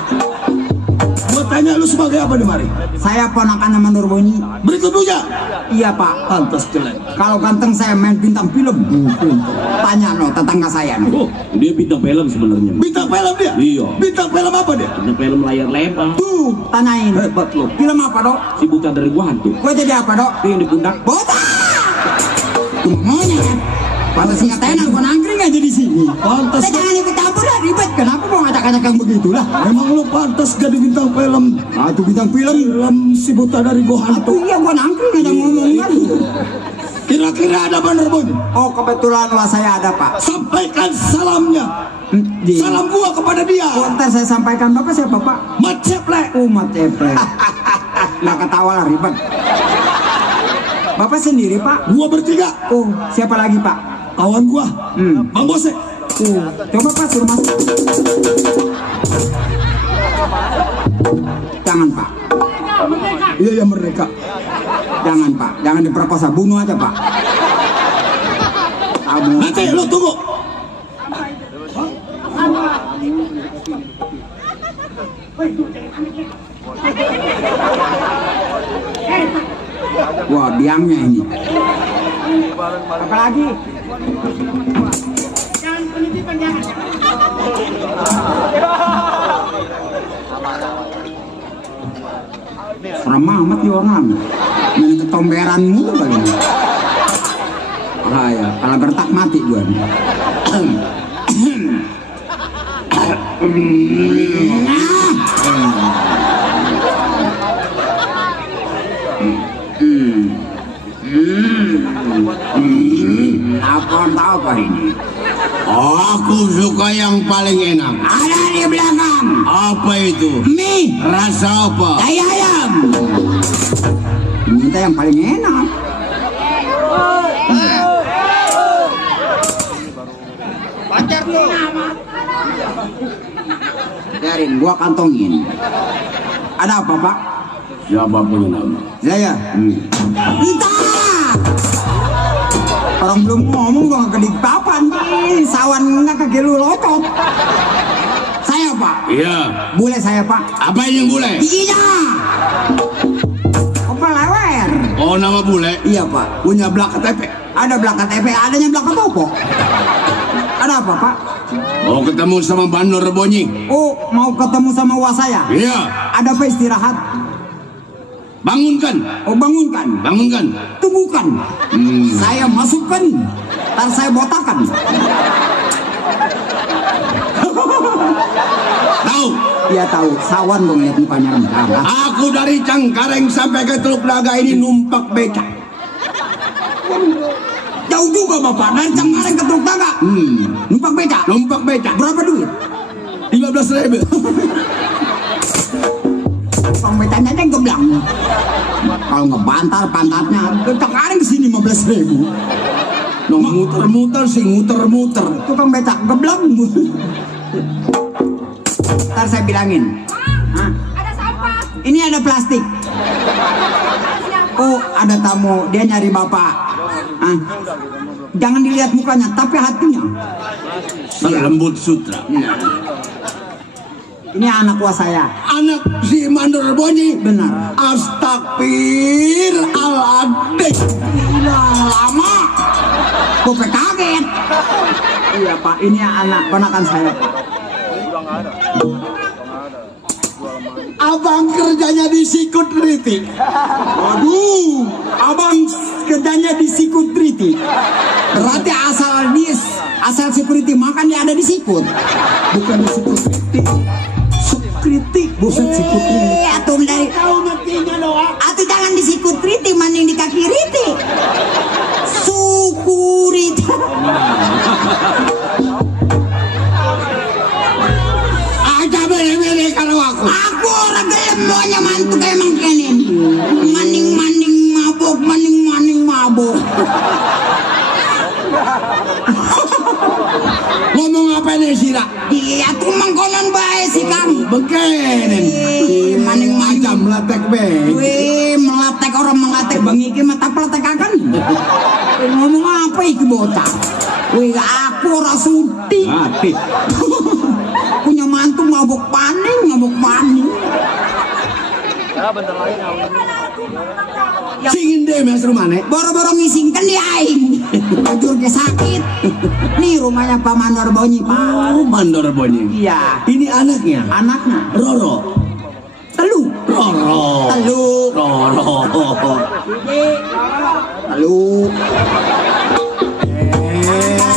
Gua tanya lu sebagai apa di mari? Saya ponakannya Mandor Bonyi. Berikut punya. Iya pak. Pantas jelek. Kalau ganteng saya main bintang film. Tanya no tetangga saya no. Oh, dia bintang film sebenarnya. Bintang film dia? Iya. Bintang film apa dia? Bintang film layar lebar. Tuh tanyain. Hebat lu. Film apa dok? Si buta dari gua hantu. Gue jadi apa dok? Itu yang di pundak. Botak. Tuh maunya kan? Pantas ingat enak gua nangkring aja di sini. Pantas. Saya jangan ikut campur lah ribet. Kenapa mau ngajak-ngajak yang begitulah? Emang lu pantas jadi bintang film. Ah itu bintang film. Film si buta dari gua hantu. Aku iya gua nangkring aja ngomong kan. Kira-kira ada Mandor Bonyi? Oh kebetulan lah saya ada pak. Sampaikan salamnya. Di. Salam gua kepada dia. Oh, ntar saya sampaikan bapak siapa pak? Mat Ceplek. Umat ceplek. Nggak ketawa lah ribet. Bapak sendiri pak? Gua bertiga. Oh siapa lagi pak? Kawan gua. Bang Bose. Coba pak suruh masuk. Jangan pak. Iya ya merdeka. Jangan pak. Jangan diperkosa. Bunuh aja pak. Kamu. Nanti lu tunggu. Wah biangnya ini. Apa lagi? Jangan penitipan jangan. Serem amat di orang. Main ketomberan mulu kali ini. Ah ya, kalau gertak mati gua. Apa ini? Aku suka yang paling enak. Ada di belakang. Apa itu? Mie. Rasa apa? Dai ayam. Minta yang paling enak. Biarin, gua kantongin. Ada apa, Pak? Siapa punya nama? Saya. Entah. Orang belum ngomong gua nggak kedik papan nih. Sawan nggak kegelu lokok. Saya, Pak. Iya. Bule saya, Pak. Apa yang bule? Giginya. Apa lewer? Oh, nama bule? Iya, Pak. Punya belak KTP? Ada belak KTP, adanya belak toko. Ada apa, Pak? Mau ketemu sama Bandor Rebonyi? Oh, mau ketemu sama uang saya? Iya. Ada apa istirahat? Bangunkan. Oh, bangunkan. Bangunkan. Tunggukan. Saya masukkan. Ntar saya botakan. Tahu? Dia tahu. Sawan dong lihat mukanya rempah. Aku dari Cangkareng sampai ke Teluk Naga ini numpak becak. Jauh juga, Bapak. Dari Cangkareng ke Teluk Naga. Numpak becak. Numpak becak. Berapa duit? 15.000. Numpang becaknya aja geblang. Kalau ngebantar pantatnya, ke Cangkareng kesini 15.000. No, muter-muter sih, muter-muter. Tukang becak geblang. Ntar saya bilangin. Hah? Ada sampah. Ini ada plastik. Oh, ada tamu. Dia nyari bapak. Hah? Jangan dilihat mukanya, tapi hatinya. Lembut sutra. Ini anak buah saya. Anak si Bandor Rebonyi. Benar. Astagfirullahaladzim. Gila, lama. Gue kaget. Iya, Pak. Ini anak ponakan saya, Pak. Abang kerjanya di Security. Waduh, abang kerjanya di Security. Berarti asal security makan dia ada di sikut. Bukan di Security. Security, bukan Security. Atuh dari atuh jangan di Security, mending di kaki riti. Security. Aja bere-bere kalau aku. Aku orang gelem maunya mantuk emang kenen. Maning-maning mabok, maning-maning mabok. Ngomong apa nih sila? Iya tuh mangkonon bae sih Kang. Begenen. Maning-maning Macam letek be. weh melatek orang melatek bang iki mata pelatek akan. Ngomong apa iki bocah? Weh aku ora sudi. Hati. Punya mantu mabok paning, mabok paning. Singin deh mas rumahnya. Boro-boro ngisingkan dia aing. Bajur ke sakit. Nih rumahnya Pak Bandor Rebonyi, Pak. Oh, Bandor Rebonyi. Iya, Ini anaknya. anaknya. Roro. Telu. Roro. Telu. Roro. Telu.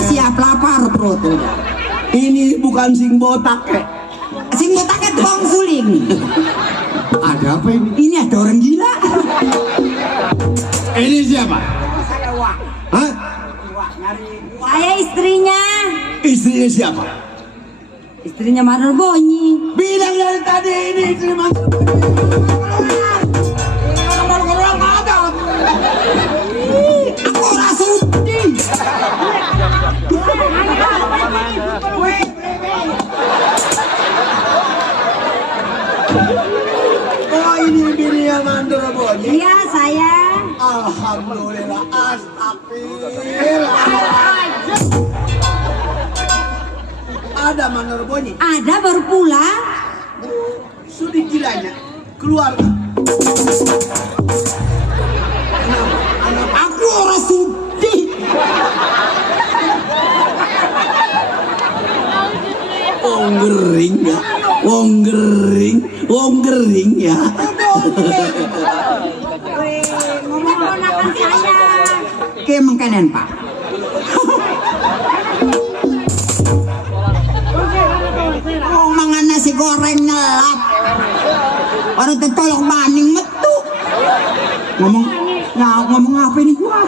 Siap lapar perut. Ini bukan sing botak Sing botaknya tukang suling. Ada apa ini? Ini ada orang gila. Ini siapa? Saya Wak. Hah? Saya istrinya. Istrinya siapa? Istrinya Bandor Rebonyi. Bilang dari tadi ini istri Bandor Aku ora sudi. Oh, ini bininya Bandor Rebonyi. Iya, saya. Alhamdulillah. Astagfirullah. Ada Bandor Rebonyi. Ada baru pulang. Sudah gilanya keluar. Aku ora sudi. Wong gering ya. Wong gering. Wong gering ya. Ngomong ponakan saya. Ke mengkenen, Pak. Oh, mangan nasi goreng nyelap. Orang tetolok maning metu. Ngomong apa ini gua?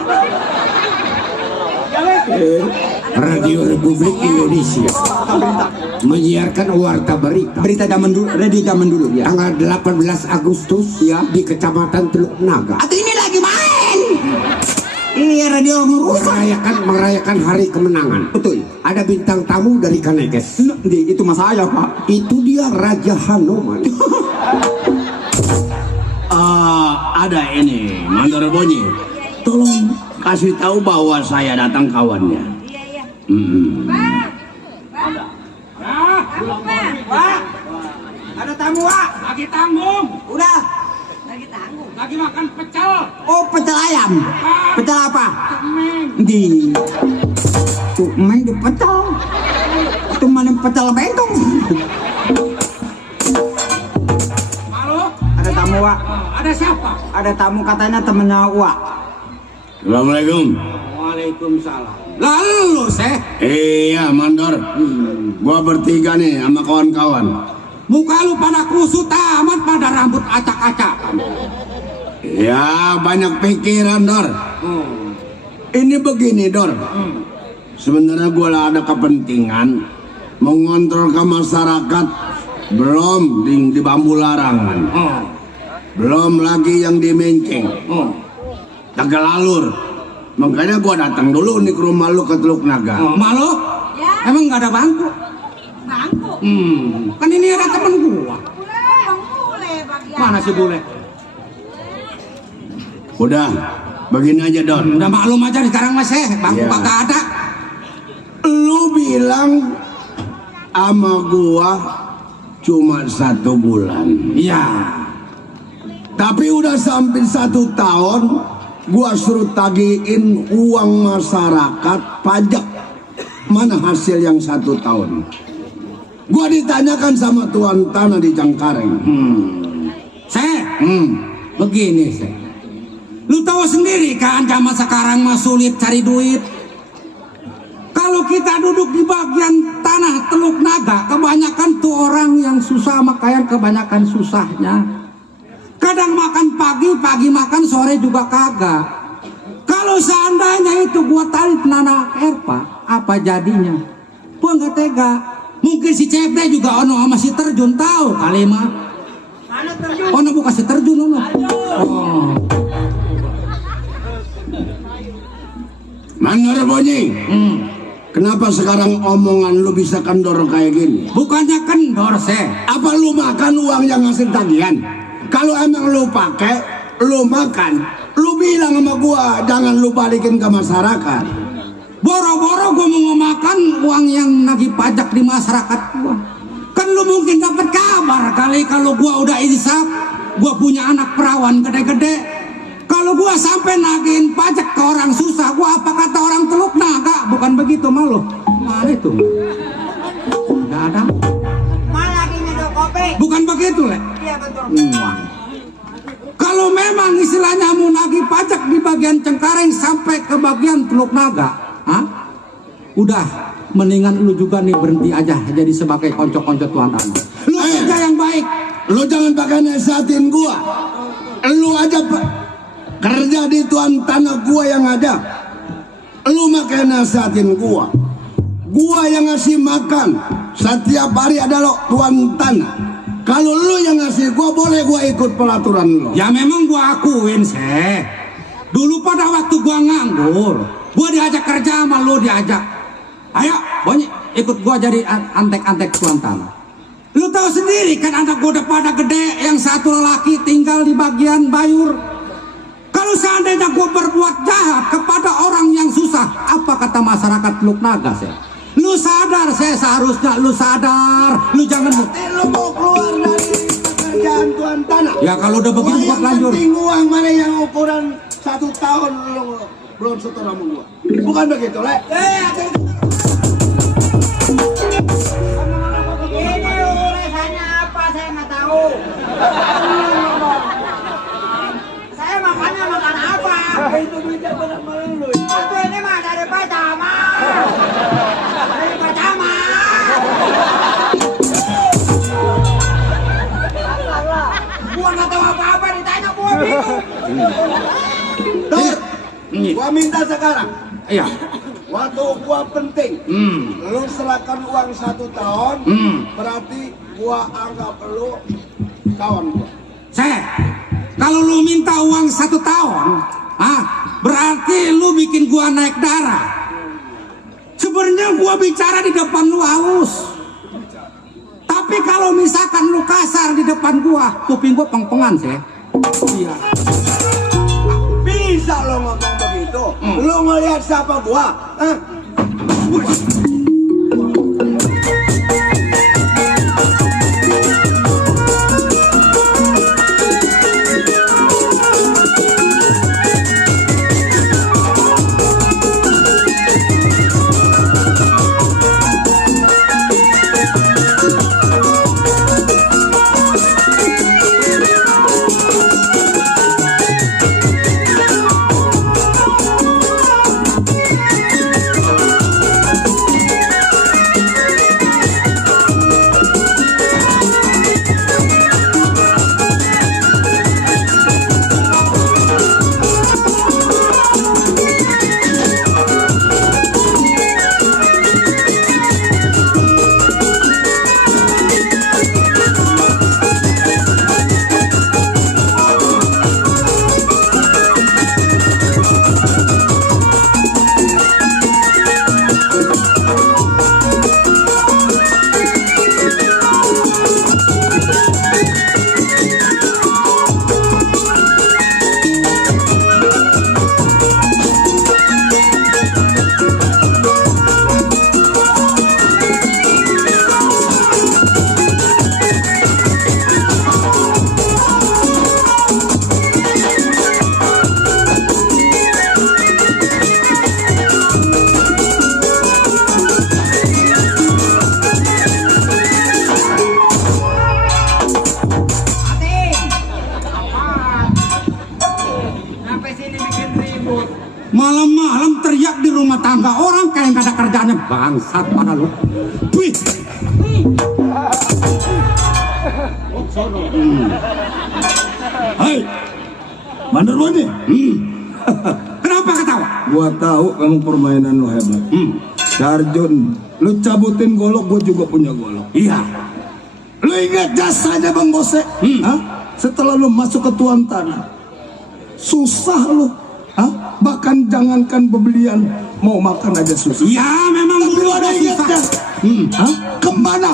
Radio Republik Indonesia menyiarkan warta berita Berita zaman dulu, radio zaman dulu ya. tanggal 18 Agustus Ya. di Kecamatan Teluk Naga. Atau ini lagi main. Iya, radio merusak. Merayakan hari kemenangan. Betul. Ada bintang tamu dari Kanekes. Itu mas saya, Pak. Itu dia Raja Hanoman. Ada ini, Mandor Bonyi. Tolong kasih tahu bahwa saya datang kawannya. Pak, ada tamu, Pak. Lagi tanggung. Udah. Lagi makan pecel. Oh, pecel ayam. Pecel apa? Cemeng. Di. Tuh, main di pecel. Itu mana pecel bentong. Halo? Ada tamu, Pak. Ada siapa? Ada tamu katanya temennya Wak. Assalamualaikum. Waalaikumsalam. Lalu Iya, Mandor. Gua bertiga nih sama kawan-kawan. Muka lu pada kusut amat, pada rambut acak-acakan. Ya, banyak pikiran, Dor. Ini begini, Dor. Sebenarnya gua lah ada kepentingan mengontrol ke masyarakat, belum di bambu larangan. Belum lagi yang di Menceng. Tegalalur. Makanya gua datang dulu nih ke rumah lu ke Teluk Naga. Malu? Ya. Emang nggak ada bangku? Bangku. Kan ini ada temen gua. Bule bagian. Mana si bule? Udah, begini aja, Don. Udah maklum aja sekarang mas bangku Ya. kagak ada. Lu bilang sama gua cuma 1 bulan. Iya. Tapi udah sampai 1 tahun gua suruh tagihin uang masyarakat pajak. Mana hasil yang 1 tahun? Gua ditanyakan sama tuan tanah di Cengkareng. Begini lu tahu sendiri kan zaman sekarang mah sulit cari duit. Kalau kita duduk di bagian tanah Teluk Naga, kebanyakan tuh orang yang susah makanya kebanyakan susahnya. Kadang makan pagi makan sore juga kagak. Kalau seandainya itu gua tarik Nana Erpa, apa jadinya? Gua nggak tega. Mungkin si Cepe juga ono sama si Terjun tahu kali mah. Mana terjun? Ono bukan si Terjun ono. Oh. Mandor Bonyi, kenapa sekarang omongan lu bisa kendor kayak gini? Bukannya kendor Apa lu makan uang yang hasil tagihan? Kalau emang lu pakai, lu makan, lu bilang sama gua jangan lu balikin ke masyarakat. Boro-boro gua mau makan uang yang nagih pajak di masyarakat gua. Kan lu mungkin dapat kabar kali kalau gua udah insaf, gua punya anak perawan gede-gede. Kalau gua sampai nagihin pajak ke orang susah, gua apa kata orang Teluk Naga? Bukan begitu malu. Mana itu? Nggak ada. Mana lagi nyeduh kopi? Bukan begitu, Le. Iya betul. Kalau memang istilahnya mau nagih pajak di bagian Cengkareng sampai ke bagian Teluk Naga, udah mendingan lu juga nih berhenti aja jadi sebagai konco-konco tuan tanah. Lu aja yang baik. Lu jangan pakai nasihatin gua. Lu aja kerja di tuan tanah gua yang ada. Lu makai nasihatin gua. Gua yang ngasih makan. Setiap hari adalah tuan tanah. Kalau lu yang ngasih gua, boleh gua ikut pelaturan lu. Ya memang gua akuin dulu pada waktu gua nganggur, gua diajak kerja sama lu diajak. Ayo Bonyi ikut gua jadi antek-antek tuan tanah. Lu tahu sendiri kan anak gua udah pada gede, yang satu lelaki tinggal di bagian Bayur. Kalau seandainya gua berbuat jahat kepada orang yang susah, apa kata masyarakat Teluk Naga Lu sadar seharusnya lu sadar. Lu jangan Lu mau keluar dari pekerjaan tuan tanah. Ya kalau udah begitu buat lanjut. Penting uang mana yang ukuran 1 tahun lu belum setor sama gua. Bukan begitu, Le? Ini urusannya apa saya nggak tahu. Saya makannya makan apa? Itu duitnya pada malu. Itu ini mah dari pajama. Dari pajama. Gua nggak tahu apa-apa ditanya gua bingung. Dor, gua minta sekarang. Iya. Waktu gua penting, lu serahkan uang 1 tahun, berarti gua anggap lu kawan gua. Kalau lu minta uang 1 tahun, berarti lu bikin gua naik darah. Sebenarnya gua bicara di depan lu halus. Tapi kalau misalkan lu kasar di depan gua, kuping gua peng-pengan sih. Iya. Bisa lo ngomong begitu? Lo ngelihat siapa gua? Hah? Malam-malam teriak di rumah tangga orang kayak gak ada kerjaannya, bangsat pada lu. Wih. Hai, Mandor Boni. Kenapa ketawa? Gua tahu kamu permainan lo hebat. Darjun, lu cabutin golok, gua juga punya golok. Iya. Lu ingat jasanya Bang Bose? Hah? Setelah lu masuk ke tuan tanah, susah lu. Hah? Bahkan jangankan bebelian, mau makan aja susah. Ya memang Tapi lu ada ingatnya? Hah? Kemana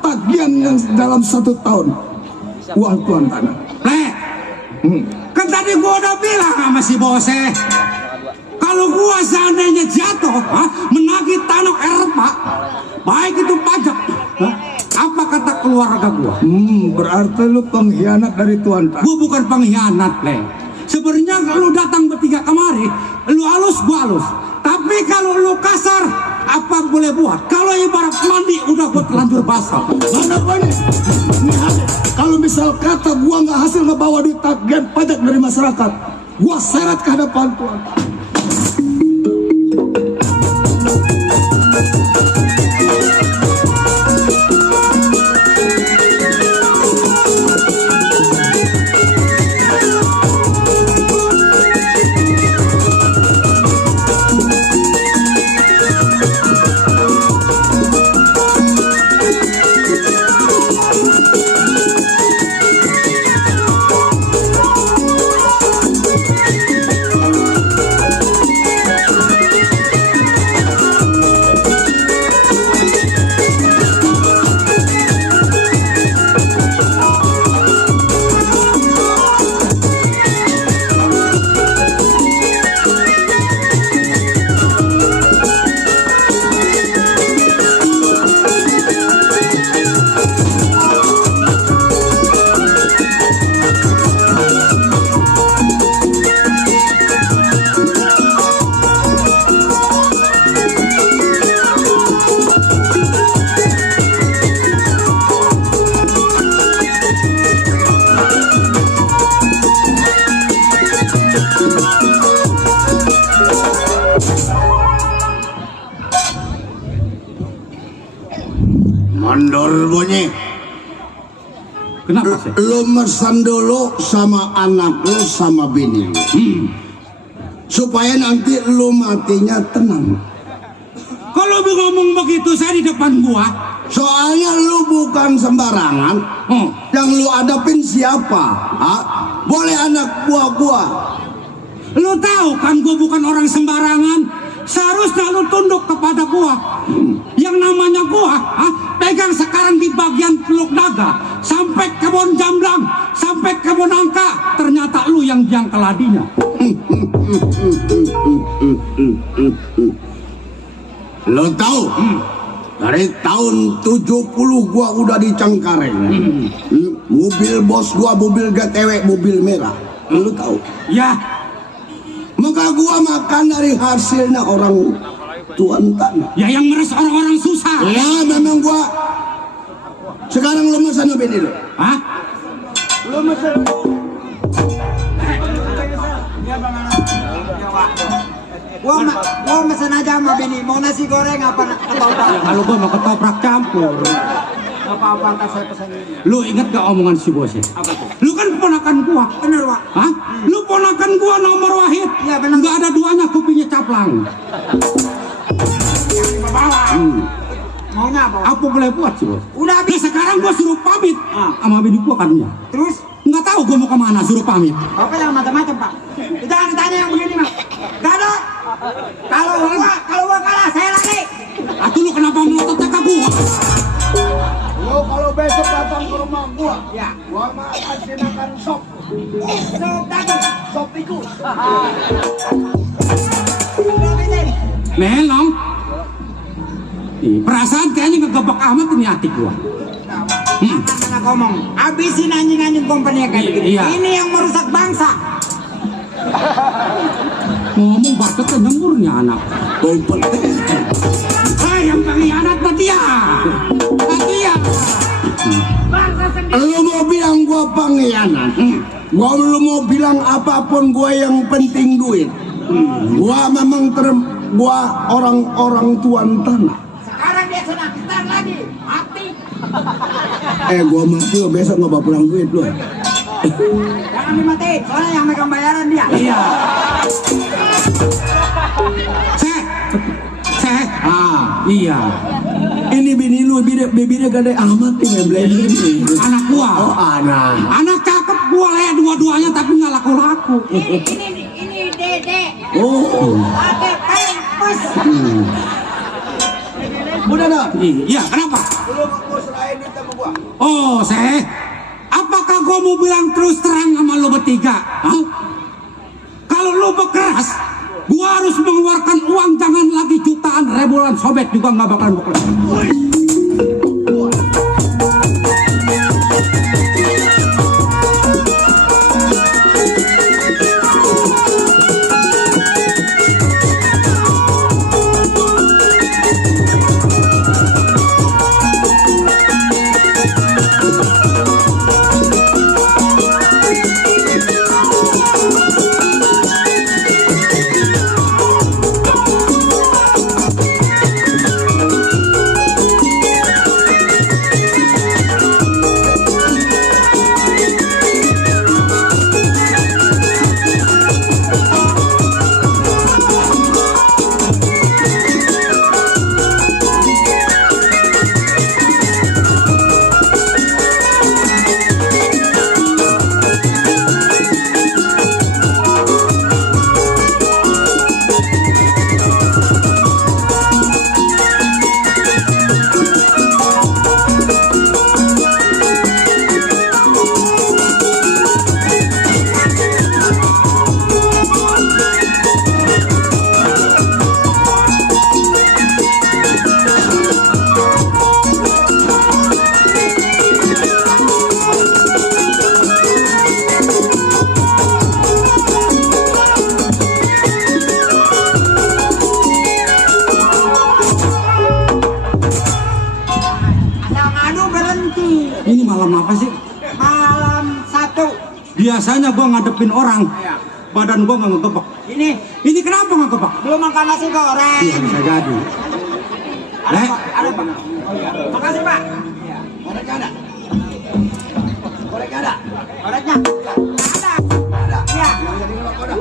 tagihan yang dalam 1 tahun uang tuan tanah? Le, kan tadi gua udah bilang sama si Bose, kalau gua seandainya jatuh, menagih tanah Eropa, baik itu pajak, apa kata keluarga gua? Berarti lu pengkhianat dari tuan tanah. Gua bukan pengkhianat, Le. Sebenarnya kalau lu datang bertiga kemari, lu halus, gua halus. Tapi kalau lu kasar, apa boleh buat? Kalau ibarat mandi, udah gua terlanjur basah. Mana Boni? Kalau misal kata gua nggak hasil ngebawa duit tagihan pajak dari masyarakat, gua seret ke hadapan tuan. Mandor Boni, Kenapa sih? lu mersan dulu sama anak lu sama bini lu, supaya nanti lu matinya tenang. Kalau lu ngomong begitu saya di depan gua, Soalnya lu bukan sembarangan. Yang lu adapin siapa? Boleh anak buah gua. Lu tahu kan gua bukan orang sembarangan. Seharusnya lu tunduk kepada gua. Yang namanya gua, pegang sekarang di bagian Teluk Naga, sampai kebun Jamblang, sampai kebun Angka. Ternyata lu yang biang keladinya. Lo tahu? Dari tahun 70 gua udah di Cengkareng. Mobil bos gua mobil GTW, mobil merah. Lo tahu? Ya, Maka gua makan dari hasilnya orang tuan tanah. ya yang meres orang-orang susah. Ya memang gua. Sekarang lo mesen apa ini lo? Hah? Lo mesen. Gua mesen aja sama bini. Mau nasi goreng apa ketoprak? Kalau gua mau ketoprak campur. Apa-apa ntar saya pesan ini. Lu inget gak omongan si bosnya? Apa tuh? Lu kan ponakan gua. Bener, Pak. Hah? Lu ponakan gua nomor wahid. Iya, bener. Nggak ada duanya kupingnya caplang. Maunya apa? Apa boleh buat sih bos? Udah Nah habis. sekarang gua suruh pamit sama bini gua katanya. Terus Nggak tahu gua mau kemana, suruh pamit. Bapak jangan macam-macam, Pak. Jangan ditanya yang begini, Mas. Gak ada. Kalau gua kalah, saya lari. Atuh lu kenapa melototnya ke gua? Lo kalau besok datang ke rumah gua, Ya. gua mah kasih makan sop. Sop daging. Sop tikus. Melong. Perasaan kayaknya ngegebek amat ini hati gua. Anak ngomong, abisin anjing-anjing company kayak begini. Iya. Ini yang merusak bangsa. Ngomong bacotnya nyemburnya anak. Yang pengkhianat Nadia. Lo mau bilang gua pengkhianat? Gua belum mau bilang apapun, gua yang penting duit. Gua memang gua orang-orang tuan tanah. Sekarang dia senang, ntar lagi mati. Gua mati lo besok nggak bawa pulang duit lo. Jangan dimatiin, soalnya yang megang bayaran dia. Iya. Iya. Ini bini lu, bibirnya gede amat nih ngebelain ini. Anak gua. Oh anak. Anak cakep gua lah dua-duanya tapi nggak laku-laku. Ini Dede. Oh. Pakai pempes. Udah dah. Iya, kenapa? Lu mau serahin duit sama gua. Oh, apakah gua mau bilang terus terang sama lo bertiga? Hah? Kalau lo berkeras, gua harus mengeluarkan uang, jangan lagi jutaan, ribuan, sobek juga nggak bakalan berkeras. Ini malam apa sih? Malam 1. Biasanya gua ngadepin orang, badan gua nggak ngegebek. Ini kenapa nggak gebek? Belum makan nasi goreng. Iya bisa jadi. Ada Pak, ada Pak. Oh iya. Makasih Pak. Koreknya ada. Koreknya ada. Koreknya ada. Ada. Iya. Yang jadi ngelok ada.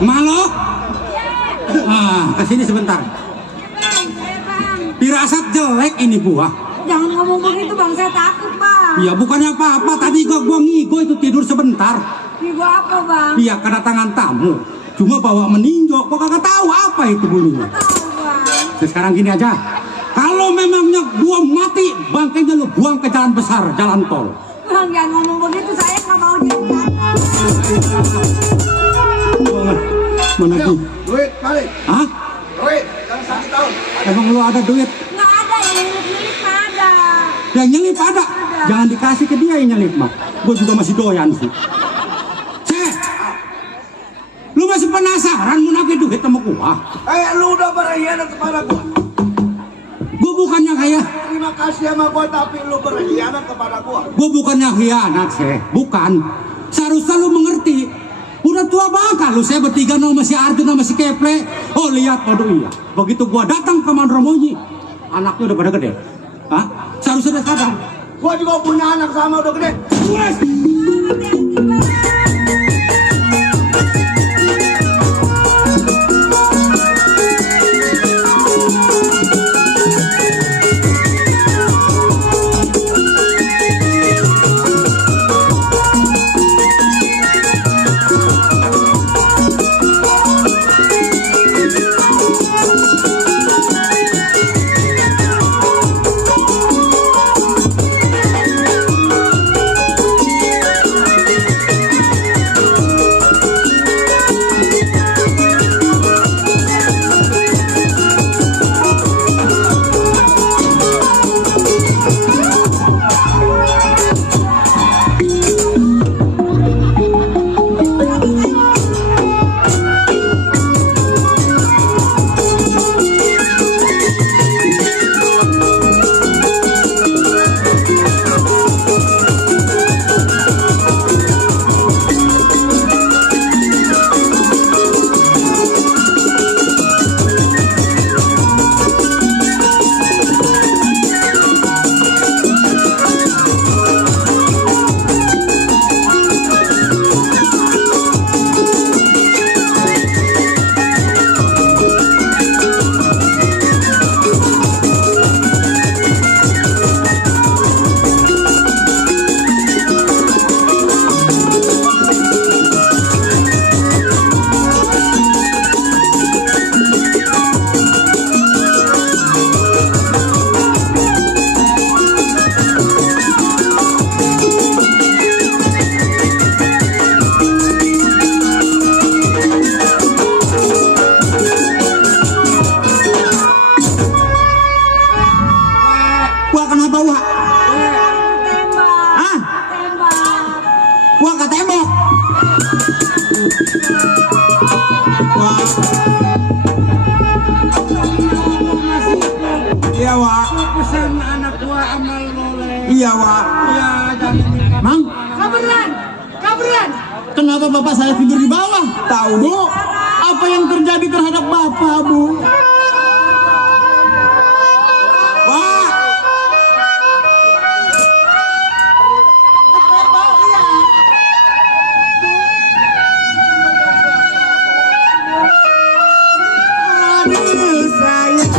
Malo? Kesini sebentar. Pirasat jelek ini buah. Jangan ngomong ngomong begitu bang, saya takut bang. Ya bukannya apa-apa, tadi gua ngigo itu tidur sebentar. Ngigo apa bang? Iya, kedatangan tamu. Cuma bawa meninjau, kok kagak tahu apa itu bunyinya. Tahu bang. Jadi sekarang gini aja, kalau memangnya gua mati, bangkainya lu buang ke jalan besar, jalan tol. Bang jangan ngomong begitu, saya nggak mau jadi anak. Mana tuh? Duit balik. Hah? Duit yang 1 tahun. Emang lu ada duit? Nggak ada, yang nyelip ada. Yang nyelip ada? Jangan dikasih ke dia yang nyelip mah. Gua juga masih doyan sih. Lu masih penasaran mau nagih duit sama gua? Lu udah berkhianat kepada gua. Gua bukannya kayak Terima kasih sama gua, tapi lu berkhianat kepada gua. gua bukannya khianat, bukan. Seharusnya lu mengerti. Udah tua bangka lu, saya bertiga sama si Arjun sama si Keple. Oh lihat, waduh iya. Begitu gua datang ke Mandromonyi, anaknya udah pada gede. Hah? Seharusnya udah sadar. Gua juga punya anak sama udah gede. Iya, Wak. Pesan anak gua amal boleh. Iya, Wak. Ya, jangan. Mang, Kaberan, kaberan. kenapa bapak saya tidur di bawah? Tahu, Bu. Apa yang terjadi terhadap bapak, Bu? Wak. Aduh, sayang.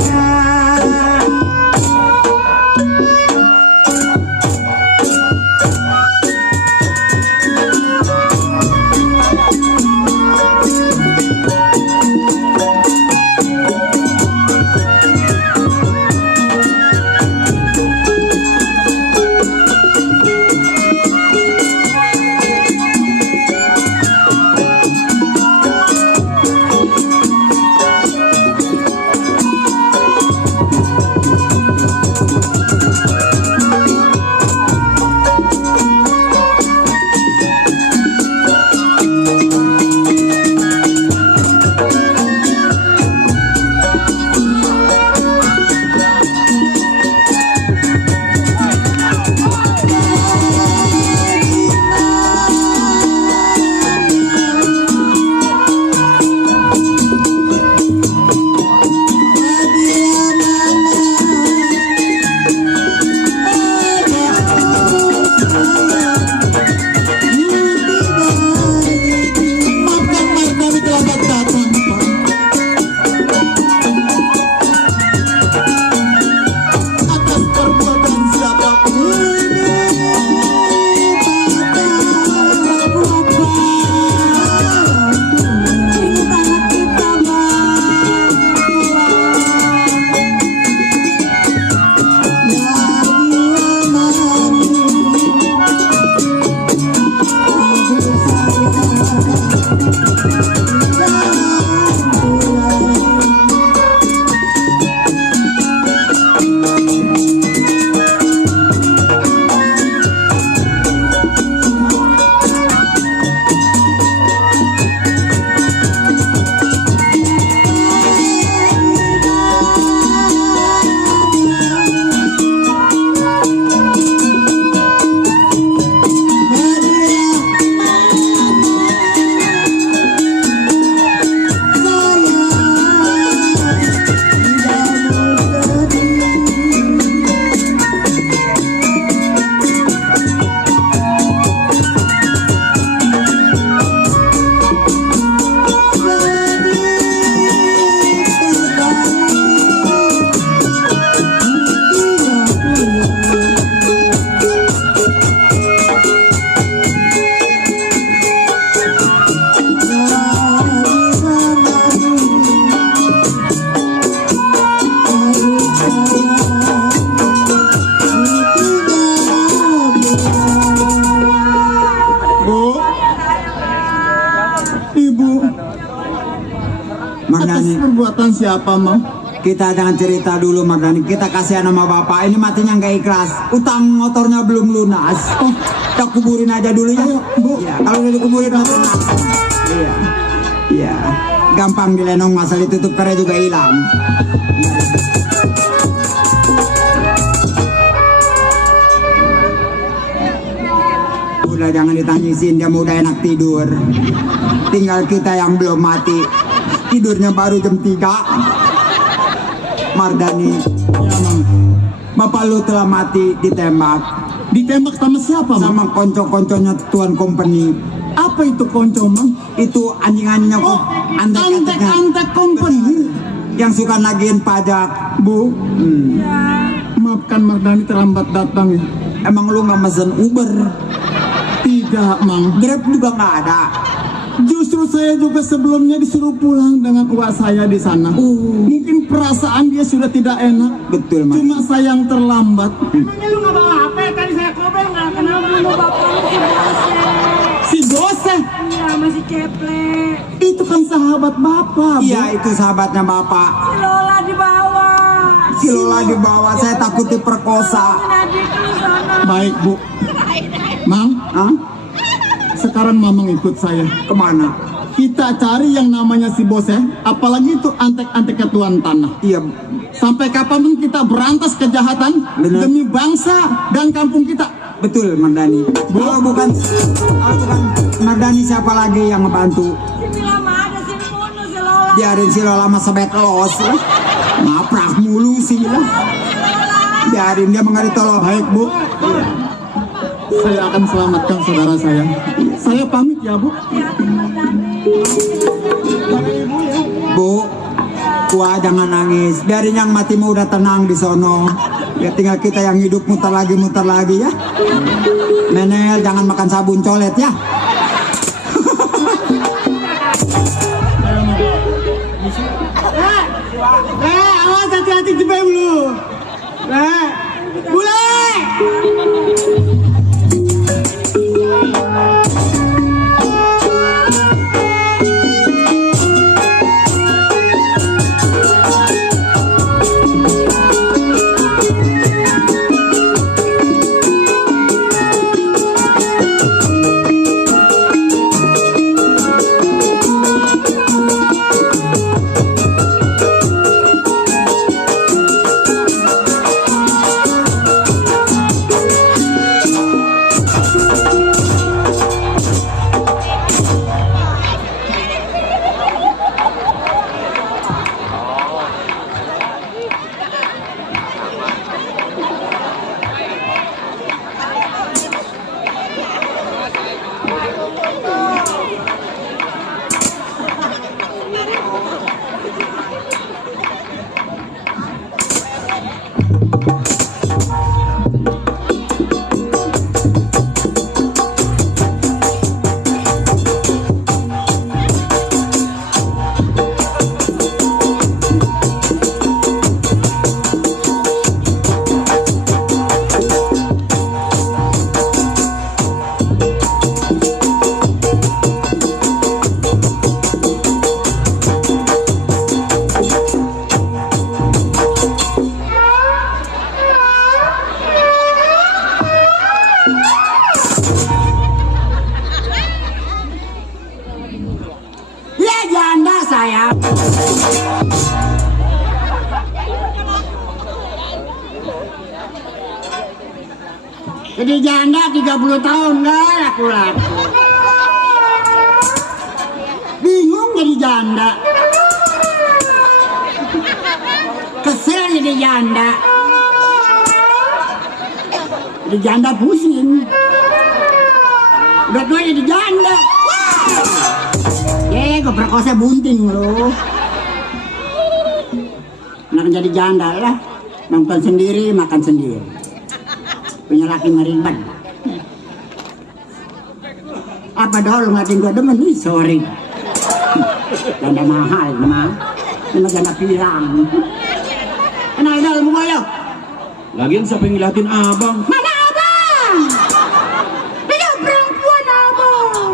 kejahatan siapa, Mang? Kita jangan cerita dulu Mardani, kita kasihan sama bapak, ini matinya nggak ikhlas, utang motornya belum lunas. Oh, kita kuburin aja dulu ya. Bu. Ya, kalau udah dikuburin lunas. Iya, iya, gampang dilenong, masal ditutup kere juga hilang. Udah jangan ditangisin, dia udah enak tidur. Tinggal kita yang belum mati, tidurnya baru jam 3. Mardani, Ya, Mang. bapak lu telah mati ditembak Ditembak sama siapa, Mang? sama konco-konconya tuan company. Apa itu konco, Mang? Itu anjing-anjingnya Oh, antek-anteknya antek company. yang suka nagihin pajak. Bu, maafkan Mardani terlambat datang ya. Emang lu nggak mesen Uber? Tidak, Mang. Grab juga nggak ada. Justru saya juga sebelumnya disuruh pulang dengan uang saya di sana. Mungkin perasaan dia sudah tidak enak. Betul, Mas. Cuma saya yang terlambat. Emangnya lu nggak bawa HP? Tadi saya kobel nggak kenal dulu bapak lu si Bose. Si Bose, Iya masih ceple. itu kan sahabat Bapak, Bu. Iya, itu sahabatnya bapak. Si Lola di bawah. Si Lola dibawa, saya takut diperkosa. Adik lu sana. Baik, Bu. Mang, Hah? sekarang Mamang ikut saya. Kemana? Kita cari yang namanya si Bose, apalagi itu antek-antek ketuan tanah. Iya, Sampai kapanpun kita berantas kejahatan Benar. demi bangsa dan kampung kita. betul Mardani. Kalau bukan Mardani, siapa lagi yang ngebantu? Si Mila ada si Munu si Lola. Biarin si Lola sama sebet los. Ngaprak mulu sih lah. Biarin dia mengarit tolong. Baik, Bu. Saya akan selamatkan saudara saya. Saya pamit ya, Bu. Bu, tua jangan nangis. Biarin yang mati mah udah tenang di sono. Ya tinggal kita yang hidup muter lagi ya. Menel jangan makan sabun colet ya. Awas hati-hati jebel lu. Mulai. Ya janda saya. Jadi janda 30 tahun nggak laku-laku. Bingung jadi janda. Kesel jadi janda. Jadi janda pusing. Udah tua jadi janda. Gue perkosa bunting lo. Anak jadi janda lah. Nonton sendiri, makan sendiri. Punya laki meribad. Apa dahulu ngatin gue demen nih, sorry. Janda mahal, mah. Ini janda pirang. Enak dalam gue lo. Lagian siapa yang ngeliatin abang? Mana abang? Beda perempuan abang.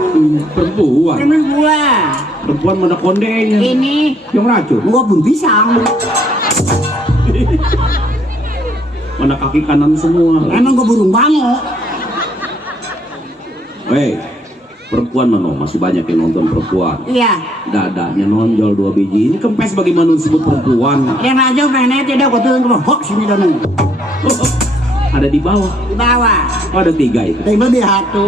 Perempuan. Perempuan. Perempuan mana kondenya? Ini Yang racun. gua pun pisang. Mana kaki kanan semua. Emang gua burung bango. Hei, perempuan mana? Masih banyak yang nonton perempuan. Iya. Dadanya nonjol 2 biji. Ini kempes bagaimana disebut perempuan? Yang raja pengen tidak gua turun ke bawah sini dan Ada di bawah. di bawah. Oh, ada 3 itu. Tapi lebih satu.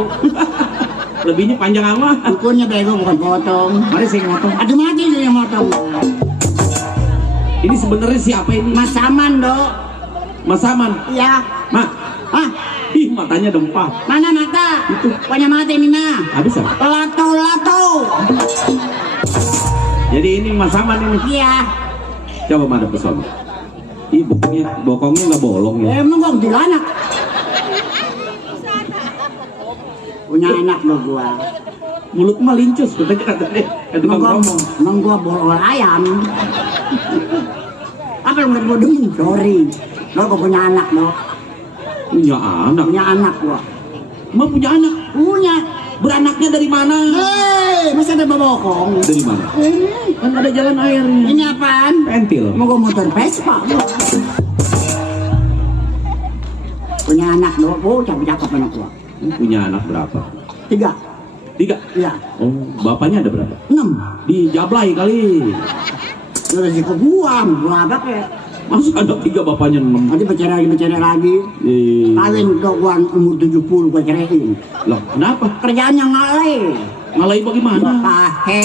Lebihnya panjang amat. Ukurnya bego bukan potong. Mari saya ngotong. Aduh mati tuh yang motong. Ini sebenarnya siapa ini? Mas Saman dok. Mas Saman. Iya. Mak. Ah, Ih, matanya dempah. mana mata? Itu. Punya mata ini mah. Habis apa? Lato. Jadi ini Mas Saman ini. Iya. Coba madep ke sono. Ih, bokongnya nggak bolong ya. Emang gua di anak. Punya anak lo gua. Mulut mah lincus, katanya. Emang gua bolol ayam. Apa yang nggak gua demen? Sorry. Lo gua punya anak lo. Punya anak. Punya anak gua. Emang punya anak. Punya. Beranaknya dari mana? Hei, masih ada bobokong. Dari mana? Ini. Kan ada jalan airnya. Ini apaan? Pentil. Mau gua motor Vespa. Punya anak lo. Oh, cakep anak gua. Punya anak berapa? 3. 3. Iya. Oh, bapaknya ada berapa? 6. Di Jablay kali. Lo rezeki gua apa kayak. Masa ada 3 bapaknya 6? Nanti bercerai lagi. Kawin ke gua umur 70 gua ceraiin. Loh, kenapa? Kerjaannya ngalai. Ngalai bagaimana? Pahe.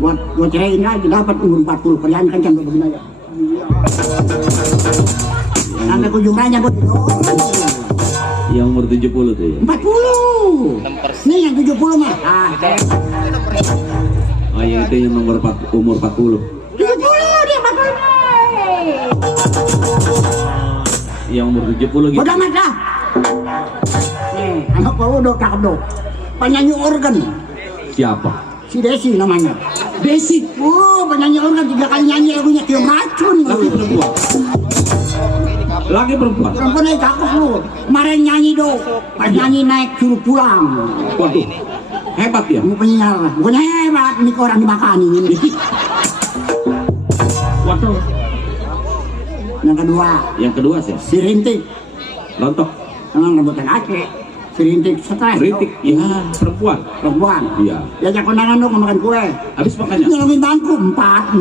Gua ceraiin lagi dapat umur 40 kerjaan kencang gua begini aja. Sampai ujung aja gua. Yang umur 70 tuh ya? 40. Nih yang 70 mah. Oh, yang itu yang umur 40. 70 dia 40. Yang umur 70 gitu. Bodoh amat lah. Nih, anak gua udah cakep dong. Penyanyi organ. Siapa? Si Desi namanya. Desi. Penyanyi organ 3 kali nyanyi lagunya Tiung Racun. Laki perempuan. Laki perempuan. Perempuan aja cakep lu. Kemarin nyanyi dong. Pas nyanyi naik suruh pulang. Waduh. Hebat ya? Mau penyiar lah. Bukannya hebat. Ini ke orang dimakanin. Waduh. Yang kedua siapa? si Rintik. Lontok. Emang rebutan Aceh. Si Rintik stres. Rintik. Ya, perempuan. Perempuan. Iya. Diajak kondangan dong makan kue. Habis makannya. Nyolongin bangku 4.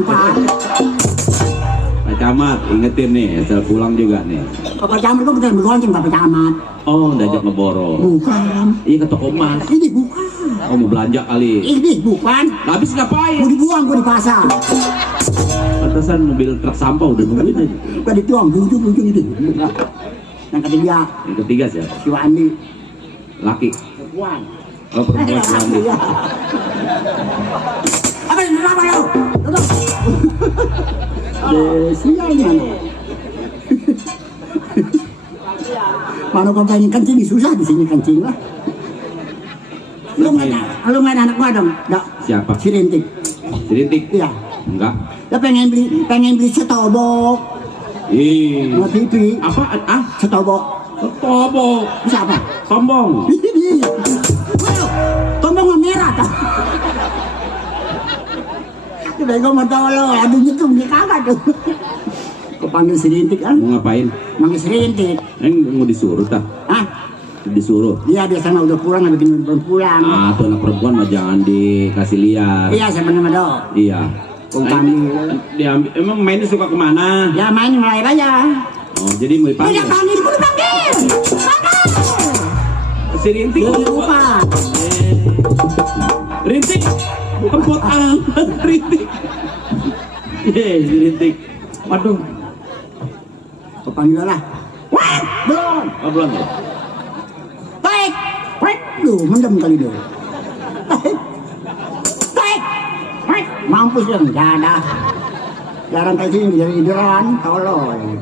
Pak Camat, ingetin nih, asal pulang juga nih. Pak Camat kok bukan bergonceng Pak Camat. Oh, diajak ngeborong. Bukan. Iya, ke toko emas. Ini bukan. Oh, mau belanja kali. Ini bukan. Habis ngapain? Mau dibuang gua di pasar. Pantesan mobil truk sampah udah nungguin aja. Gua dituang di ujung itu. Yang ketiga Yang ketiga siapa? si Wandi. Laki. Perempuan. Oh, perempuan si Wandi. Iya. Apa yang kenapa lo? Tutup. Sial mana? Mana kau pengen kencing susah di sini kencing lah. Lu nggak ada anak gua dong? Nggak. Siapa? Si Rintik. Si Rintik? Iya. Enggak. Dia pengen beli setobok. Ih. Nggak pipi. Apaan? Ah? Setobok. Tobok. Siapa? Sombong. Ini. Waduh, tombol merah tak? Udah gue mau tahu lo, aduh nyetung dia kagak tuh. Kau panggil si Rintik kan? Mau ngapain? Manggil si Rintik. Mau disuruh tak? Hah? Disuruh. Iya biasanya udah pulang, nggak bikin belum pulang. Ah, tuh anak perempuan mah jangan dikasih liar. Iya saya bener dong. Iya. Kau panggil. Diambil. Emang mainnya suka kemana? Ya main mulai aja. Oh, jadi mau dipanggil. Udah panggil, udah panggil. Si Rintik. Dia lupa. Rintik. Kempot Rintik. Si Rintik. Waduh. Kau panggil lah. Wah, belum. Oh, belum ya? Baik. Baik. Duh, mendem kali dulu. Baik. Baik. Baik. Mampus yang ada. Jarang kayak sini jadi ideran. Tolol.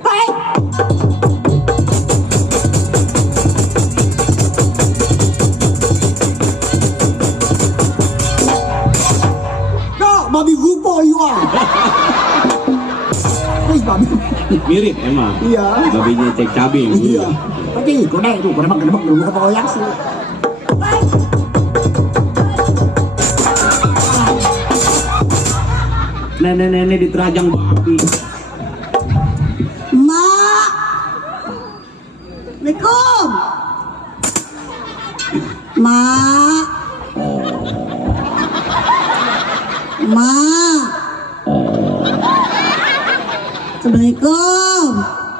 Baik. Babi gupo iya. Wih babi. Mirip emang. Iya. Babinya cek cabai. Iya. Pati kodek tuh, kedebak dulu apa koyak sih. nenek-nenek diterajang babi. Mak. Assalamualaikum. Mak. Mak. Assalamualaikum.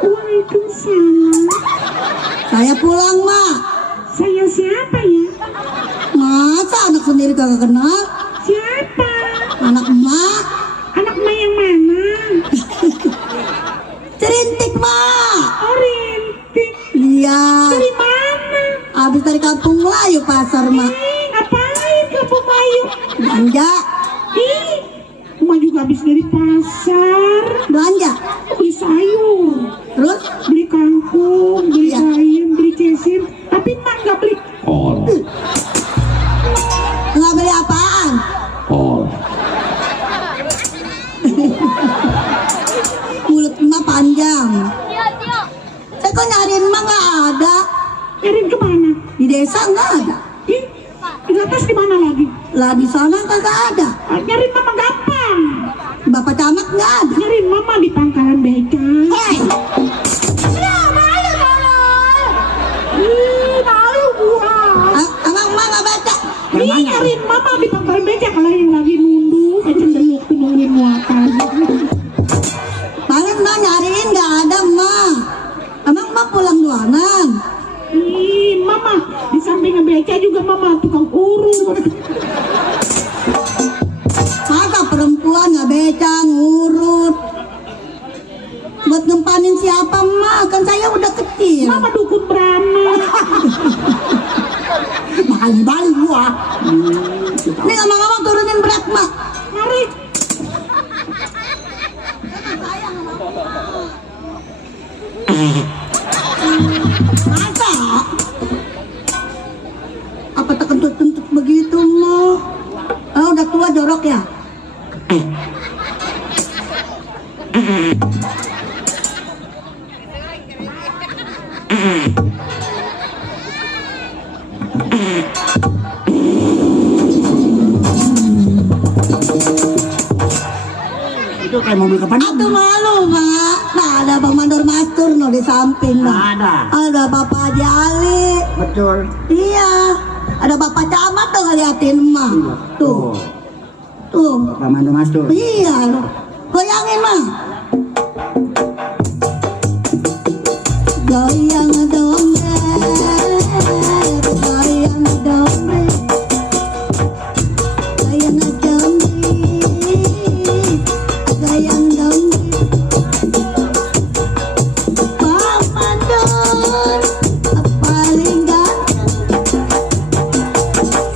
Waalaikumsalam. Saya pulang, Mak. Saya siapa ya? Masa anak sendiri kagak kenal? Siapa? Anak emak. Anak emak yang mana? Cerintik, Mak. Oh, Rintik. Iya. Dari mana? Habis dari Kampung Melayu pasar, Mak. Ngapain Kampung Melayu? Belanja. Ih, emak juga habis dari pasar. Belanja. Beli sayur. Terus? Beli kangkung, beli Iya. ayam, beli cesir. Tapi emak nggak beli. Nggak beli apaan? Mulut emak panjang. Saya kok nyariin emak nggak ada. Nyariin kemana? Di desa nggak ada. Ih, di atas di mana lagi? Lah di sana kagak ada. Nyariin mama gampang. Bapak camat nggak ada. Nyariin mama di pangkalan beca. Hei, Ih, malu gua. emang emak nggak baca? Ih, nyariin mama di pangkalan beca kalau yang lagi nunduk, cenderung nungguin muatan. Paling emak nyariin nggak ada emak. Emang emak pulang duluanan? Ih, mama di samping beca juga mama tukang urut. Masa perempuan nggak beca ngurut? Buat ngempanin siapa emak? Kan saya udah kecil. Mama dukun beranak. Makan balik gua. Ini ngomong-ngomong turunin berat emak. Mari. Masa? Apa terkentut-kentut begitu emak? Ah, udah tua jorok ya? Itu kayak mobil kapan? Aduh malu mak. Nah ada Bang Mandor Mastur no di samping no. Ada. Ada Bapak Haji Ali. Betul. Iya. Ada Bapak Camat tuh ngeliatin emak. Tuh. Tuh. Bapak Mando Mastur. Iya loh. Goyangin mah. Goyang dompet, goyang dompet, goyang dompet, goyang dompet. Pak Mandor paling ganteng.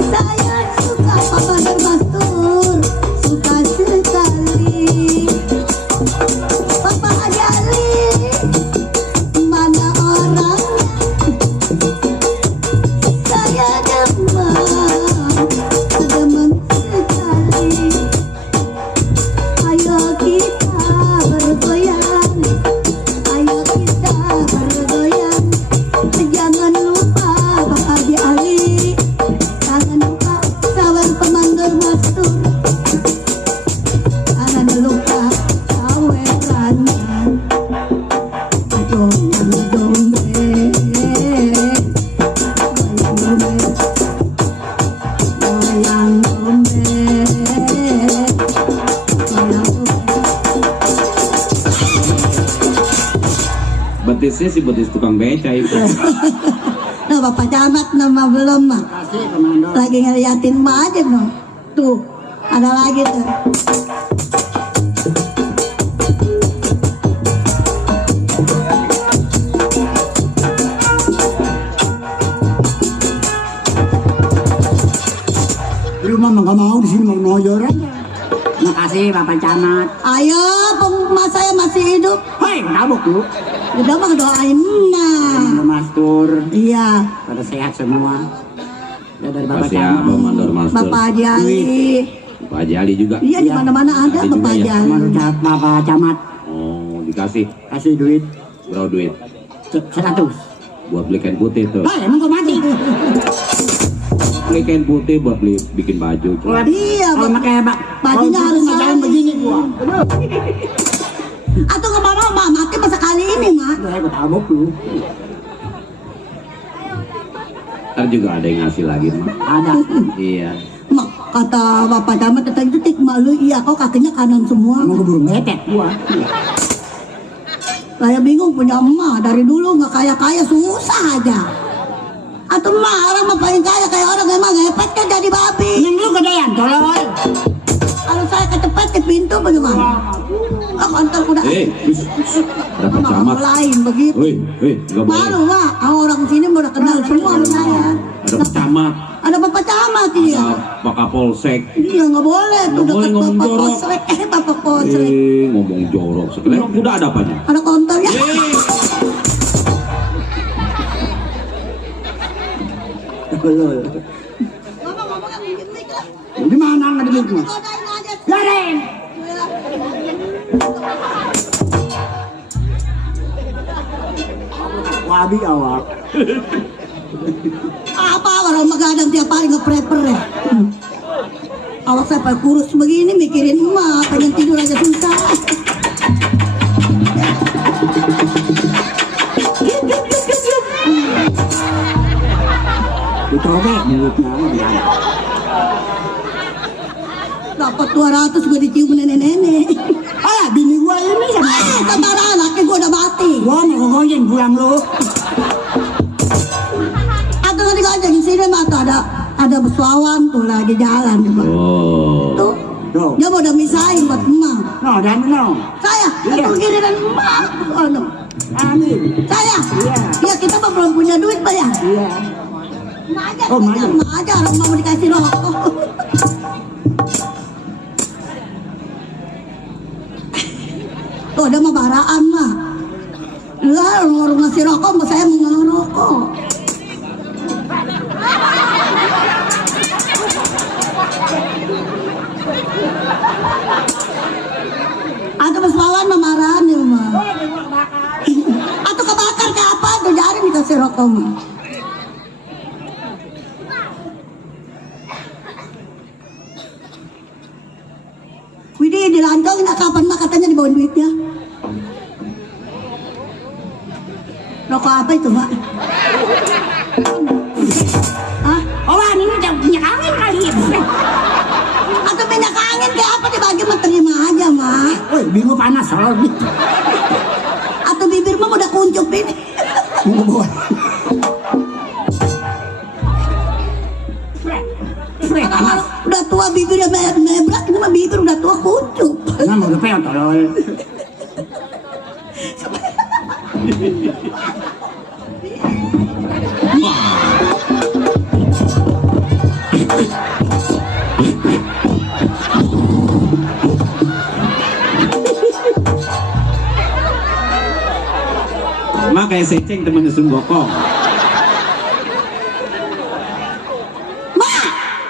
Saya suka Pak Mandor Mastur, suka sekali. Bapak Haji Ali, mana orang? Saya demen sekali. Ayo kita bergoyang, ayo kita bergoyang. Jangan lupa Bapak Haji Ali, jangan lupa sawer Pemandor Mastur, jangan lupa sawer Ranyan. Goyang dompet, goyang dompet, goyang dompet, goyang dompet. Betisnya si betis tukang beca itu. Nah Bapak Camat nama belum mah. Kasih Komando. Lagi ngeliatin emak aja no. Tuh ada lagi tuh. Lu mah nggak mau di sini mau noyor aja. Makasih Bapak Camat. Ayo emak saya masih hidup. Hei, tabuk lu. Udah mah doain emak. Mando Mastur. Iya. Pada sehat semua. Ya dari Bapak Kasih ya Camat. Bang Mandor Master. Bapak Haji Ali. Pak Haji Ali juga. Iya di mana-mana ada Ada Bapak juga Haji ya? Ali. Mando Bapak Camat. Oh, dikasih Kasih duit berapa duit 100. buat beli kain putih tuh. Hei, emang gua mati. Beli kain putih buat beli bikin baju. Kalau Iya, kalau Bang. pakai Bajunya harus macam sama. begini gua gua. Atau nggak mau mati masa kali ini mak. Udah ikut tabok lu. Ntar juga ada yang ngasih lagi mah. Ada. Iya. Mak kata bapak camat tadi detik malu iya kok kakinya kanan semua. Emang keburu metet gua. Saya bingung punya emak dari dulu nggak kaya susah aja. Atau emak orang mah paling kaya kayak orang emang ngepet kan jadi babi. Yang lu gedean tolol. Kalau saya kecepet ke pintu bagaimana? Aku antar kuda. Dapat camat. Lain begitu. Nggak boleh. Malu mak, orang sini udah kenal semua sama saya. Ada camat. Ada bapak camat dia. Ada Pak Kapolsek. Iya nggak boleh tuh Nggak boleh dekat ngomong bapak jorok. posrek. Bapak posrek. Ngomong jorok. Sekarang kuda ada apanya? Ada konternya. Ngomong-ngomong yang mik lah. Di mana nggak di mic? Godain aja. Garing. Wabi awak. Apa orang magadang tiap hari ngepret-pret ya? Awak saya pakai kurus begini mikirin emak, pengen tidur aja susah. Ditobek mulutnya. Dapat 200 gue dicium nenek-nenek. Ah, bini gua ini sama. Kemana anaknya gue udah mati. Gua mau ngojek pulang lu. Atau nggak digojek di sini mah tuh ada besuawan tuh lagi jalan tuh. Tuh. Tuh. Dia mau udah misahin buat emak. No, dan no. Saya, Iya. itu gini dan emak. Oh, no. Amin. Saya, Iya. ya kita mah belum punya duit pak ya. Iya. Emak aja, Oh, emak aja. emak aja orang mau dikasih rokok. Tuh ada mah baraan mah. Lah orang ngasih rokok, mau saya mau ngerokok. Atau pas lawan mah marahan ya mah. Atau kebakar ke apa tuh jadi dikasih rokok mah. Widih dilancongin kapan mah katanya dibawa duitnya. Rokok apa itu mak? Hah? Oh, ini udah punya angin kali. Atau minyak angin kayak apa dibagi mah terima aja mak. Woi, bingung panas soal. Atau bibir mah udah kuncup ini. Mau bawa. Kalau udah tua bibirnya mebrak, ini mah bibir udah tua kuncup. Nah, mau ngepel tolol. Mak kayak seceng temennya Sun Gokong.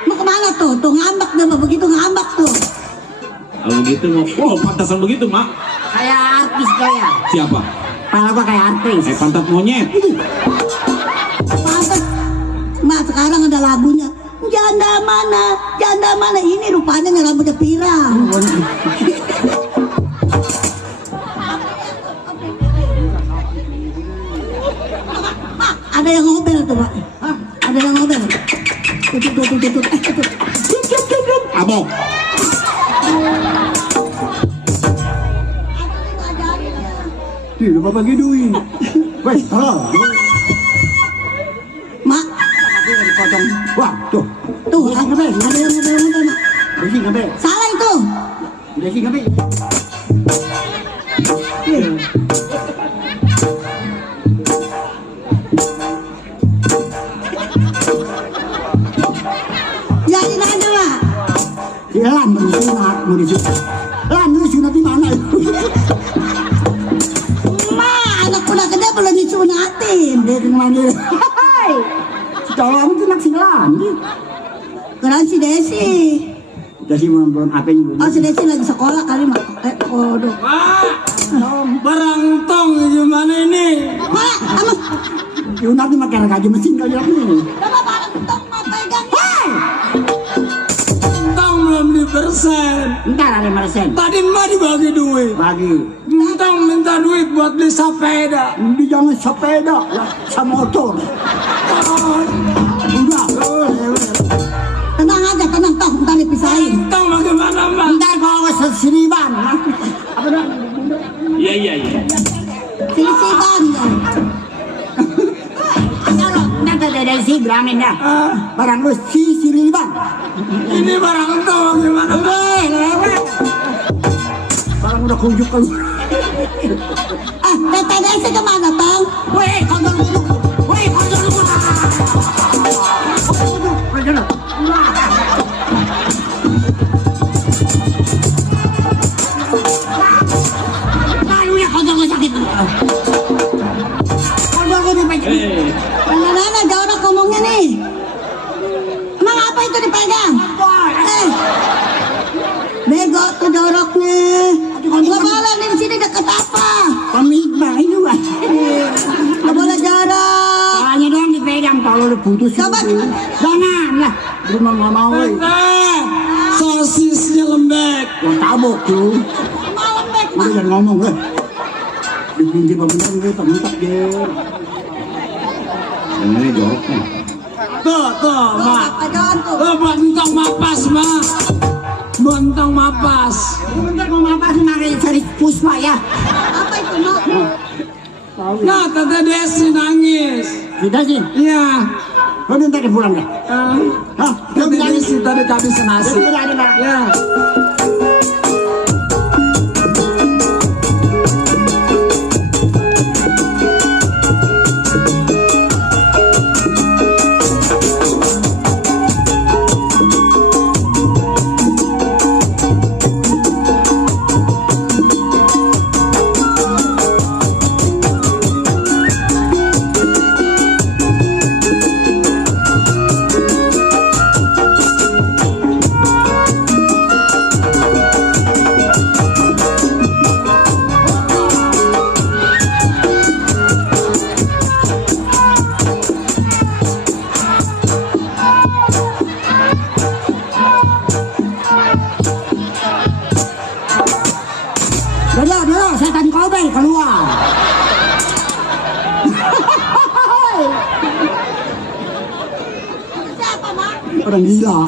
Mau kemana tuh? Tuh ngambak dia mah begitu ngambak tuh. Kalau gitu mau, pantasan begitu mak. Kayak artis kayak. Siapa? Pala gua kayak artis. Kayak pantat monyet. Pantes. Mak sekarang ada lagunya. Janda mana ini rupanya yang rambutnya pirang. Mak, ada yang ngobel tuh Pak. Ada yang ngobel. Tutut. Abok. Ih, lupa bagi duit. Woi, tolong. Mak, Potong. Wah, tuh. tuh ada yang ngobel Mak. Desi ngabe. Salah itu. Desi ngabe. Yakin aja Mak. Lan mau disunat. Lan lu sunat di mana itu? Mak, anak udah gede belum disunatin. Dia kemana? Hai. Tolong itu nak silan. Keren si Desi. Desi belum apa ini. Oh si Desi lagi sekolah kali Mak. Waduh. Barang tong gimana ini? Mak, amas. Sunat itu makan gaji mesin kali ini. Kenapa barang tong Mak pegang? Tong belum dipersen. Entar ada sen? Tadi mah dibagi duit. Bagi. Minta duit buat beli sepeda. Ini jangan sepeda, lah, semotor. Udah. Tenang aja, tenang toh, ntar dipisahin. Tahu bagaimana mah? Ntar kalau seseriban. Apa dah? Iya. Silisiban ya. Nanti dari si bilangin ya. Barang lu sisiriban. Ini barang tahu bagaimana? Udah, lewat. Barang udah kunjuk kan. TTDS kemana bang? Weh, kondor duduk. Weh, kondor duduk. Nah, kondor gue sakit. Kondor gue dipegang. Mana jorok ngomongnya nih. Emang apa itu dipegang? Bego tuh joroknya. Gak boleh nih di sini deket apa? Pemikmah ini wah. Gak boleh jorok. Soalnya doang dipegang kalau lu putus. Coba. Jangan lah. Rumah nggak mau. Sosisnya lembek. Yang tabok tuh. Mau lembek Udah mah. jangan ngomong lah. Dipinjam bener gue tak deh. Ini joroknya. Tuh, mak. Apa jorok tuh? Lo bontong mapas, mak. Bontong mapas. Bentar mau apa sih mari cari Puspa ya. Apa itu mak? Nah, Tante Desi nangis. Kita sih. Iya. Lo bentar dia pulang deh. Hah? Lo Tante bilang Desi tadi kehabisan nasi. Bentar ada Pak. Ya. Dulu, setan kobel keluar. Siapa mak? Orang gila.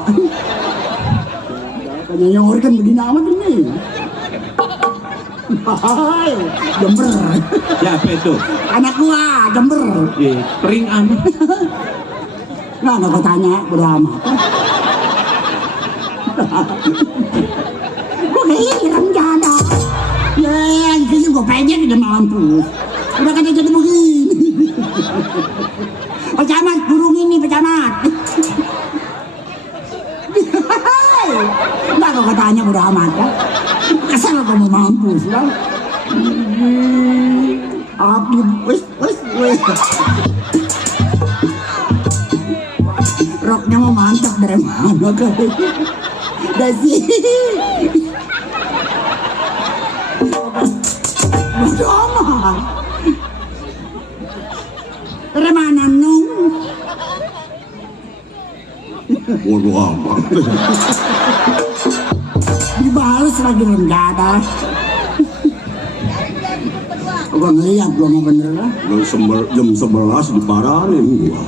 Kayaknya nyor kan begini amat ini. Hai, Jember. Siapa itu? Anak gua, Jember. Kering amat. Nggak gua tanya, bodo amat. Gua kehilangan jada. Ya, kayaknya gua pengen udah mampu. Udah kata jadi begini. Pecamat, burung ini pecamat. Nggak gua tanya, bodo amat ya. Asal kamu mampu, sudah. Abdi, wes. Roknya mau mantap dari mana kali? Dasi. Bodo amat. Dari mana nung? Bodo amat. Dibalas lagi renggada. Gua ngeliat gua mau bener lah. Jam 11 diparahin gua.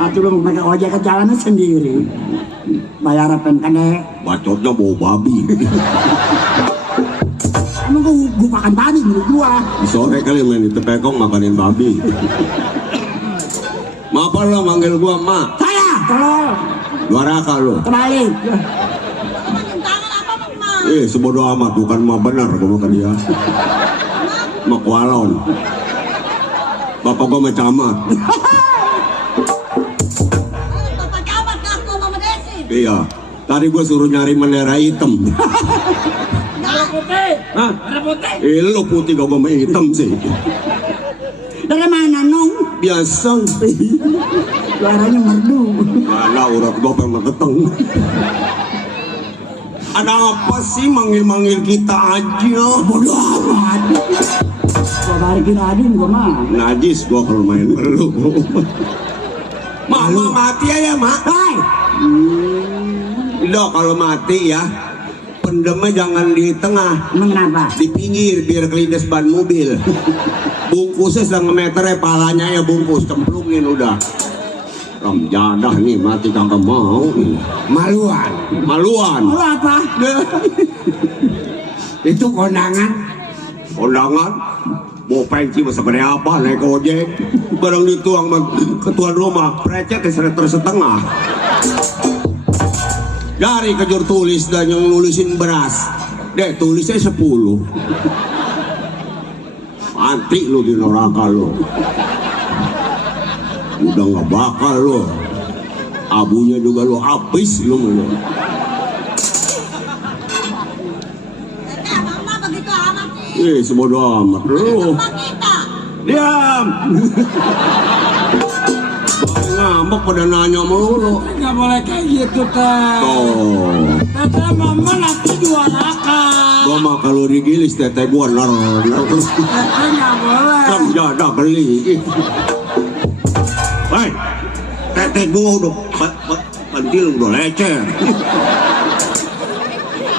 Atau lu pakai ojek ke jalannya sendiri. Bayar apa kene? Bacotnya bau babi. Emang gua makan babi menurut gua. Di sore kali main di Tepekong makanin babi. Maaf lo manggil gua mak. Saya, tolong. Dua raka lo. Kembali. Tangan apa mak? Sebodoh amat, bukan mah benar gua makan dia. Mak walon. Bapak gua mah camat. Bapak camat ngaku Mama Desi. Iya. Tadi gua suruh nyari bendera hitam. Hah? Lo putih kok gua mah hitam sih. Dari mana nung? Biasa. Suaranya merdu. Mana urat gua pengen keteng. Ada apa sih manggil-manggil kita aja? Bodoh amat. Gua balikin Adin gua mah. Najis gua kalau main perlu. Mama mati aja mak. Hai. Udah kalau mati ya pendemnya jangan di tengah, Emang kenapa? di pinggir biar kelindes ban mobil. Bungkusnya setengah meternya, palanya ya bungkus, cemplungin udah. Ram jadah nih mati kagak mau. Maluan. Maluan. Lu apa? Itu kondangan. Kondangan. Bawa penci masa gede apa naik ojek. Barang dituang ketua rumah, precet setengah. Dari kejur tulis dan yang nulisin beras. Deh tulisnya 10. Mati lu di neraka lu. Udah nggak bakal lu. Abunya juga lu habis lu. Mama begitu amat sih. Sebodoh amat lu. Sama kita. Diam. Ngambek pada nanya melulu. Nggak boleh kayak gitu teh. Tuh. Teteh mama nanti juarakan. Gua mah kalau digilis teteh gua nar. Teteh nggak boleh. Kan jadah beli. Hei, teteh gua udah pentil udah leceh.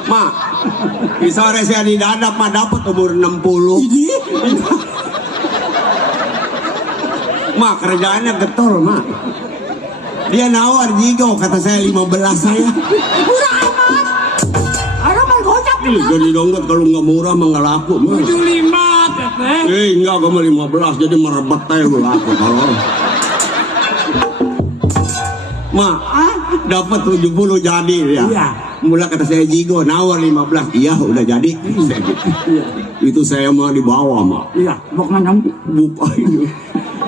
Mak, di sore saya di dadap mah dapat umur 60. Mak kerjaannya getol mak. Dia nawar jigo kata saya 15 saya. Murah amat. Orang mau gocap. Jadi dompet kalau nggak murah mah nggak laku mah. 75 teteh. Enggak kamu 15 jadi merebet teh lu laku kalau. Mak, dapat 70 jadi ya. Iya. Mula kata saya jigo nawar 15. Iya udah jadi. Saya gitu. Itu saya mah di bawah mak. Iya, bok manang. Bukan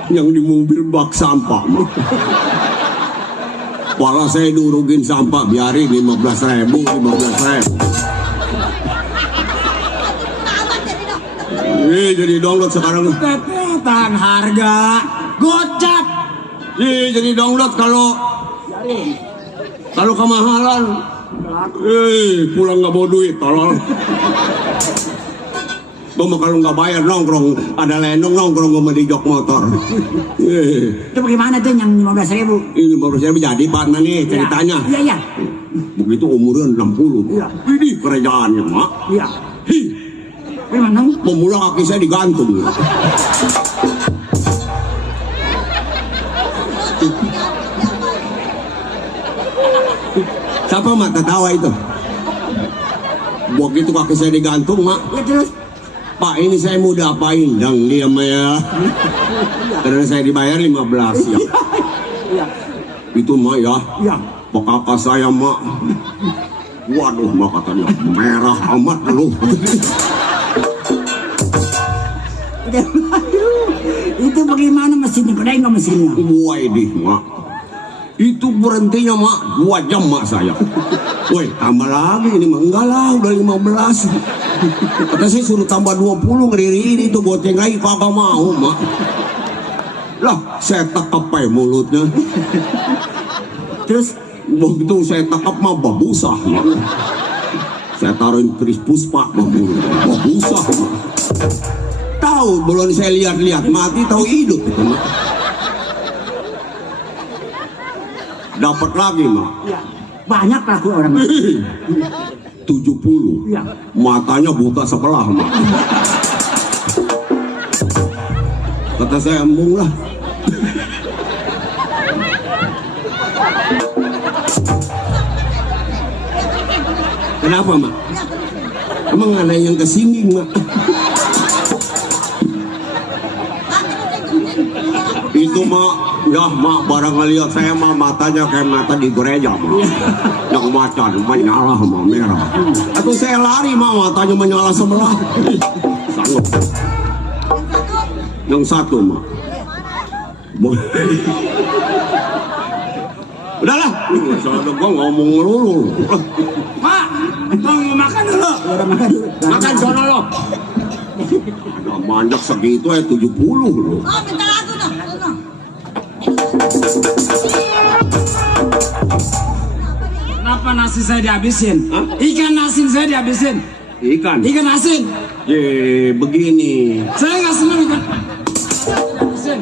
yang di mobil bak sampah mak. Pala saya durugin sampah biarin 15.000. Jadi download sekarang. Teteh tahan harga. Gocap. Jadi download kalau kemahalan. Pulang nggak bawa duit, tolol. Gue mah kalau nggak bayar nongkrong, ada lenong nongkrong gue mah di jok motor. Itu bagaimana tuh yang 15.000? Ini 15.000 jadi Pak nih ceritanya. Iya. Begitu umurnya 60. Iya. Ini kerjaannya mak. Iya. Bagaimana? Pemula kaki saya digantung. Siapa mak ketawa itu? Begitu kaki saya digantung mak. Ya terus. Pak ini saya mau diapain? Dang diam ya. Karena saya dibayar 15 ya. Iya. Itu mak ya. Iya. Pak kakak saya mak. Waduh mak katanya merah amat lu. Itu bagaimana mesinnya? Kedai nggak mesinnya? Waidih mak. Itu berhentinya mak 2 jam mak saya. Woi tambah lagi ini mah enggak lah udah 15. Kata saya suruh tambah 20 ngeririn itu goceng lagi kagak mau mak. Lah saya tekap aja mulutnya. Terus begitu saya tekap mah babusah mak. Saya taruhin keris puspa mah mulut. Babusah mak. Tahu belum saya lihat-lihat mati tahu hidup itu mak. Dapat lagi mak. ya, banyak laku orang. 70. Iya. Matanya buta sebelah mak. Kata saya embung lah. Kenapa mak? Emang ada yang kesini mak? Itu mak, ya mak barang ngeliat saya mak matanya kayak mata di gereja mak. Yang macan menyala mak merah. Atau saya lari mak matanya menyala sebelah. Sanggup. Yang satu mak. Udahlah, soalnya gua ngomong melulu. Mak, mau makan dulu. Makan sono lo. Ada manjak segitu 70 loh. Oh, minta lagu dong. Kenapa nasi saya dihabisin? Hah? Ikan asin saya dihabisin. Ikan. Ikan asin. Begini. Saya nggak seneng ikan asin.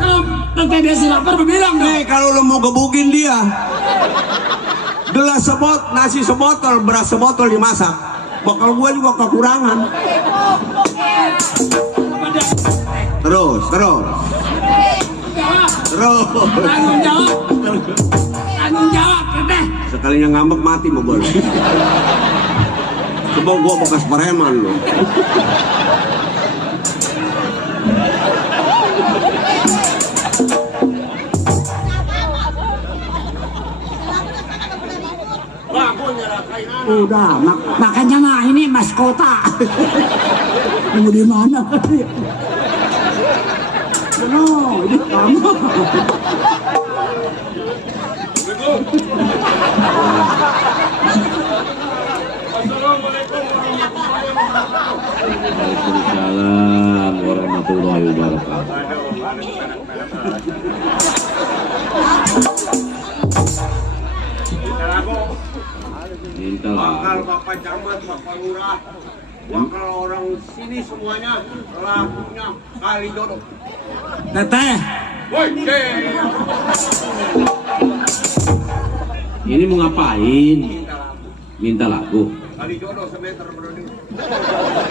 Kalau Tante Desi lapar bilang dong. Kalau lo mau gebukin dia, gelas sebot, nasi sebotol, beras sebotol dimasak, bakal gue juga kekurangan. Terus. Tanggung jawab, teteh. Sekalinya ngambek mati mau gue. Coba gue bekas preman lo. Udah, makanya mah ini mas kota. Tunggu di mana? No, ini kamu. Waalaikumsalam warahmatullahi wabarakatuh. Minta Bakal Bapak Camat, Bapak Lurah, bakal orang sini semuanya lagunya kali jodoh. Teteh. Woi, ini mau ngapain? Minta lagu. kali jodoh semeter berdua.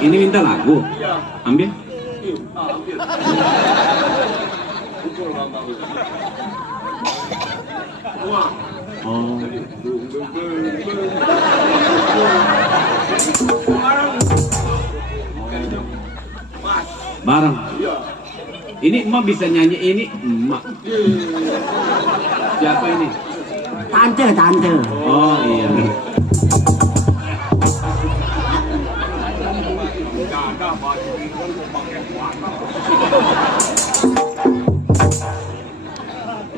Ini minta lagu. Iya. Ambil. Ambil. Pukul Bapak. Wah. Oh. Barang. Ini emak bisa nyanyi ini emak. Siapa ini? Tante. Oh iya.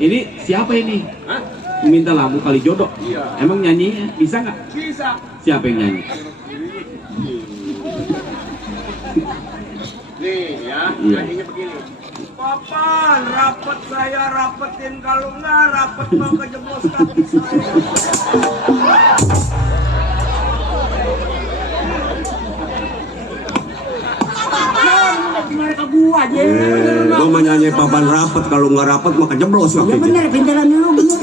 Ini siapa ini? Hah? Minta lagu kali jodoh. Iya. Emang nyanyinya bisa nggak? Bisa. Siapa yang nyanyi? Nih ya, Iya. nyanyinya begini. Papan, rapet saya rapetin, kalau nggak rapet mah kejeblos kaki saya. Mereka gua aja. Gua mah nyanyi papan rapet, kalau nggak rapet mah kejeblos Ya kaki. bener, pintaran dulu bener.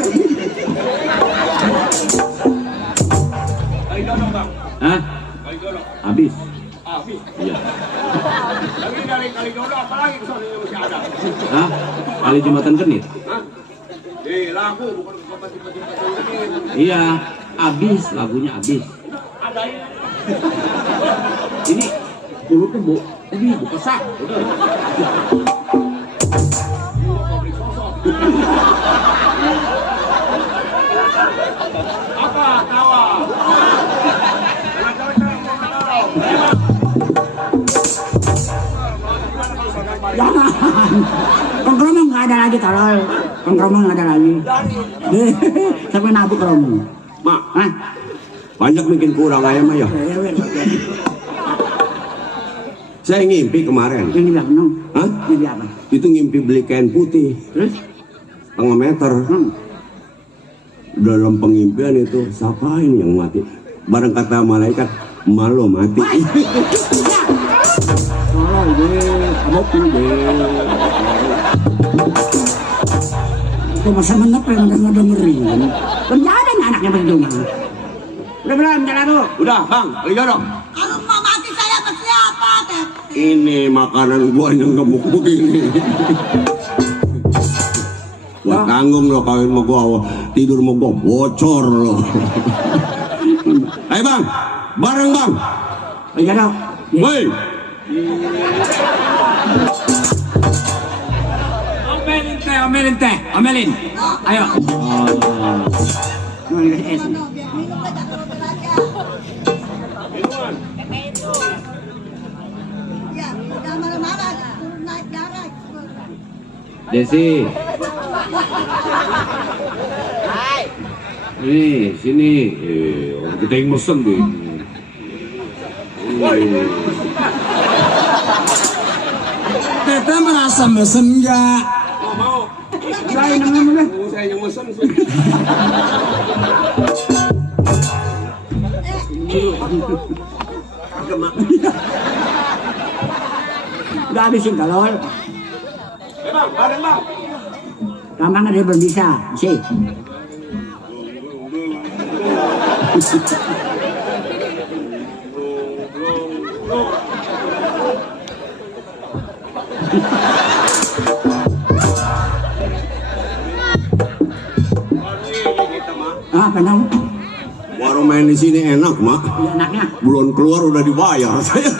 Kali jodoh bang, Hah? kali jodoh. Habis. Habis. Iya. Lagi dari kali jodoh, apalagi kesana masih ada. Hah? Kali jembatan Kenit. Hah? Lagu bukan bapak tiba-tiba ini. Iya, habis lagunya habis. Ada ini. Ini mulutnya bu, ini bu kesak. Apa? Tawa. Jangan. Kongkromong nggak ada lagi tolol. Kongkromong nggak ada lagi. Sampai nabuk kamu. Mak, Hah? banyak bikin kurang ayam mah ya. Saya ngimpi kemarin. Ini bilang no. Hah? Ini apa? Itu ngimpi beli kain putih Terus? setengah meter. Dalam pengimpian itu, siapa ini yang mati? Barang kata malaikat, malu mati. Tolol deh, kamu pun deh. Itu masa menep yang udah dengerin. Penjara anaknya berdua. Udah belum jalan lu? Udah, Bang, kali jodoh. Kalau mau mati saya sama siapa, Teh? Ini makanan gua yang gemuk begini. Gua tanggung lo kawin sama gua, tidur sama gua bocor lo. Ayo Bang, bareng Bang. Iya dong. Woi, Omelin teh. Ayo. Mau dikasih es. Minum aja kalau belajar. Ya, jangan marah-marah. Turun naik darah. Desi. Nih, sini. Orang kita yang mesen deh. Teteh merasa mesen nggak? Saya namanya saya yang mesen. udah habisin tolol. Bang, bareng Bang. Gampang ada belum bisa. Sih. Kenapa? Warung main di sini enak, Mak. Enaknya. Belum keluar udah dibayar saya.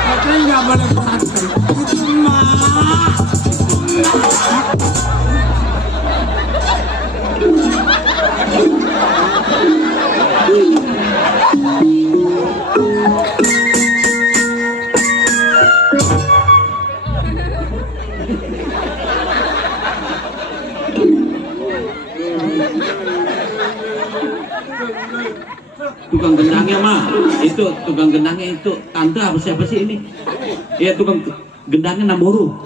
Tapi nggak boleh praktek. Itu mah. Tukang gendangnya mah itu tukang gendangnya itu tante apa siapa sih ini? Iya tukang gendangnya Namboru.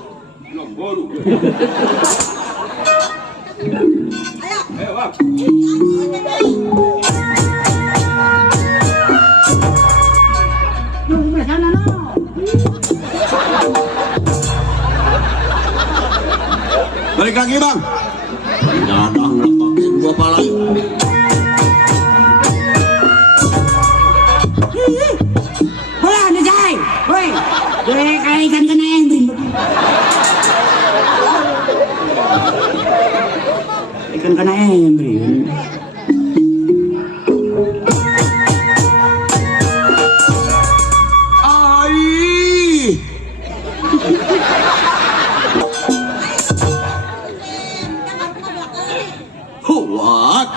Balik lagi, Bang. Dadang ngelepakin gua palai. Wala na jay. Hoy. Kaya ikan ka na yan, Brin. Ikan ka na yan, Brin. Ai. What?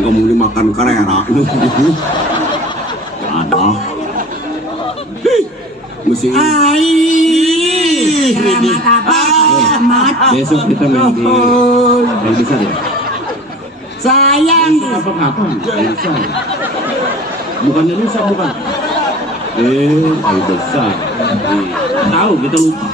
Nggak mau dimakan karera itu. Ada. Mesti. Selamat apa? Selamat. Besok kita main di main besar ya. Sayang. Apa kapan? Besar. Bukannya rusak bukan? Ayo besar. Tahu kita lupa.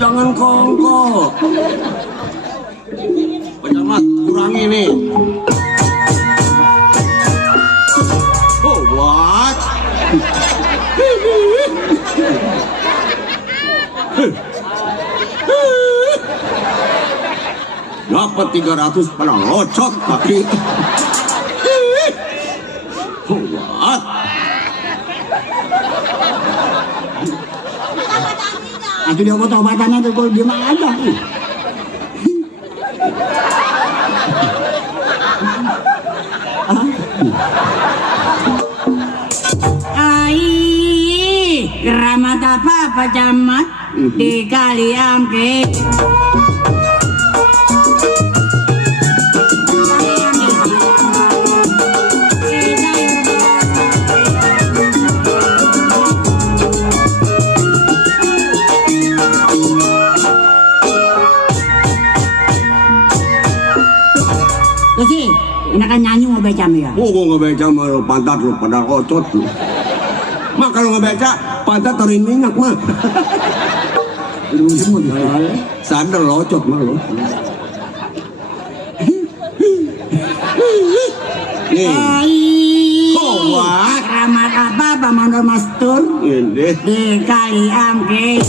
Jangan kongko. Pencamat, kurangi nih. Oh, what? Dapat 300 pada locot kaki. Oh, what? Itu dia obat-obatannya tuh kalau dia mah aja. Keramat apa Pak Camat di Kaliangke? Terus enakan nyanyi mau baca ya? Oh, gua nggak baca mah lu pantat lu pada kocot lu. Mak kalau nggak baca pantat taruhin minyak mah. Lu semua gitu. Sadar locot mah lu. Nih. Oh, wah. Keramat apa Pak Mandor Mastur Ini. di Kaliangke?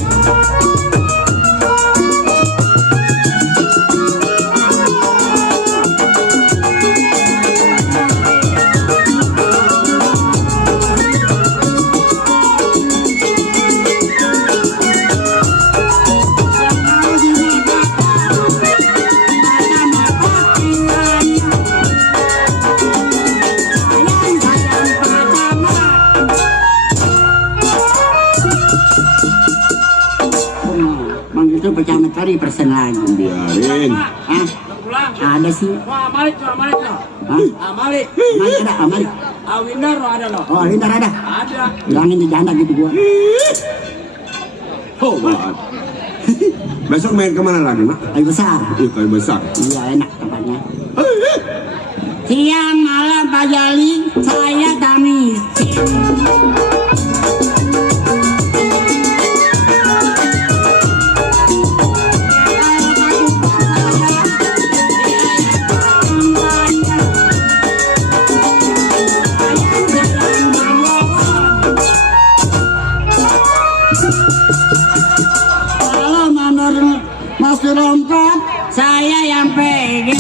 Itu Pecamat cari persen lagi. Biarin. Hah? Ada sih. Wah, Malik tuh, Malik tuh. Hah? Malik. Malik ada, Malik. Awindar ada loh. Oh, Lindar ada. Ada. Bilangin di janda gitu gua. Oh, buat. Besok main kemana lagi, Mak? Kayu besar. Kayu besar. Iya enak tempatnya. Siang malam Pak Jali, saya tak miskin. Kalau manor masuk rompot, saya yang pegang.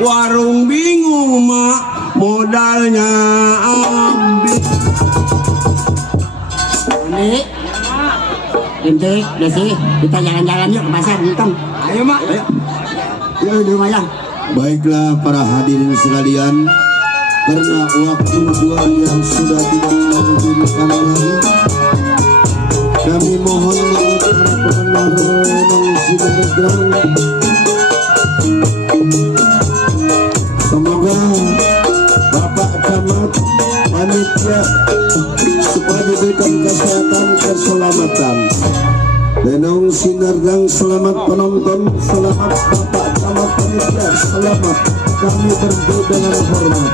Warung bingung, Mak, modalnya habis. Dik, Dik, Desi, kita jalan-jalan yuk ke pasar, Ngkong. Ayo mak. Ayo. Yuk di rumah ya. Baiklah para hadirin sekalian, karena waktu dua yang sudah tidak memungkinkan lagi, kami mohon maaf para pendengar Memang Sibergrang. Semoga Bapak Camat panitia supaya diberikan kesehatan keselamatan. Denong Sinardang selamat penonton, selamat Bapak Camat panitia, selamat. Kami berdua dengan hormat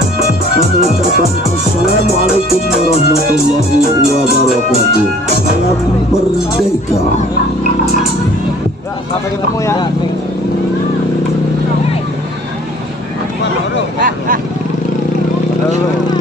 kami ucapkan Assalamualaikum warahmatullahi wabarakatuh. Salam merdeka. Sampai ketemu ya. Halo.